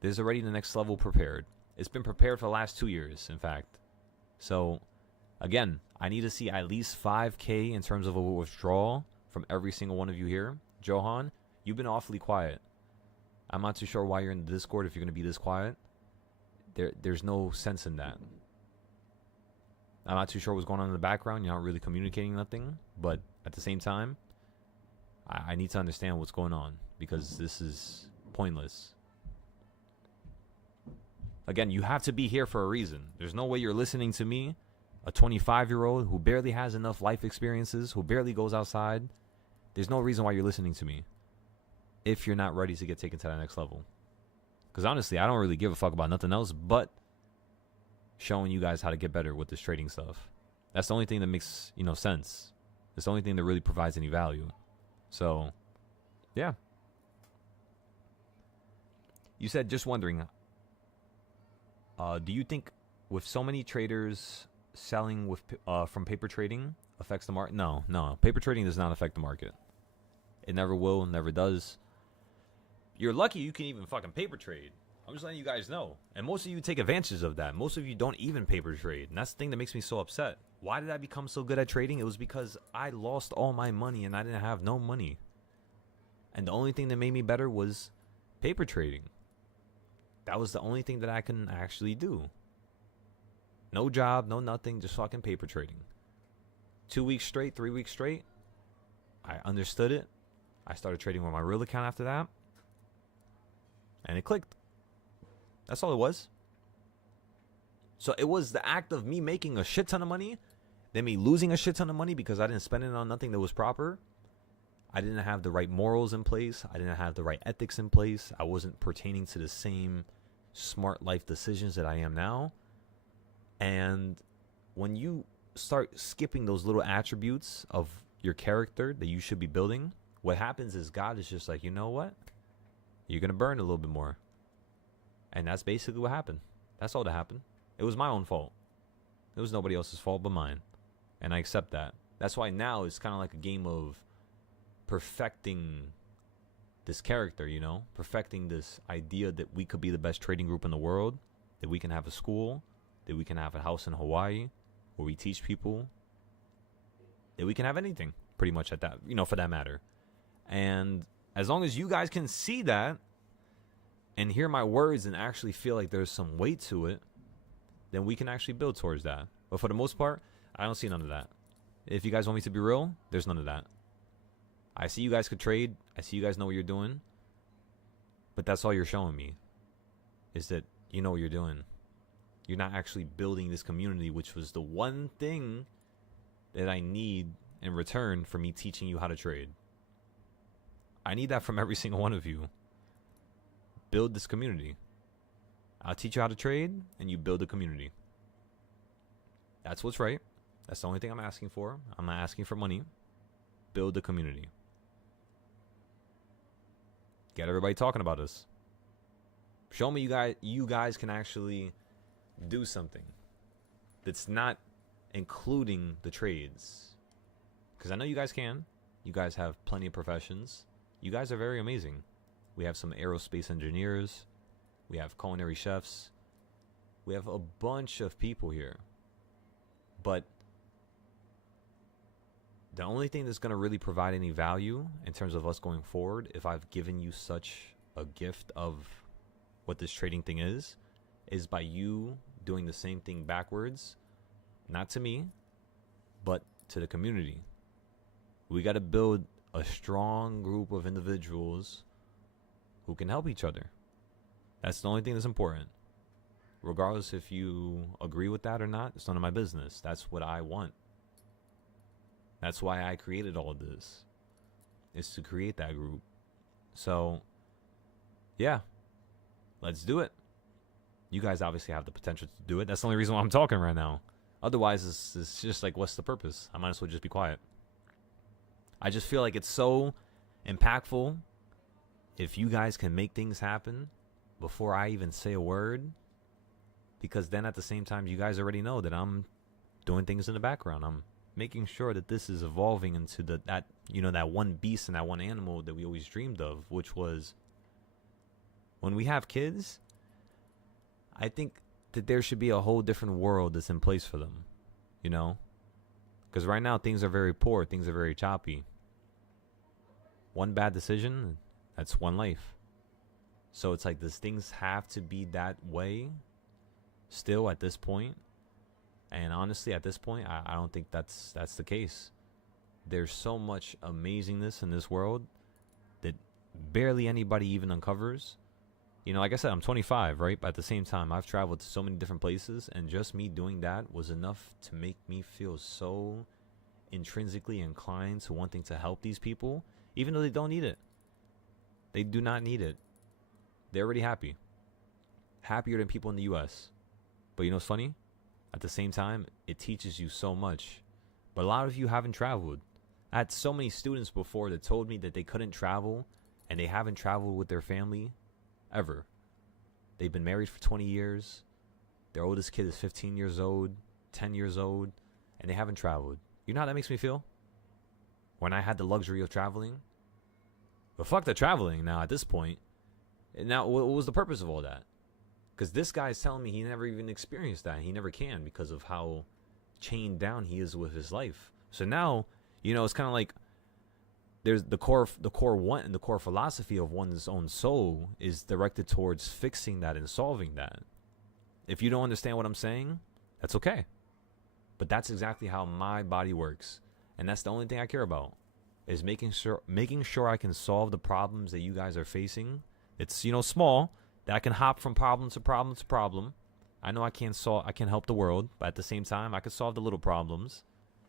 There's already the next level prepared. It's been prepared for the last 2 years, in fact. So, again, I need to see at least 5K in terms of a withdrawal from every single one of you here. Johan, you've been awfully quiet. I'm not too sure why you're in the Discord if you're going to be this quiet. There's no sense in that. I'm not too sure what's going on in the background. You're not really communicating nothing. But at the same time, I need to understand what's going on because this is pointless. Again, you have to be here for a reason. There's no way you're listening to me, a 25-year-old who barely has enough life experiences, who barely goes outside. There's no reason why you're listening to me if you're not ready to get taken to that next level. Because honestly, I don't really give a fuck about nothing else but showing you guys how to get better with this trading stuff. That's the only thing that makes, sense. It's the only thing that really provides any value. So, yeah. You said, just wondering, do you think with so many traders selling with from paper trading affects the market? No. Paper trading does not affect the market. It never will, never does. You're lucky you can even fucking paper trade. I'm just letting you guys know. And most of you take advantage of that. Most of you don't even paper trade. And that's the thing that makes me so upset. Why did I become so good at trading? It was because I lost all my money and I didn't have no money. And the only thing that made me better was paper trading. That was the only thing that I can actually do. No job, no nothing, just fucking paper trading. 2 weeks straight, 3 weeks straight. I understood it. I started trading with my real account after that. And it clicked. That's all it was. So it was the act of me making a shit ton of money, then me losing a shit ton of money because I didn't spend it on nothing that was proper. I didn't have the right morals in place. I didn't have the right ethics in place. I wasn't pertaining to the same smart life decisions that I am now. And when you start skipping those little attributes of your character that you should be building, what happens is God is just like, you know what? You're going to burn a little bit more. And that's basically what happened. That's all that happened. It was my own fault. It was nobody else's fault but mine. And I accept that. That's why now it's kind of like a game of perfecting this character, perfecting this idea that we could be the best trading group in the world, that we can have a school, that we can have a house in Hawaii where we teach people, that we can have anything pretty much at that, for that matter. And as long as you guys can see that and hear my words and actually feel like there's some weight to it, then we can actually build towards that. But for the most part, I don't see none of that. If you guys want me to be real, there's none of that. I see you guys could trade. I see you guys know what you're doing. But that's all you're showing me, is that you know what you're doing. You're not actually building this community, which was the one thing that I need in return for me teaching you how to trade. I need that from every single one of you. Build this community. I'll teach you how to trade, and you build a community. That's what's right. That's the only thing I'm asking for. I'm not asking for money. Build a community. Get everybody talking about us. Show me you guys can actually do something that's not including the trades. Because I know you guys can. You guys have plenty of professions. You guys are very amazing. We have some aerospace engineers. We have culinary chefs. We have a bunch of people here. But the only thing that's going to really provide any value in terms of us going forward, if I've given you such a gift of what this trading thing is by you doing the same thing backwards, not to me, but to the community. We got to build a strong group of individuals who can help each other. That's the only thing that's important. Regardless if you agree with that or not, it's none of my business. That's what I want. That's why I created all of this, is to create that group. So, yeah, let's do it. You guys obviously have the potential to do it. That's the only reason why I'm talking right now. Otherwise, it's just like, what's the purpose? I might as well just be quiet. I just feel like it's so impactful if you guys can make things happen before I even say a word. Because then at the same time, you guys already know that I'm doing things in the background. I'm making sure that this is evolving into that one beast and that one animal that we always dreamed of, which was when we have kids, I think that there should be a whole different world that's in place for them, you know? Because right now things are very poor, things are very choppy. One bad decision, that's one life. So it's like, does things have to be that way still at this point? And honestly, at this point, I don't think that's the case. There's so much amazingness in this world that barely anybody even uncovers. You know, like I said, I'm 25, right? But at the same time, I've traveled to so many different places, and just me doing that was enough to make me feel so intrinsically inclined to wanting to help these people, even though they don't need it. They do not need it. They're already happy. Happier than people in the US. But you know what's funny? At the same time, it teaches you so much. But a lot of you haven't traveled. I had so many students before that told me that they couldn't travel, and they haven't traveled with their family ever. They've been married for 20 years. Their oldest kid is 15 years old, 10 years old, and they haven't traveled. You know how that makes me feel? When I had the luxury of traveling? But fuck the traveling now at this point. And now, what was the purpose of all that? Because this guy's telling me he never even experienced that. He never can because of how chained down he is with his life. So now, you know, it's kind of like there's the core one and the core philosophy of one's own soul is directed towards fixing that and solving that. If you don't understand what I'm saying, that's okay. But that's exactly how my body works. And that's the only thing I care about, is making sure I can solve the problems that you guys are facing. It's, you know, small, that I can hop from problem to problem to problem. I know I can't help the world, but at the same time, I can solve the little problems,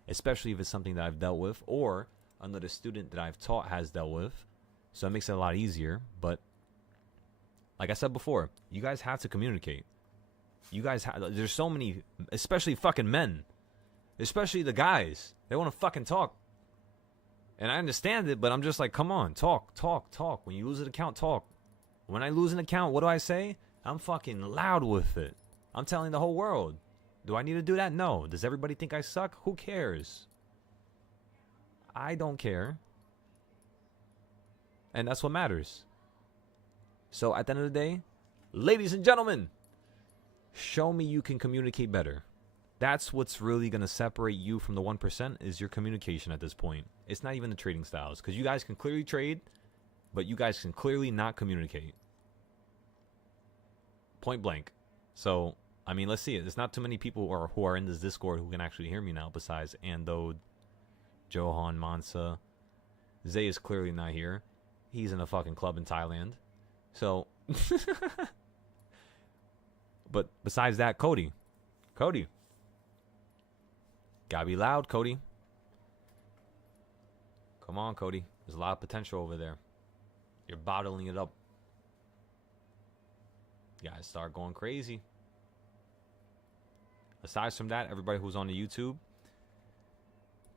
especially if it's something that I've dealt with or another student that I've taught has dealt with. So it makes it a lot easier. But like I said before, you guys have to communicate. You guys there's so many, especially fucking men, especially the guys. They want to fucking talk. And I understand it, but I'm just like, come on, talk. When you lose an account, talk. When I lose an account, what do I say? I'm fucking loud with it. I'm telling the whole world. Do I need to do that? No. Does everybody think I suck? Who cares? I don't care. And that's what matters. So at the end of the day, ladies and gentlemen, show me you can communicate better. That's what's really going to separate you from the 1% is your communication at this point. It's not even the trading styles, because you guys can clearly trade, but you guys can clearly not communicate. Point blank. So, I mean, let's see it. There's not too many people who are in this Discord who can actually hear me now besides Andode, Johan, Mansa. Zay is clearly not here. He's in a fucking club in Thailand. So, but besides that, Cody. Gotta be loud, Cody. Come on, Cody. There's a lot of potential over there. You're bottling it up. You guys start going crazy. Aside from that, everybody who's on the YouTube,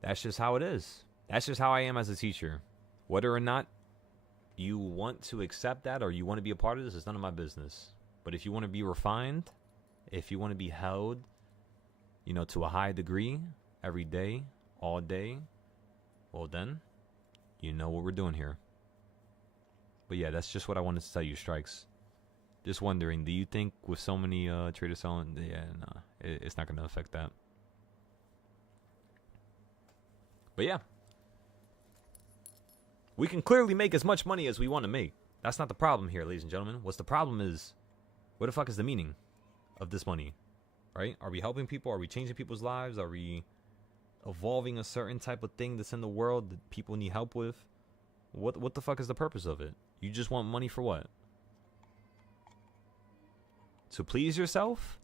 that's just how it is. That's just how I am as a teacher. Whether or not you want to accept that or you want to be a part of this, it's none of my business. But if you want to be refined, if you want to be held, you know, to a high degree, every day, all day, well then, you know what we're doing here. But yeah, that's just what I wanted to tell you, Strikes. Just wondering, do you think with so many traders selling, it's not going to affect that? But yeah, we can clearly make as much money as we want to make. That's not the problem here, ladies and gentlemen. What's the problem is, what the fuck is the meaning of this money, right? Are we helping people? Are we changing people's lives? Are we evolving a certain type of thing that's in the world that people need help with? What the fuck is the purpose of it? You just want money for what? To please yourself?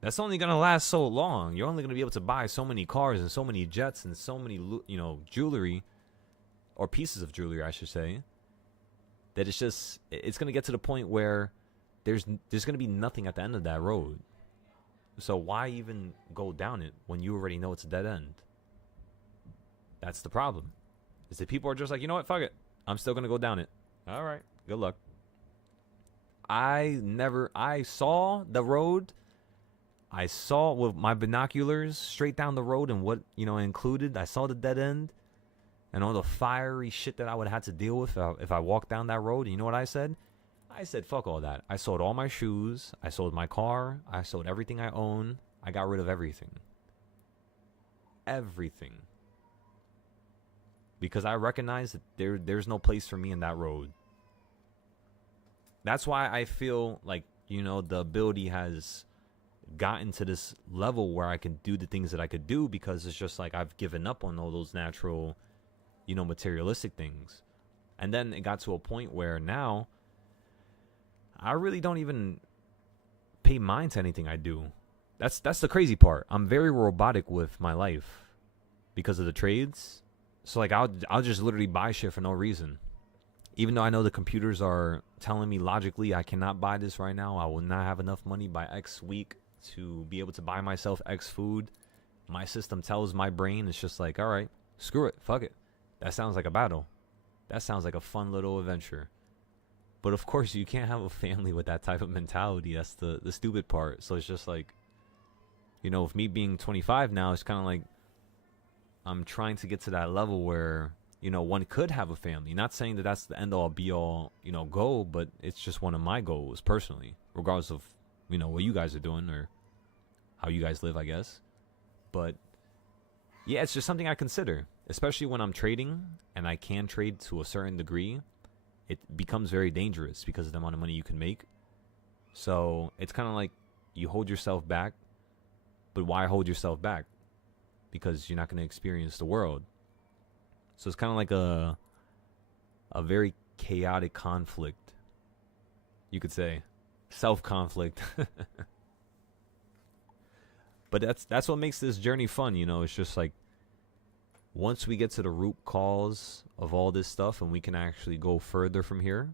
That's only going to last so long. You're only going to be able to buy so many cars and so many jets and so many, you know, jewelry, or pieces of jewelry, I should say, that it's going to get to the point where there's gonna be nothing at the end of that road. So why even go down it when you already know it's a dead end? That's the problem. Is that people are just like, you know what, fuck it, I'm still gonna go down it. All right, good luck. I saw the road. I saw with my binoculars straight down the road and what, included. I saw the dead end and all the fiery shit that I would have had to deal with if I walked down that road. And you know what I said? I said, fuck all that. I sold all my shoes. I sold my car. I sold everything I own. I got rid of everything. Everything. Because I recognize that there's no place for me in that road. That's why I feel like, the ability has gotten to this level where I can do the things that I could do, because it's just like I've given up on all those natural, materialistic things. And then it got to a point where now I really don't even pay mind to anything I do. That's the crazy part. I'm very robotic with my life because of the trades. So like I'll just literally buy shit for no reason. Even though I know the computers are telling me logically I cannot buy this right now. I will not have enough money by X week to be able to buy myself X food. My system tells my brain, it's just like, all right, screw it, fuck it. That sounds like a battle. That sounds like a fun little adventure. But of course you can't have a family with that type of mentality. That's the stupid part. So it's just like, with me being 25 now, it's kind of like I'm trying to get to that level where, one could have a family. Not saying that that's the end all be all, goal, but it's just one of my goals personally, regardless of, what you guys are doing or how you guys live, I guess. But yeah, it's just something I consider, especially when I'm trading and I can trade to a certain degree. It becomes very dangerous because of the amount of money you can make. So it's kind of like you hold yourself back, but why hold yourself back? Because you're not going to experience the world. So it's kind of like a very chaotic conflict, you could say. Self-conflict. But that's what makes this journey fun, It's just like once we get to the root cause of all this stuff and we can actually go further from here,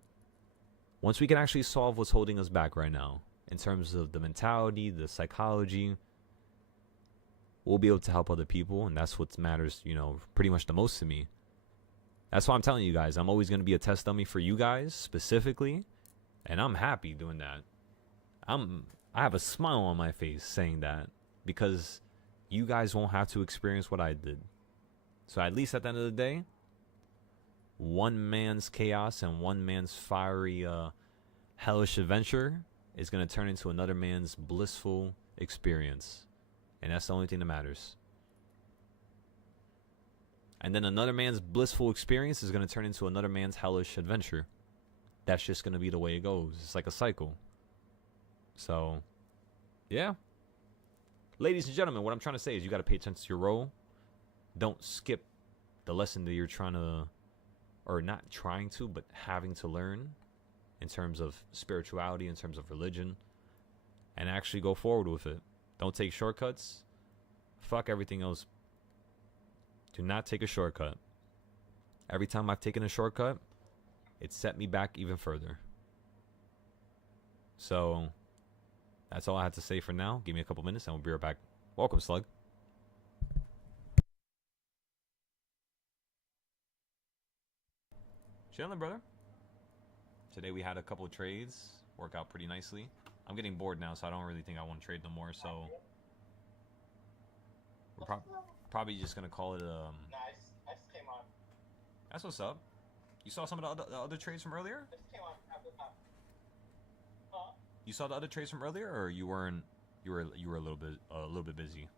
once we can actually solve what's holding us back right now in terms of the mentality, the psychology, we'll be able to help other people, and that's what matters, pretty much the most to me. That's why I'm telling you guys, I'm always going to be a test dummy for you guys specifically, and I'm happy doing that. I have a smile on my face saying that, because you guys won't have to experience what I did. So at least at the end of the day, one man's chaos and one man's fiery, hellish adventure is going to turn into another man's blissful experience. And that's the only thing that matters. And then another man's blissful experience is going to turn into another man's hellish adventure. That's just going to be the way it goes. It's like a cycle. So, yeah. Ladies and gentlemen, what I'm trying to say is you got to pay attention to your role. Don't skip the lesson that you're trying to, or not trying to, but having to learn in terms of spirituality, in terms of religion, and actually go forward with it. Don't take shortcuts. Fuck everything else. Do not take a shortcut. Every time I've taken a shortcut, it set me back even further. So, that's all I have to say for now. Give me a couple minutes and we'll be right back. Welcome, Slug. Chilling, brother. Today we had a couple of trades work out pretty nicely. I'm getting bored now, so I don't really think I want to trade no more. So we're probably just gonna call it Nice. I just came on. That's what's up. You saw some of the other trades from earlier? I just came on after the top. Huh? You saw the other trades from earlier, or you weren't? You were a little bit busy.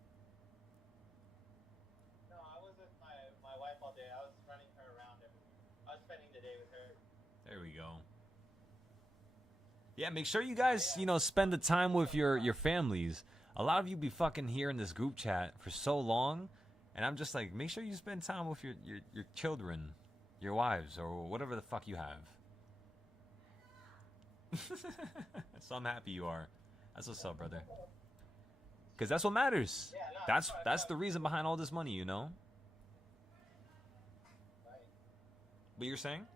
No, I was with my wife all day. I was running her around and I was spending the day with her. There we go. Yeah, make sure you guys, spend the time with your families. A lot of you be fucking here in this group chat for so long, and I'm just like, make sure you spend time with your children, your wives, or whatever the fuck you have. So I'm happy you are. That's what's up, brother. Because that's what matters. Yeah, no, That's the reason behind all this money, Right. What you're saying?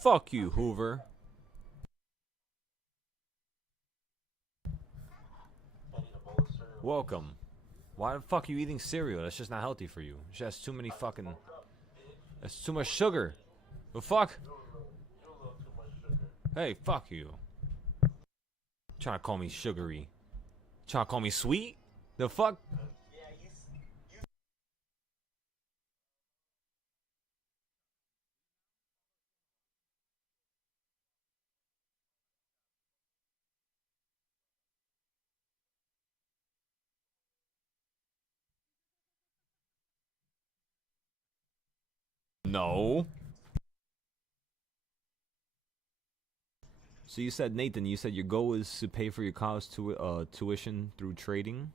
Fuck you, Hoover. Welcome. Why the fuck are you eating cereal? That's just not healthy for you. It has too many fucking... That's too much sugar. The fuck? Hey, fuck you. Trying to call me sugary. Trying to call me sweet? The fuck? No. So you said, Nathan, you said your goal is to pay for your college tuition through trading?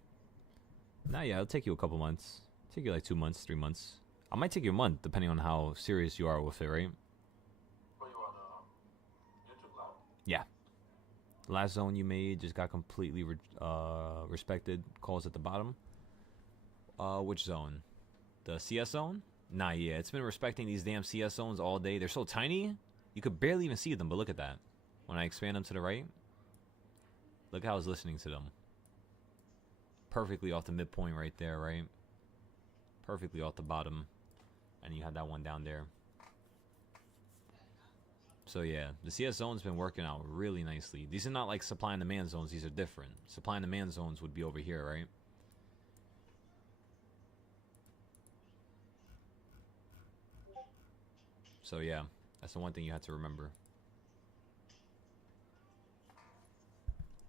Nah, yeah, it'll take you a couple months. It'll take you like 2 months, 3 months. I might take you a month, depending on how serious you are with it, right? What you on YouTube Live? Yeah. The last zone you made just got completely respected. Calls at the bottom. Which zone? The CS zone? Nah, yeah. It's been respecting these damn CS zones all day. They're so tiny, you could barely even see them, but look at that. When I expand them to the right, look how I was listening to them. Perfectly off the midpoint right there, right? Perfectly off the bottom. And you had that one down there. So yeah, the CS zone's been working out really nicely. These are not like supply and demand zones. These are different. Supply and demand zones would be over here, right? So yeah, that's the one thing you have to remember.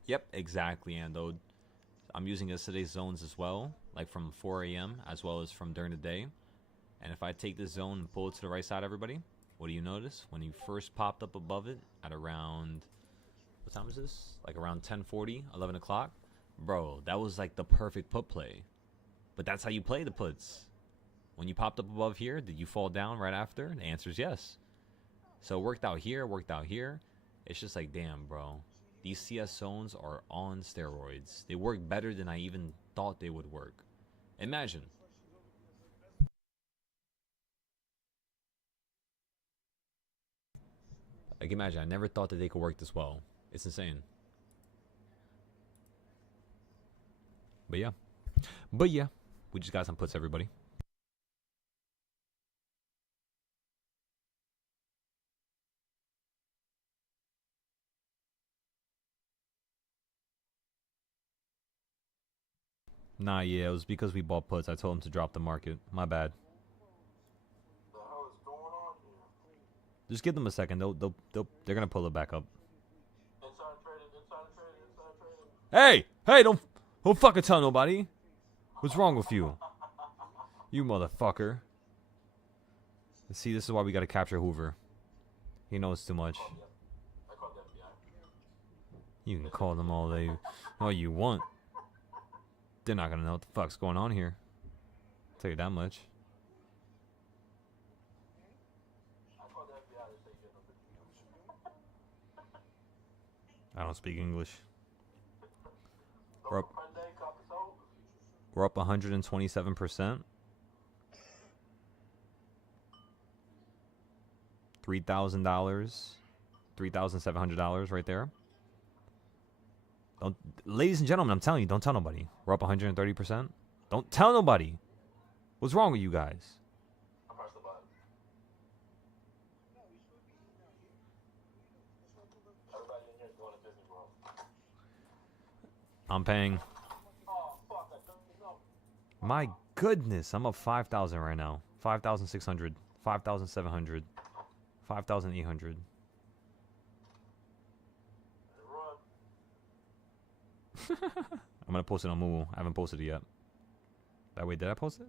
Yep, exactly, Ando. I'm using yesterday's zones as well, like from 4 a.m. as well as from during the day. And if I take this zone and pull it to the right side, everybody, what do you notice? When you first popped up above it at around, what time is this? Like around 10:40, 11 o'clock? Bro, that was like the perfect put play. But that's how you play the puts. When you popped up above here, did you fall down right after? The answer is yes. So it worked out here, worked out here. It's just like, damn, bro. These CS zones are on steroids. They work better than I even thought they would work. Imagine. Like, imagine. I never thought that they could work this well. It's insane. But yeah. We just got some puts, everybody. Nah, yeah, it was because we bought puts. I told him to drop the market. My bad. The hell is going on here? Just give them a second. They're gonna pull it back up. Inside trading. Hey, don't fucking tell nobody. What's wrong with you? You motherfucker. See, this is why we gotta capture Hoover. He knows too much. I called the FBI. You can call them all you want. They're not gonna know what the fuck's going on here. I'll tell you that much. I called the FBI to say you get no I don't speak English. We're up 127%. $3,000, $3,700 right there. Don't, ladies and gentlemen, I'm telling you, don't tell nobody. We're up 130%. Don't tell nobody. What's wrong with you guys? I pressed the button. Everybody in here is going to Disney World. I'm paying. Oh, fuck, I don't know. My goodness, I'm up 5,000 right now. 5,600, 5,700, 5,800. I'm gonna post it on Moo. I haven't posted it yet. That way, did I post it?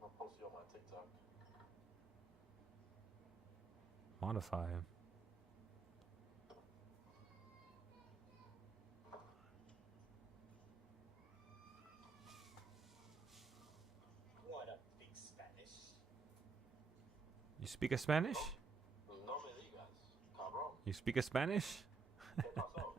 I'll post you on my TikTok. Modify. What up, big Spanish? You speak a Spanish? No me digas, cabrón. You speak a Spanish? ¿Qué pasó?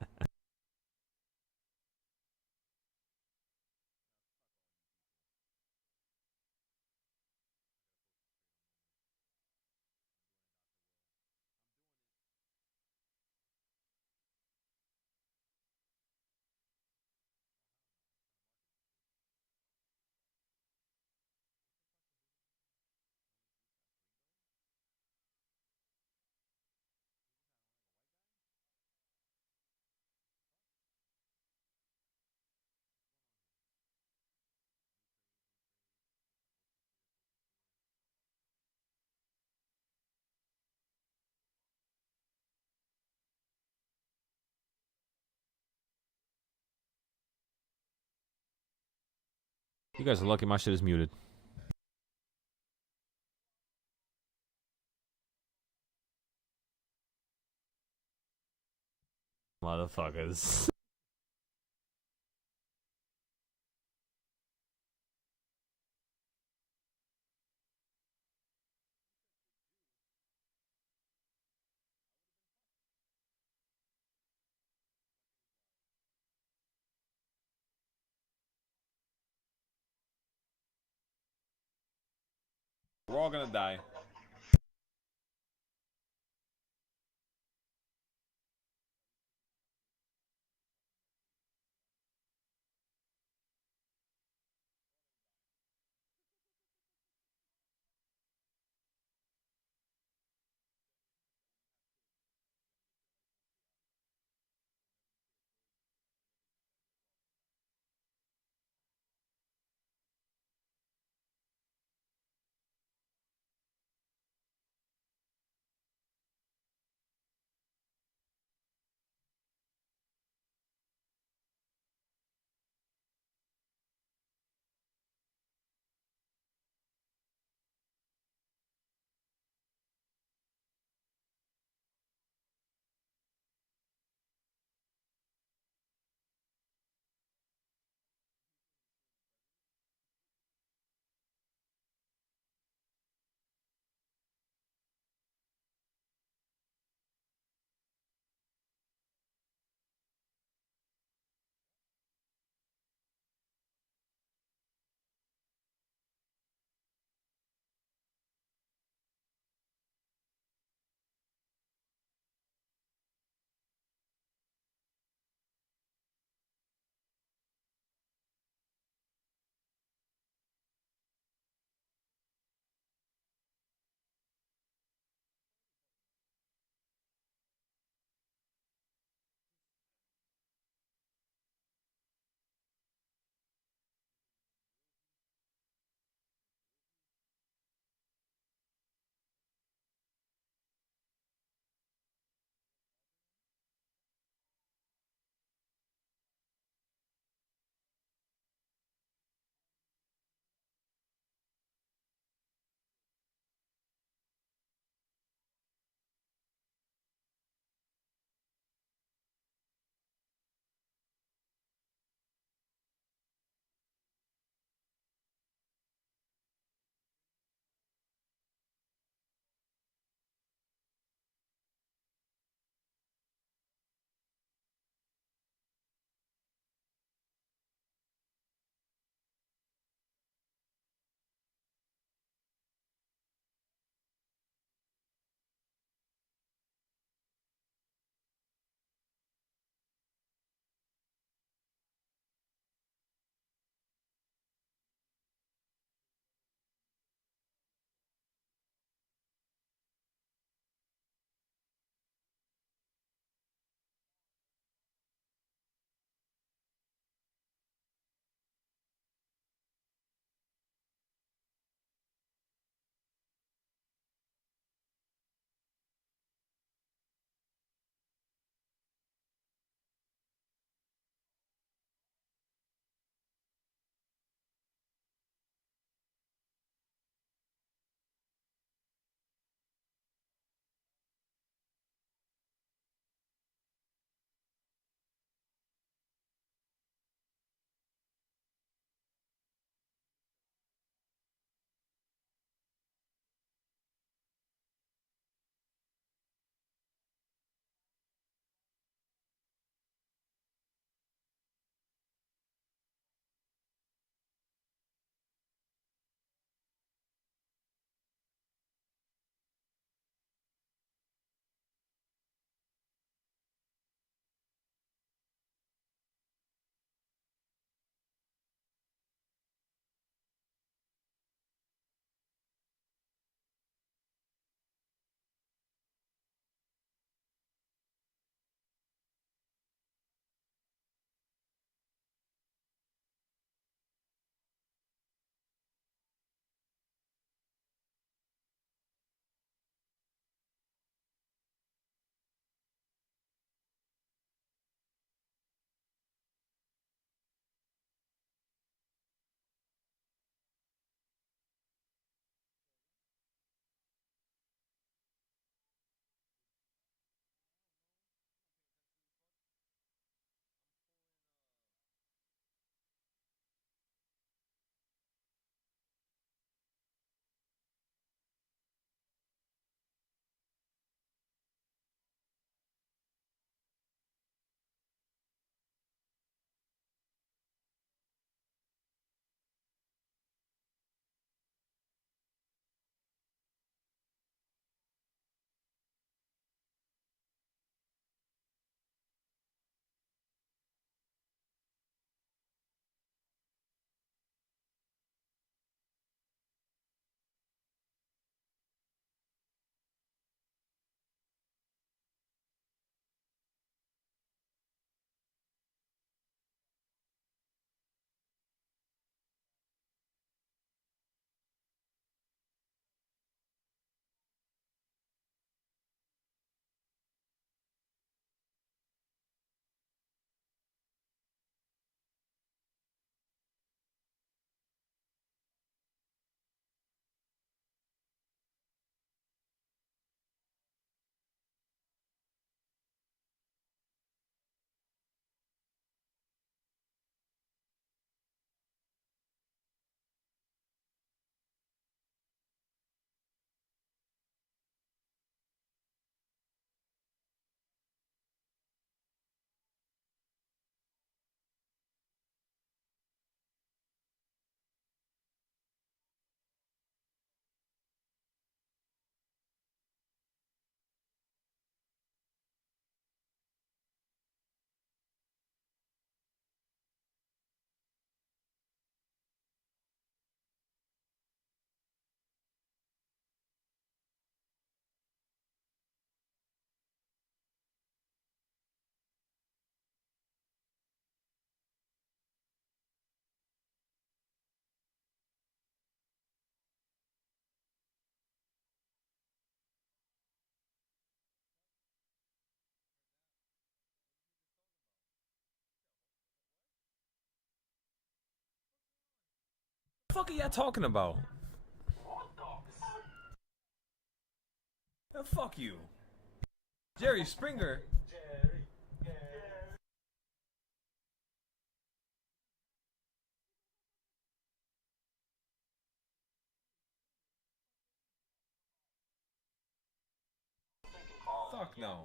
You guys are lucky my shit is muted. Motherfuckers. We're all gonna die. fuck are y'all talking about? Fuck you. Jerry Springer. Fuck no.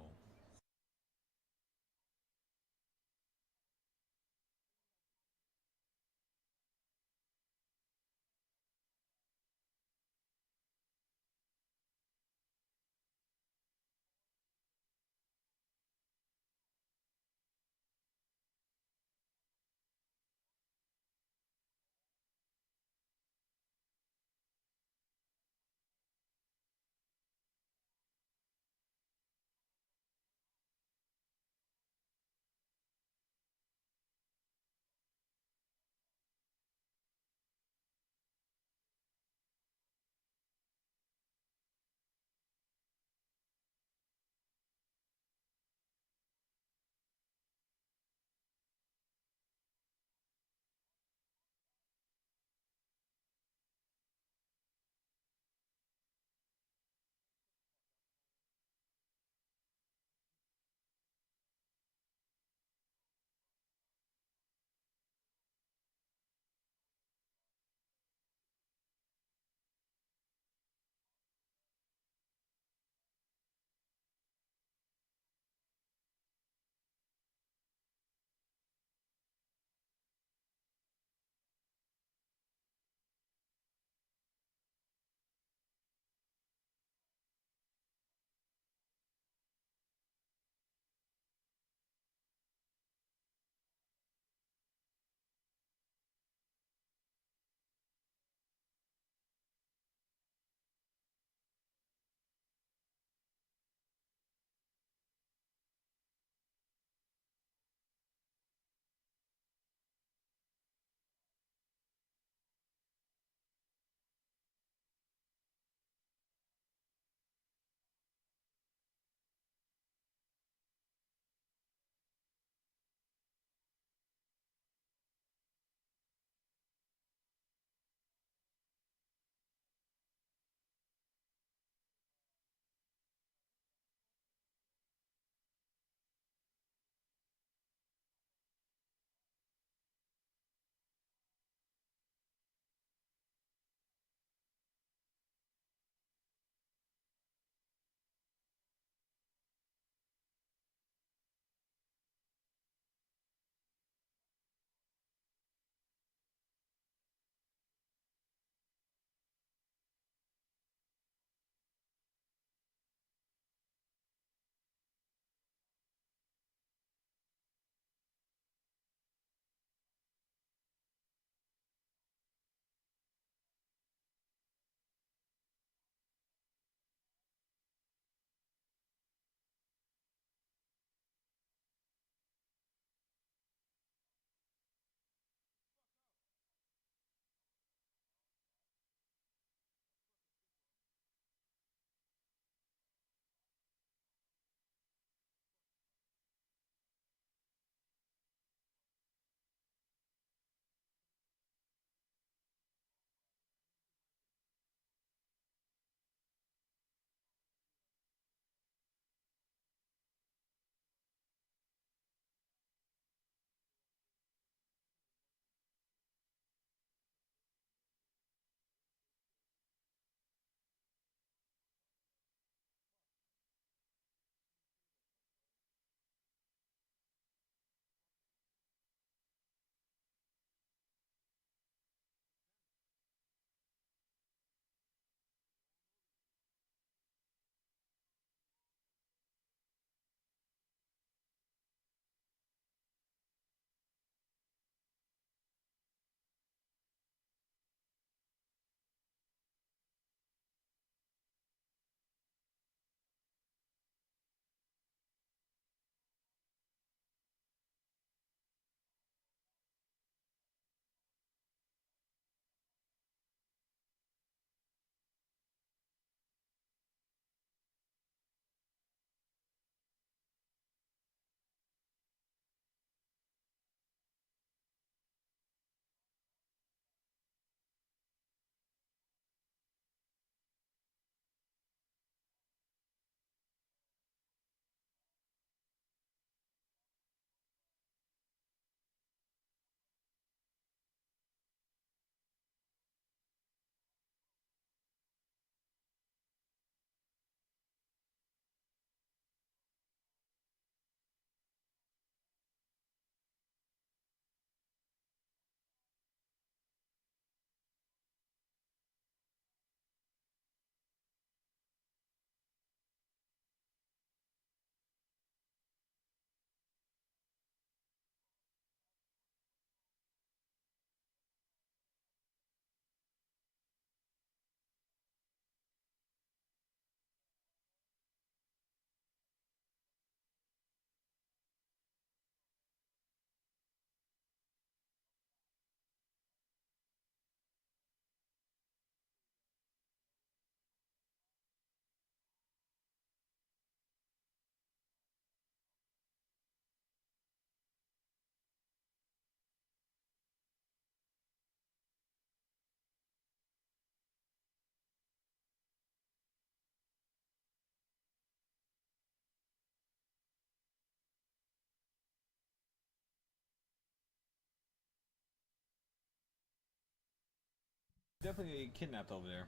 Definitely kidnapped over there.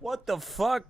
What the fuck?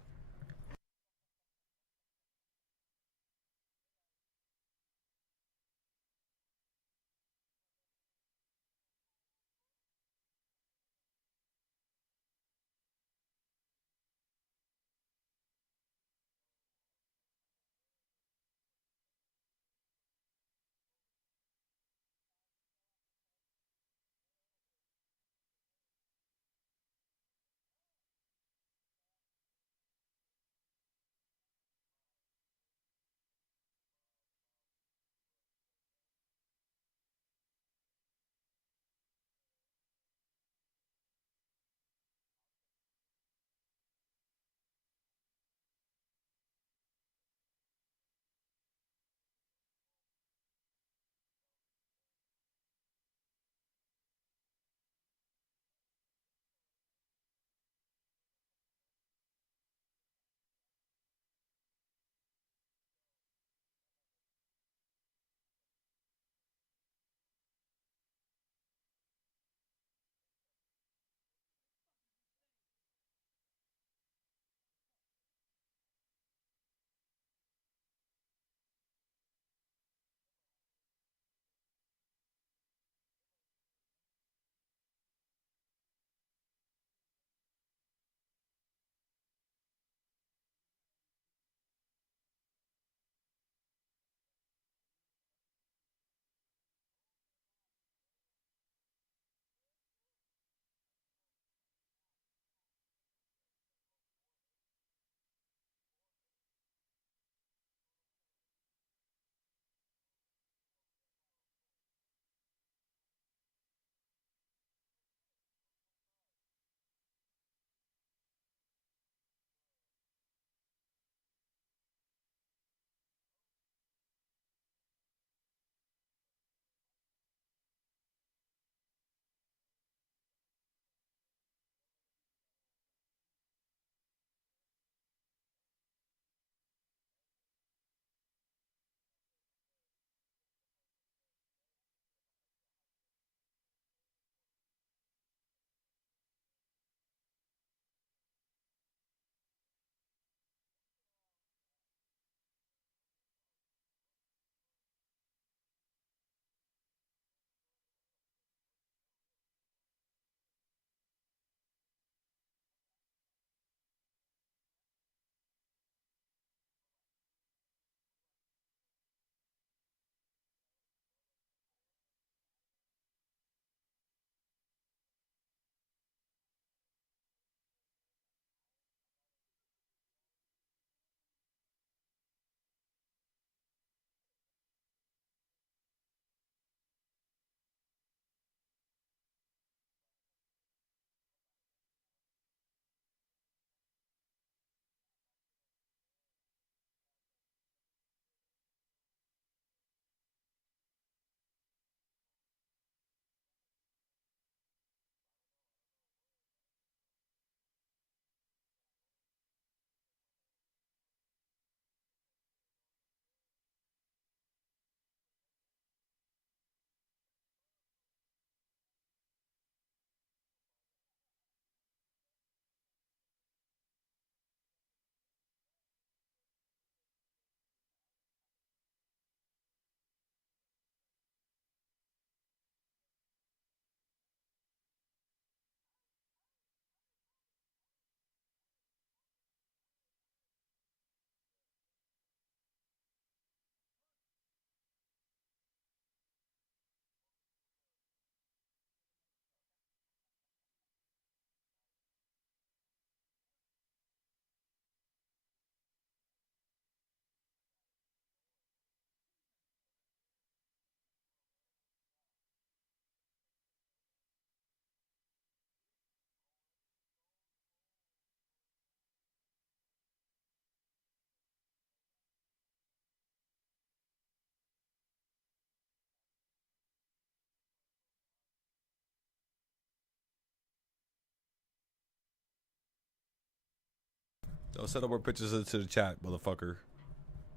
Don't send no more pictures into the chat, motherfucker.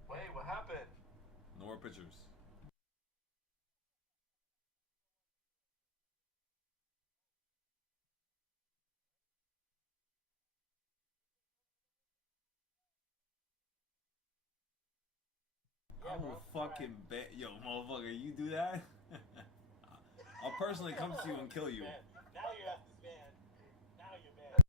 Wait, what happened? No more pictures. Yeah, I will bro. fucking bet, yo, motherfucker. You do that? I'll personally come to you and kill you. Now you're at this man. Now you're mad.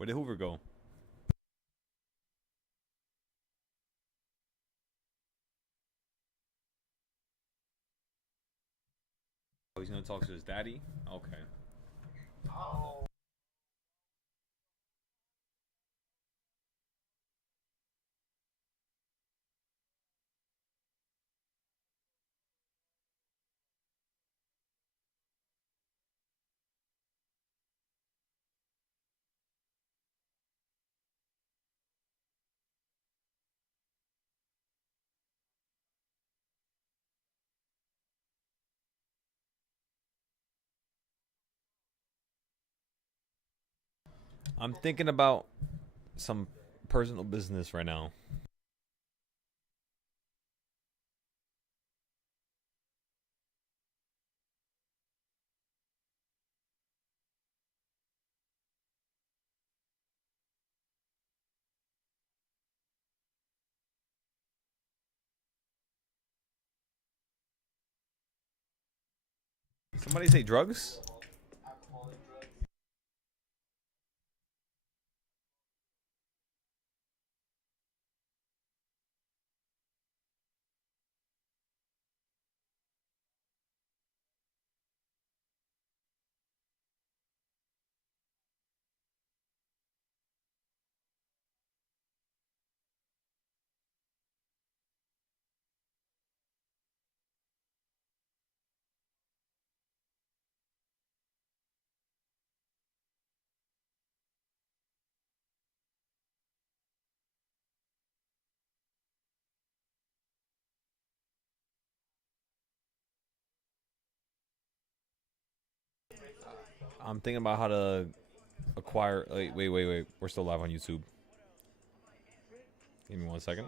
Where did Hoover go? Oh, he's gonna talk to his daddy? Okay. I'm thinking about some personal business right now. Somebody say drugs? I'm thinking about how to acquire. Wait. We're still live on YouTube. Give me 1 second.